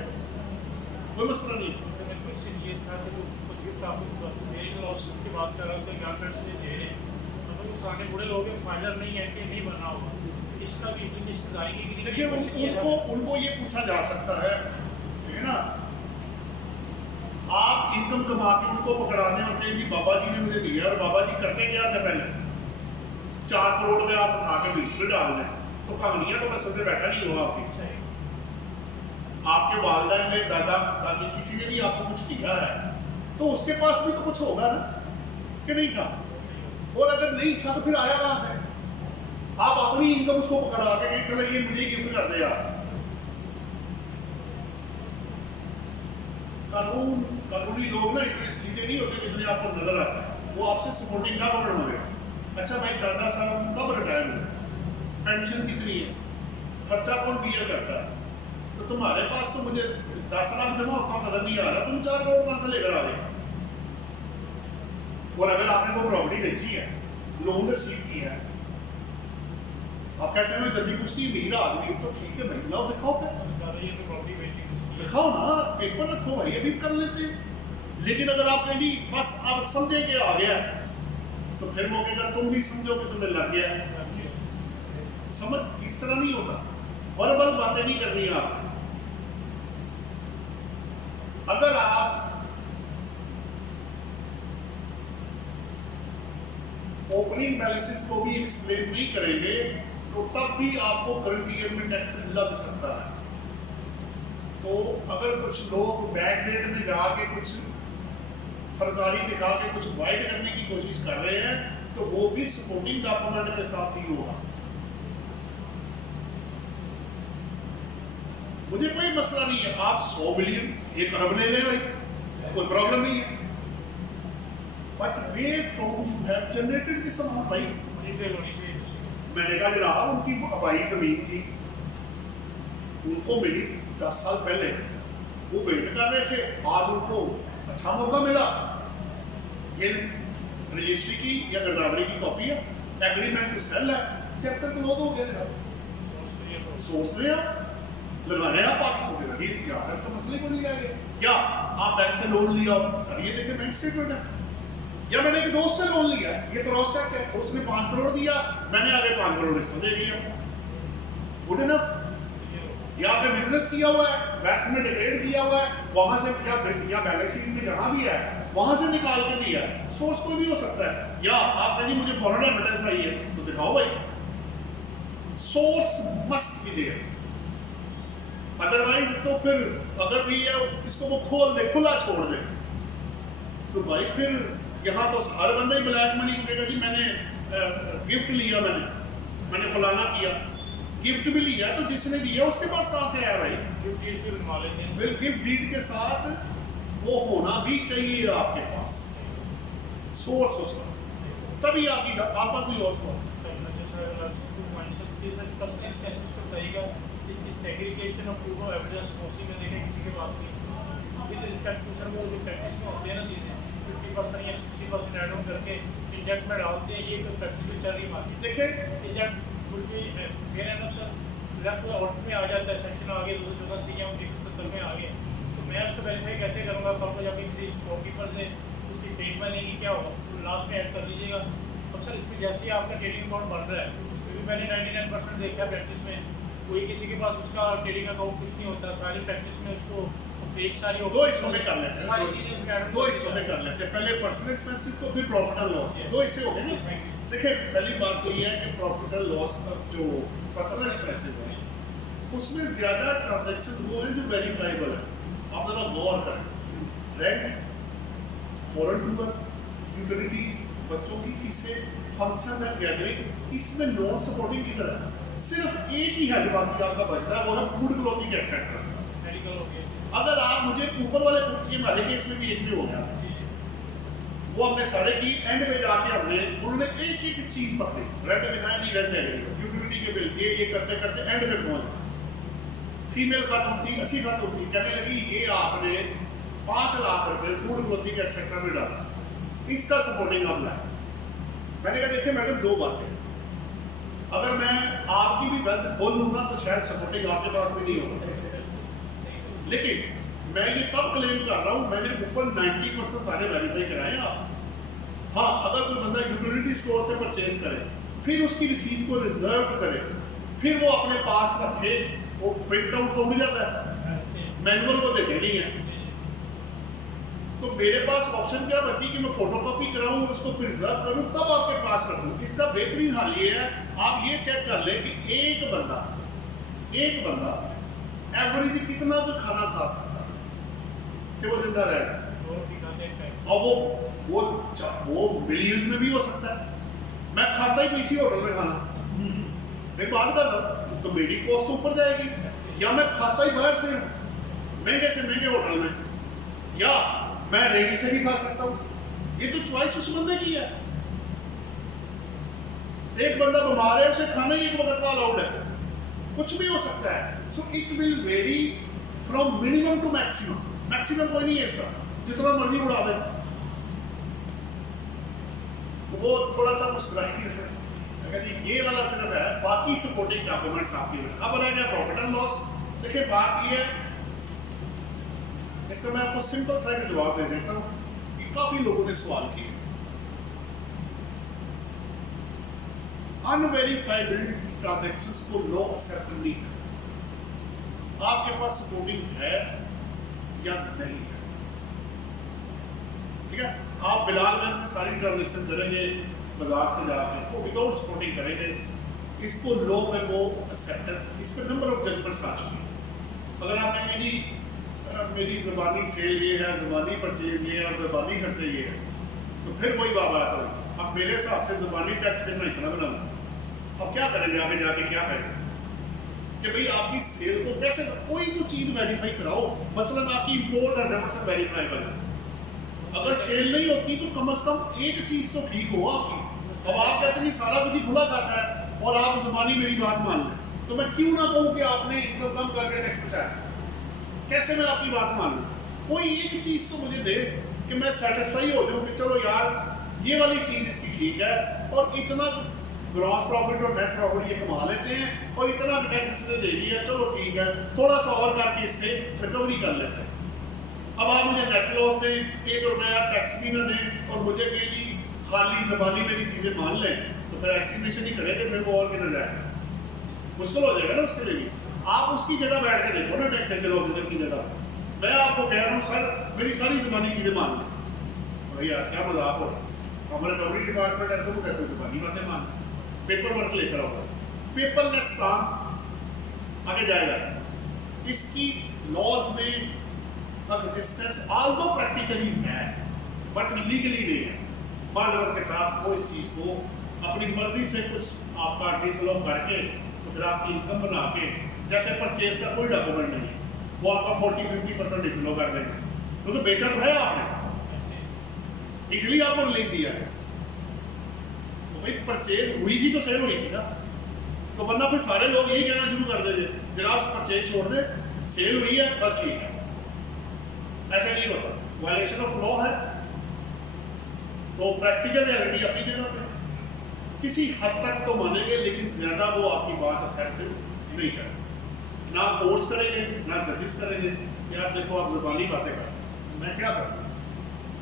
कोई मसला नहीं। क्वेश्चन ये था कि जो गिफ्ट आपको मेरे लॉस की बात कर रहा हूँ, तो ग्रांटर्स से दे रहे हैं, तो वो पुराने बूढ़े लोग हैं, फाइनल नहीं है कि नहीं बना होगा, इसका भी इम्प्लीकेशंस आएंगे कि नहीं? देखिए उनको ये पूछा जा सकता है, ठीक है ना, आप इनकम कमा के उनको पकड़ा दें और कहें कि बाबा जी ने मुझे दिया, और बाबा जी करते क्या थे पहले, 4 करोड़ में आप उठा के बीच में डाल दें, तो कहानियां तो मैं सुनने बैठा नहीं हुआ आपकी। आपके वालिदैन ने, दादा दादी, किसी ने भी आपको कुछ दिया है, तो उसके पास भी तो कुछ होगा ना कि नहीं था, और अगर नहीं था तो फिर आया कहाँ से? आप अपनी इनकम उसको पकड़ा के कहीं चलो ये मुझे गिफ्ट कर दे आप। कानूनी लोग ना इतने सीधे नहीं होते जितने आपको नजर आते हैं। वो आपसे सपोर्टिंग डॉक्यूमेंट मांगे, अच्छा भाई दादा साहब कब रिटायर हुए, पेंशन कितनी है, खर्चा कौन बियर करता है, तो तुम्हारे पास तो मुझे 10 लाख जमा होता नजर नहीं आ रहा, तुम 4 करोड़ कहाँ से लेकर आ गए? और अगर आपने वो प्रॉपर्टी बेची है, लोन रिसीव किया है, आप कहते हैं मैं जल्दी कुछ अमीर आदमी, तो ठीक है भाई, लाओ दिखाओ, दिखाओ ना, पेपर रखो भाई, अभी कर लेते हैं। लेकिन अगर आप कहें जी बस आप समझे कि आ गया, तो फिर वो कहेगा तुम भी समझो कि तुम्हें लग गया। समझ इस तरह नहीं होता, वर्बल बातें नहीं करनी है आपको। अगर आप ओपनिंग बैलेंसेस को भी एक्सप्लेन नहीं करेंगे, तो तब भी आपको करंट ईयर में टैक्स लग सकता है। तो तो अगर कुछ लोग बैक डेट में जाके कुछ फर्कारी दिखा के कुछ वाइट करने की कोशिश कर रहे हैं तो वो भी सपोर्टिंग डॉक्यूमेंट के साथ ही होगा। मुझे कोई मसला नहीं है, आप 100 मिलियन 1 अरब ले लें भाई, कोई प्रॉब्लम नहीं है, but way from you have generated this amount भाई। डिटेल होनी चाहिए दूसरी। मैंने कहा जनाब उनकी आबाई जमीन थी, उनको मिली 10 साल पहले, वो वेट कर रहे थे, आज उनको अच्छा मौका मिला। ये रजिस्ट्री की या गिरदावरी की कॉपी है, एग्रीमेंट टू सेल है, चैप्टर क्लोज हो गया जनाब। सोच रहे हैं लगा रहे हैं आप आगे हो गया, ये यार तो मसले को नहीं लाएंगे क्या? आप बैंक से लोन लिया सर, ये देखिए बैंक स्टेटमेंट है, या मैंने एक दोस्त से लोन लिया, ये क्रॉस चेक है, उसने 5 करोड़ दिया, मैंने आगे 5 करोड़ इसको दे दिया, गुड इनफ। या आपने बिजनेस किया हुआ है, बैंक में डिक्लेयर किया हुआ है, वहां से या बैलेंस शीट में जहां भी है वहां से निकाल के दिया है, सोर्स कोई भी हो सकता है। या आपने जी मुझे फॉरेन रेमिटेंस आई है तो दिखाओ भाई, source must be there, otherwise तो फिर अगर भी ये इसको वो खोल दे, खुला छोड़ दे, तो भाई फिर यहाँ तो हर बंदा ही ब्लैक मनी कहेगा जी मैंने गिफ्ट लिया, मैंने फलाना किया, गिफ्ट भी लिया तो जिसने दिया उसके पास कहाँ से आया भाई? गिफ्ट डीड के साथ वो होना भी चाहिए आपके पास, सोर्स उसका, तभी आपका कोई और सवाल। Segregation of proof of evidence mostly में देखें किसी के पास नहीं, विद रिस्पेक्ट टू सर वो जो प्रैक्टिस में होते हैं ना चीज़ें 50% या 60% ऐड ऑन करके इंजेक्ट में डालते हैं, ये तो प्रैक्टिस में चल रही मार्केट। देखिए inject will be fair and sir left out में आ जाता है, सेक्शन आ गया 214 सी या 170 में आ गए, तो मैं उसको वेरीफाई कैसे करूँगा? कल को जाके किसी शॉपकीपर से उसकी फेक बनेगी क्या होगा, तो लास्ट में ऐड कर लीजिएगा। अब सर इसमें जैसे ही आपका ट्रेडिंग अकाउंट बन रहा है, क्योंकि मैंने 99% देखा प्रैक्टिस में, कोई किसी के पास उसका ट्रेडिंग अकाउंट कुछ नहीं होता, सारी प्रैक्टिस में उसको फेक सारी दो हिस्सों में कर लेते सारी हैं, चीजें उसमें ऐड दो हिस्सों में कर लेते हैं, पहले पर्सनल एक्सपेंसेस को फिर प्रॉफिट एंड लॉस, दो हिस्से हो गए ना। देखिए पहली बात तो ये है कि प्रॉफिट एंड लॉस पर जो पर्सनल एक्सपेंसेस हैं उसमें ज्यादा ट्रांजैक्शन वो है जो वेरीफाइबल है, आप जरा गौर करें, रेंट, फॉरेन टूर, यूटिलिटीज, बच्चों की फीसें, फंक्शन एंड गैदरिंग, इसमें नॉन सपोर्टिंग की तरह सिर्फ एक ही हेड बाकी आपका बचता है, वो है फूड, क्लोथिंग एटसेट्रा। मेडिकल हो गया। अगर आप मुझे ऊपर वाले, ये हमारे केस में भी एक भी हो गया था, वो हमने सारे की एंड पे जाके उन्होंने एक एक चीज पकड़ी, रेंट दिखाया नहीं, रेंट एग्रीमेंट, यूटिलिटी के बिल, ये करते करते एंड पे पहुंच। फीमेल खातून थी, अच्छी खातून थी, कहने लगी ये आपने 5 लाख रुपए फूड, क्लोथिंग एटसेट्रा में डाला, इसका सपोर्टिंग आप लाए। मैंने कहा देखिए मैडम दो बातें, अगर मैं आपकी भी वेल्थ खोल लूंगा तो शायद सपोर्टिंग आपके पास भी नहीं होगा, लेकिन मैं ये तब क्लेम कर रहा हूँ मैंने ऊपर 90% सारे वेरीफाई कराए आप। हाँ, अगर कोई बंदा यूटिलिटी स्टोर से परचेज करे, फिर उसकी रसीद को रिजर्व करे, फिर वो अपने पास रखे, वो प्रिंट आउट तो उड़ जाता है, मैनुअल वो देते नहीं है, तो मेरे पास ऑप्शन क्या बची कि मैं फोटोकॉपी कराऊं, उसको प्रिजर्व करूं, तब आपके पास रखूं। इसका बेहतरीन हल ये है, आप ये चेक कर लें कि एक बंदा एवरेज कितना भी खाना खा सकता है कि वो जिंदा रहे, और वो मिलियंस में भी हो सकता है। मैं खाता ही किसी होटल में खाना, एक बात कर रहा हूं तो मेरी कॉस्ट तो ऊपर जाएगी, या मैं खाता ही बाहर से महंगे से महंगे होटल में, या मैं रेडी से भी खा सकता हूं। ये तो चॉइस उस बंदे की है। एक बंदा बीमार है, उसे खाना ही एक वक्त का अलाउड है, कुछ भी हो सकता है। So it will vary from minimum to maximum, maximum कोई नहीं है इसका, जितना मर्जी उड़ा दे। वो थोड़ा सा मुस्कुराइए सर, अगर ये वाला सिर्फ है, बाकी सपोर्टिंग डॉक्यूमेंट्स आपके। अब रह गया प्रॉफिट एंड लॉस। देखिए बात ये है, इसका मैं आपको सिंपल सा एक जवाब दे देता हूं कि काफी लोगों ने सवाल किए। अनवेरीफाइबल ट्रांजैक्शंस को लो एक्सेप्ट नहीं है। आपके पास सपोर्टिंग है या नहीं है, ठीक है? आप बिलालगंज से सारी ट्रांजैक्शन करेंगे, बाजार से जाकर वो विदाउट सपोर्टिंग करेंगे, इसको लो में वो एक्सेप्टेंस, इस पर नंबर ऑफ जजमेंट्स आ चुकी है। अगर आप कहेंगे जी मेरी ज़बानी सेल ये है, ज़बानी परचेज ये है और ज़बानी खर्चे ये है, तो फिर वही बात है। अब मेरे हिसाब से ज़बानी टैक्स फिर मैं इतना बनाऊँ। अब क्या करेंगे आगे जाके, क्या करेंगे कि भाई आपकी सेल को कैसे, कोई तो चीज़ वेरीफाई कराओ। मसलन आपकी इम्पोर्ट 100% वेरीफाइबल है, अगर सेल नहीं होती तो कम से कम एक चीज़ तो ठीक हो आपकी। अब आप कहते हैं सारा कुछ ही खुला खाता है और आप ज़बानी मेरी बात मान लें, तो मैं क्यों ना कहूँ कि आपने इनकम कम करके टैक्स बचाया। कैसे मैं आपकी बात मान लूँ? कोई एक चीज़ तो मुझे दे कि मैं सेटिस्फाई हो जाऊँ कि चलो यार ये वाली चीज़ इसकी ठीक है और इतना ग्रॉस प्रॉफिट और नेट प्रॉफिट ये कमा लेते हैं और इतना टैक्स इसने दे दिया, चलो ठीक है, थोड़ा सा और करके इससे रिकवरी कर लेते हैं। अब आप मुझे नेट लॉस दें, 1 रुपया टैक्स भी ना दें और मुझे कहें जी खाली ज़बानी मेरी चीज़ें मान लें, तो फिर एस्टिमेशन ही करेंगे, फिर वो और किधर जाएगा, मुश्किल हो जाएगा ना उसके लिए भी। आप उसकी जगह बैठ के देखो ना, टैक्सेशन ऑफिसर की जगह। मैं आपको कह रहा हूँ सर मेरी सारी ज़बानी चीज़ें मान लें, भाई यार क्या मजाक हो रहा है। हमारा रिकवरी डिपार्टमेंट है तो वो कहते हैं ज़बानी बातें मान, पेपर वर्क लेकर आओ, पेपरलेस काम आगे जाएगा। इसकी लॉज में एग्जिस्टेंस ऑल्दो प्रैक्टिकली है बट लीगली नहीं है। माजरत के साथ वो इस चीज़ को अपनी मर्जी से कुछ आपका डिसअलाउ करके तो फिर आपकी इनकम बना के, जैसे परचेज का कोई डॉक्यूमेंट नहीं है, वो आपका 40-50% डिसअलाउ कर देंगे क्योंकि बेचा तो है आपने, इसलिए आपको लिख दिया है। तो भाई परचेज हुई थी तो सेल हुई थी ना, तो वरना फिर सारे लोग यही कहना शुरू कर देंगे जनाब परचेज छोड़ दे, सेल हुई है बस ठीक है। ऐसा नहीं होता, वायलेशन ऑफ लॉ है। तो प्रैक्टिकल रियलिटी अपनी जगह पे किसी हद तक तो मानेंगे, लेकिन ज्यादा वो आपकी बात एक्सेप्ट नहीं करेंगे, ना कोर्स करेंगे ना जजेस करेंगे। यार देखो आप ज़बानी बातें कर, मैं क्या करूँ,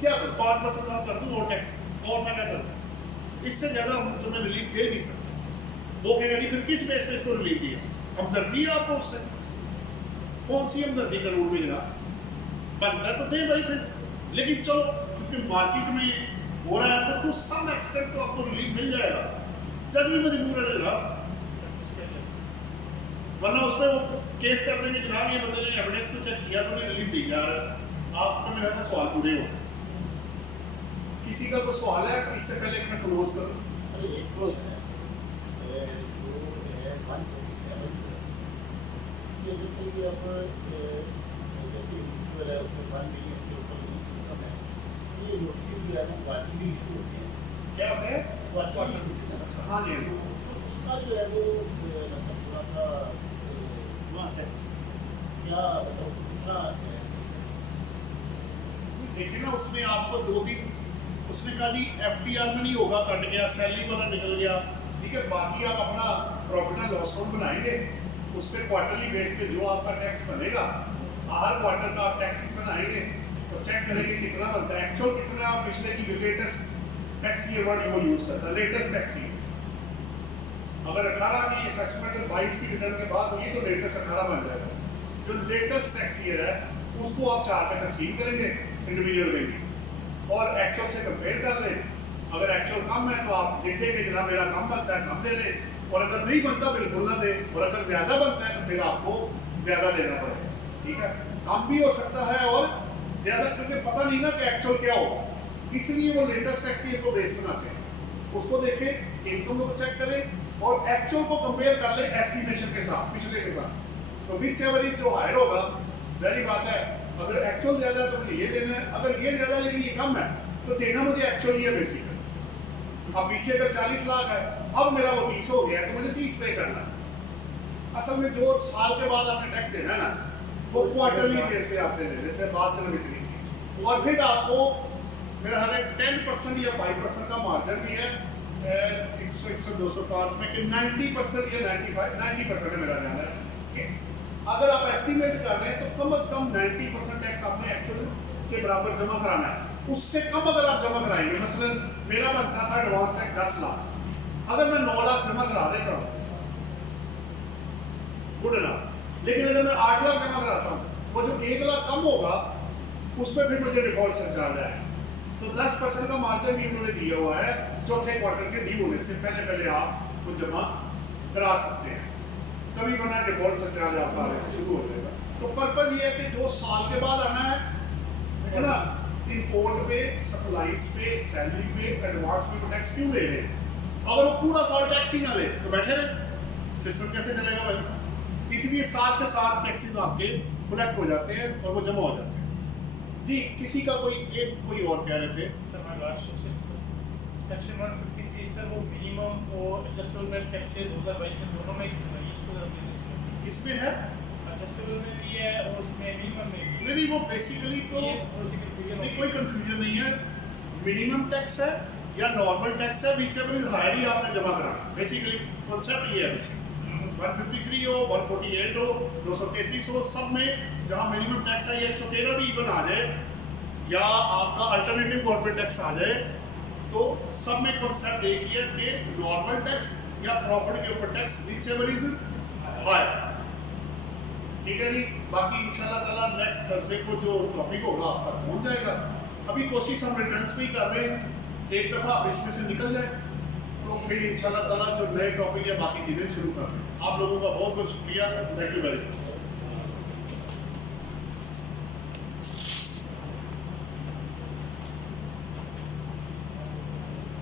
क्या करूँ, 5% कम कर दूँ और टैक्स, और मैं क्या करूँ, इससे ज़्यादा हम तुम्हें रिलीफ दे नहीं सकते। वो कहेगा जी फिर किस बेस पे इसको रिलीफ दिया, हमदर्दी है आपको उससे, कौन सी हमदर्दी कानून में जनाब बनता है तो दे भाई फिर। लेकिन चलो क्योंकि मार्केट में हो रहा है तो टू सम एक्सटेंट तो आपको रिलीफ मिल जाएगा, जज भी मजबूर है जनाब, वरना उसमें वो केस कर देंगे जनाब ये बंदे ने एविडेंस तो चेक किया तो नहीं रिलीफ दी जा रहा। आपका मेरा ना सवाल पूरे हो, किसी का कोई सवाल है इससे पहले कि मैं क्लोज करूँ? सर एक क्वेश्चन है जो है 147 इसकी वजह से ये अब जैसे इंडिविजुअल है उसमें 1 मिलियन से ऊपर इनकम है, इसलिए नोटिस भी है वो क्वार्टरली इशू होते हैं। क्या होता है? क्वार्टरली इशू, हाँ जी, उसका जो है वो मतलब थोड़ा सा क्या मतलब दूसरा देखिए ना उसमें आपको 2-3 उसने कहा जी FTR में नहीं होगा, कट गया, सैलरी वाला निकल गया, ठीक है, बाकी आप अपना प्रॉफिट एंड लॉस अकाउंट बनाएंगे, उस पर क्वार्टरली बेस पे जो आपका टैक्स बनेगा, हर क्वार्टर का आप टैक्स बनाएंगे तो चेक करेंगे कितना बनता है, एक्चुअल कितना आप पिछले की लेटेस्ट टैक्स ईयर वर्ड वो यूज करता है, लेटेस्ट टैक्स ईयर। अगर 18 की असेसमेंट 22 की रिटर्न के बाद हुई तो लेटेस्ट 18 बन जाएगा। जो लेटेस्ट टैक्स ईयर है उसको आप 4 पे तकसीम करेंगे इंडिविजुअल में और एक्चुअल से कंपेयर कर लें। अगर एक्चुअल कम है तो आप लिख देंगे जनाब मेरा कम बनता है कम दे दें, और अगर नहीं बनता बिल्कुल ना दें, और अगर ज़्यादा बनता है तो फिर आपको ज़्यादा देना पड़ेगा, ठीक है। कम भी हो सकता है और ज़्यादा, क्योंकि पता नहीं ना कि एक्चुअल क्या हो, इसलिए वो लेटेस्ट टैक्स ईयर को बेस बनाते हैं। उसको देखें, इनकम को चेक करें और एक्चुअल को कंपेयर कर लें एस्टिमेशन के साथ, पिछले के साथ, तो विच एवर इज जो हायर होगा, जारी बात है अगर एक्चुअल ज़्यादा है तो मुझे ये देना है, अगर ये ज़्यादा लेकिन ये कम है तो देना मुझे एक्चुअल ये बेसिक है। अब पीछे अगर 40 लाख है, अब मेरा वो 30 हो गया है तो मुझे 30 पे करना है। असल में जो साल के बाद आपने टैक्स देना है ना, वो क्वार्टरली बेस पे आपसे ले लेते हैं, बात सिर्फ इतनी थी। और फिर आपको मेरा हाल है 10% या 5% का मार्जिन भी है 100-200 में कि 90% या 90% है मेरा ध्यान है कि अगर आप एस्टिमेट कर रहे हैं तो कम से कम 90% टैक्स आपने एक्चुअल के बराबर जमा कराना है। उससे कम अगर आप जमा कराएंगे, मसलन मेरा बनता था एडवांस टैक्स 10 लाख, अगर मैं 9 लाख जमा करा देता हूँ गुड इनफ, लेकिन अगर मैं 8 लाख जमा कराता हूँ, वो जो 1 लाख कम होगा उस पर फिर मुझे डिफॉल्ट सरचार्ज आएगा। तो 10% का मार्जिन भी उन्होंने दिया हुआ है, चौथे क्वार्टर के ड्यू होने से पहले आप वो जमा करा सकते हैं, तभी बना डिफॉल्ट सरचार्ज आपका आने से शुरू हो जाएगा। तो पर्पज ये है कि जो साल के बाद आना है, ठीक है ना, इंपोर्ट पे, सप्लाईज पे, सैलरी पे, एडवांस में टैक्स क्यों ले रहे हैं? अगर वो पूरा साल टैक्स ही ना ले तो बैठे रहे, सिस्टम कैसे चलेगा भाई? इसलिए साथ के साथ टैक्सेस आपके कलेक्ट हो जाते हैं और वो जमा हो जाते हैं। जी, किसी का कोई और कह रहे थे? सर मैं लास्ट क्वेश्चन सेक्शन 153 सर, वो मिनिमम और एडजस्टेबल टैक्स 2022 में दोनों में इसको किसमें है? एडजस्टेबल में भी है और उसमें मिनिमम में भी नहीं, वो बेसिकली तो नहीं, कोई कंफ्यूजन नहीं है। मिनिमम टैक्स है या नॉर्मल टैक्स है, व्हिचएवर इज हायर ही आपने जमा कराना। बेसिकली कॉन्सेप्ट ये है पीछे। 153 हो, 148 हो, 233 हो, सब में जहाँ मिनिमम टैक्स है, ये 113 भी इवन आ जाए या आपका अल्टरनेटिव कॉर्पोरेट टैक्स आ जाए, तो सब में कॉन्सेप्ट एक ही है कि नॉर्मल टैक्स या प्रॉफिट के ऊपर टैक्स व्हिचएवर इज हायर। ठीक है जी। बाकी इंशाल्लाह ताला नेक्स्ट थर्सडे को जो टॉपिक होगा आप तक पहुंच जाएगा। अभी कोशिश हम रिटर्न्स पे ही कर रहे हैं, एक दफ़ा आप इसमें से निकल जाए तो फिर इंशाल्लाह ताला जो नए टॉपिक या बाकी चीज़ें शुरू कर रहे हैं। आप लोगों का बहुत बहुत शुक्रिया, थैंक यू वेरी मच।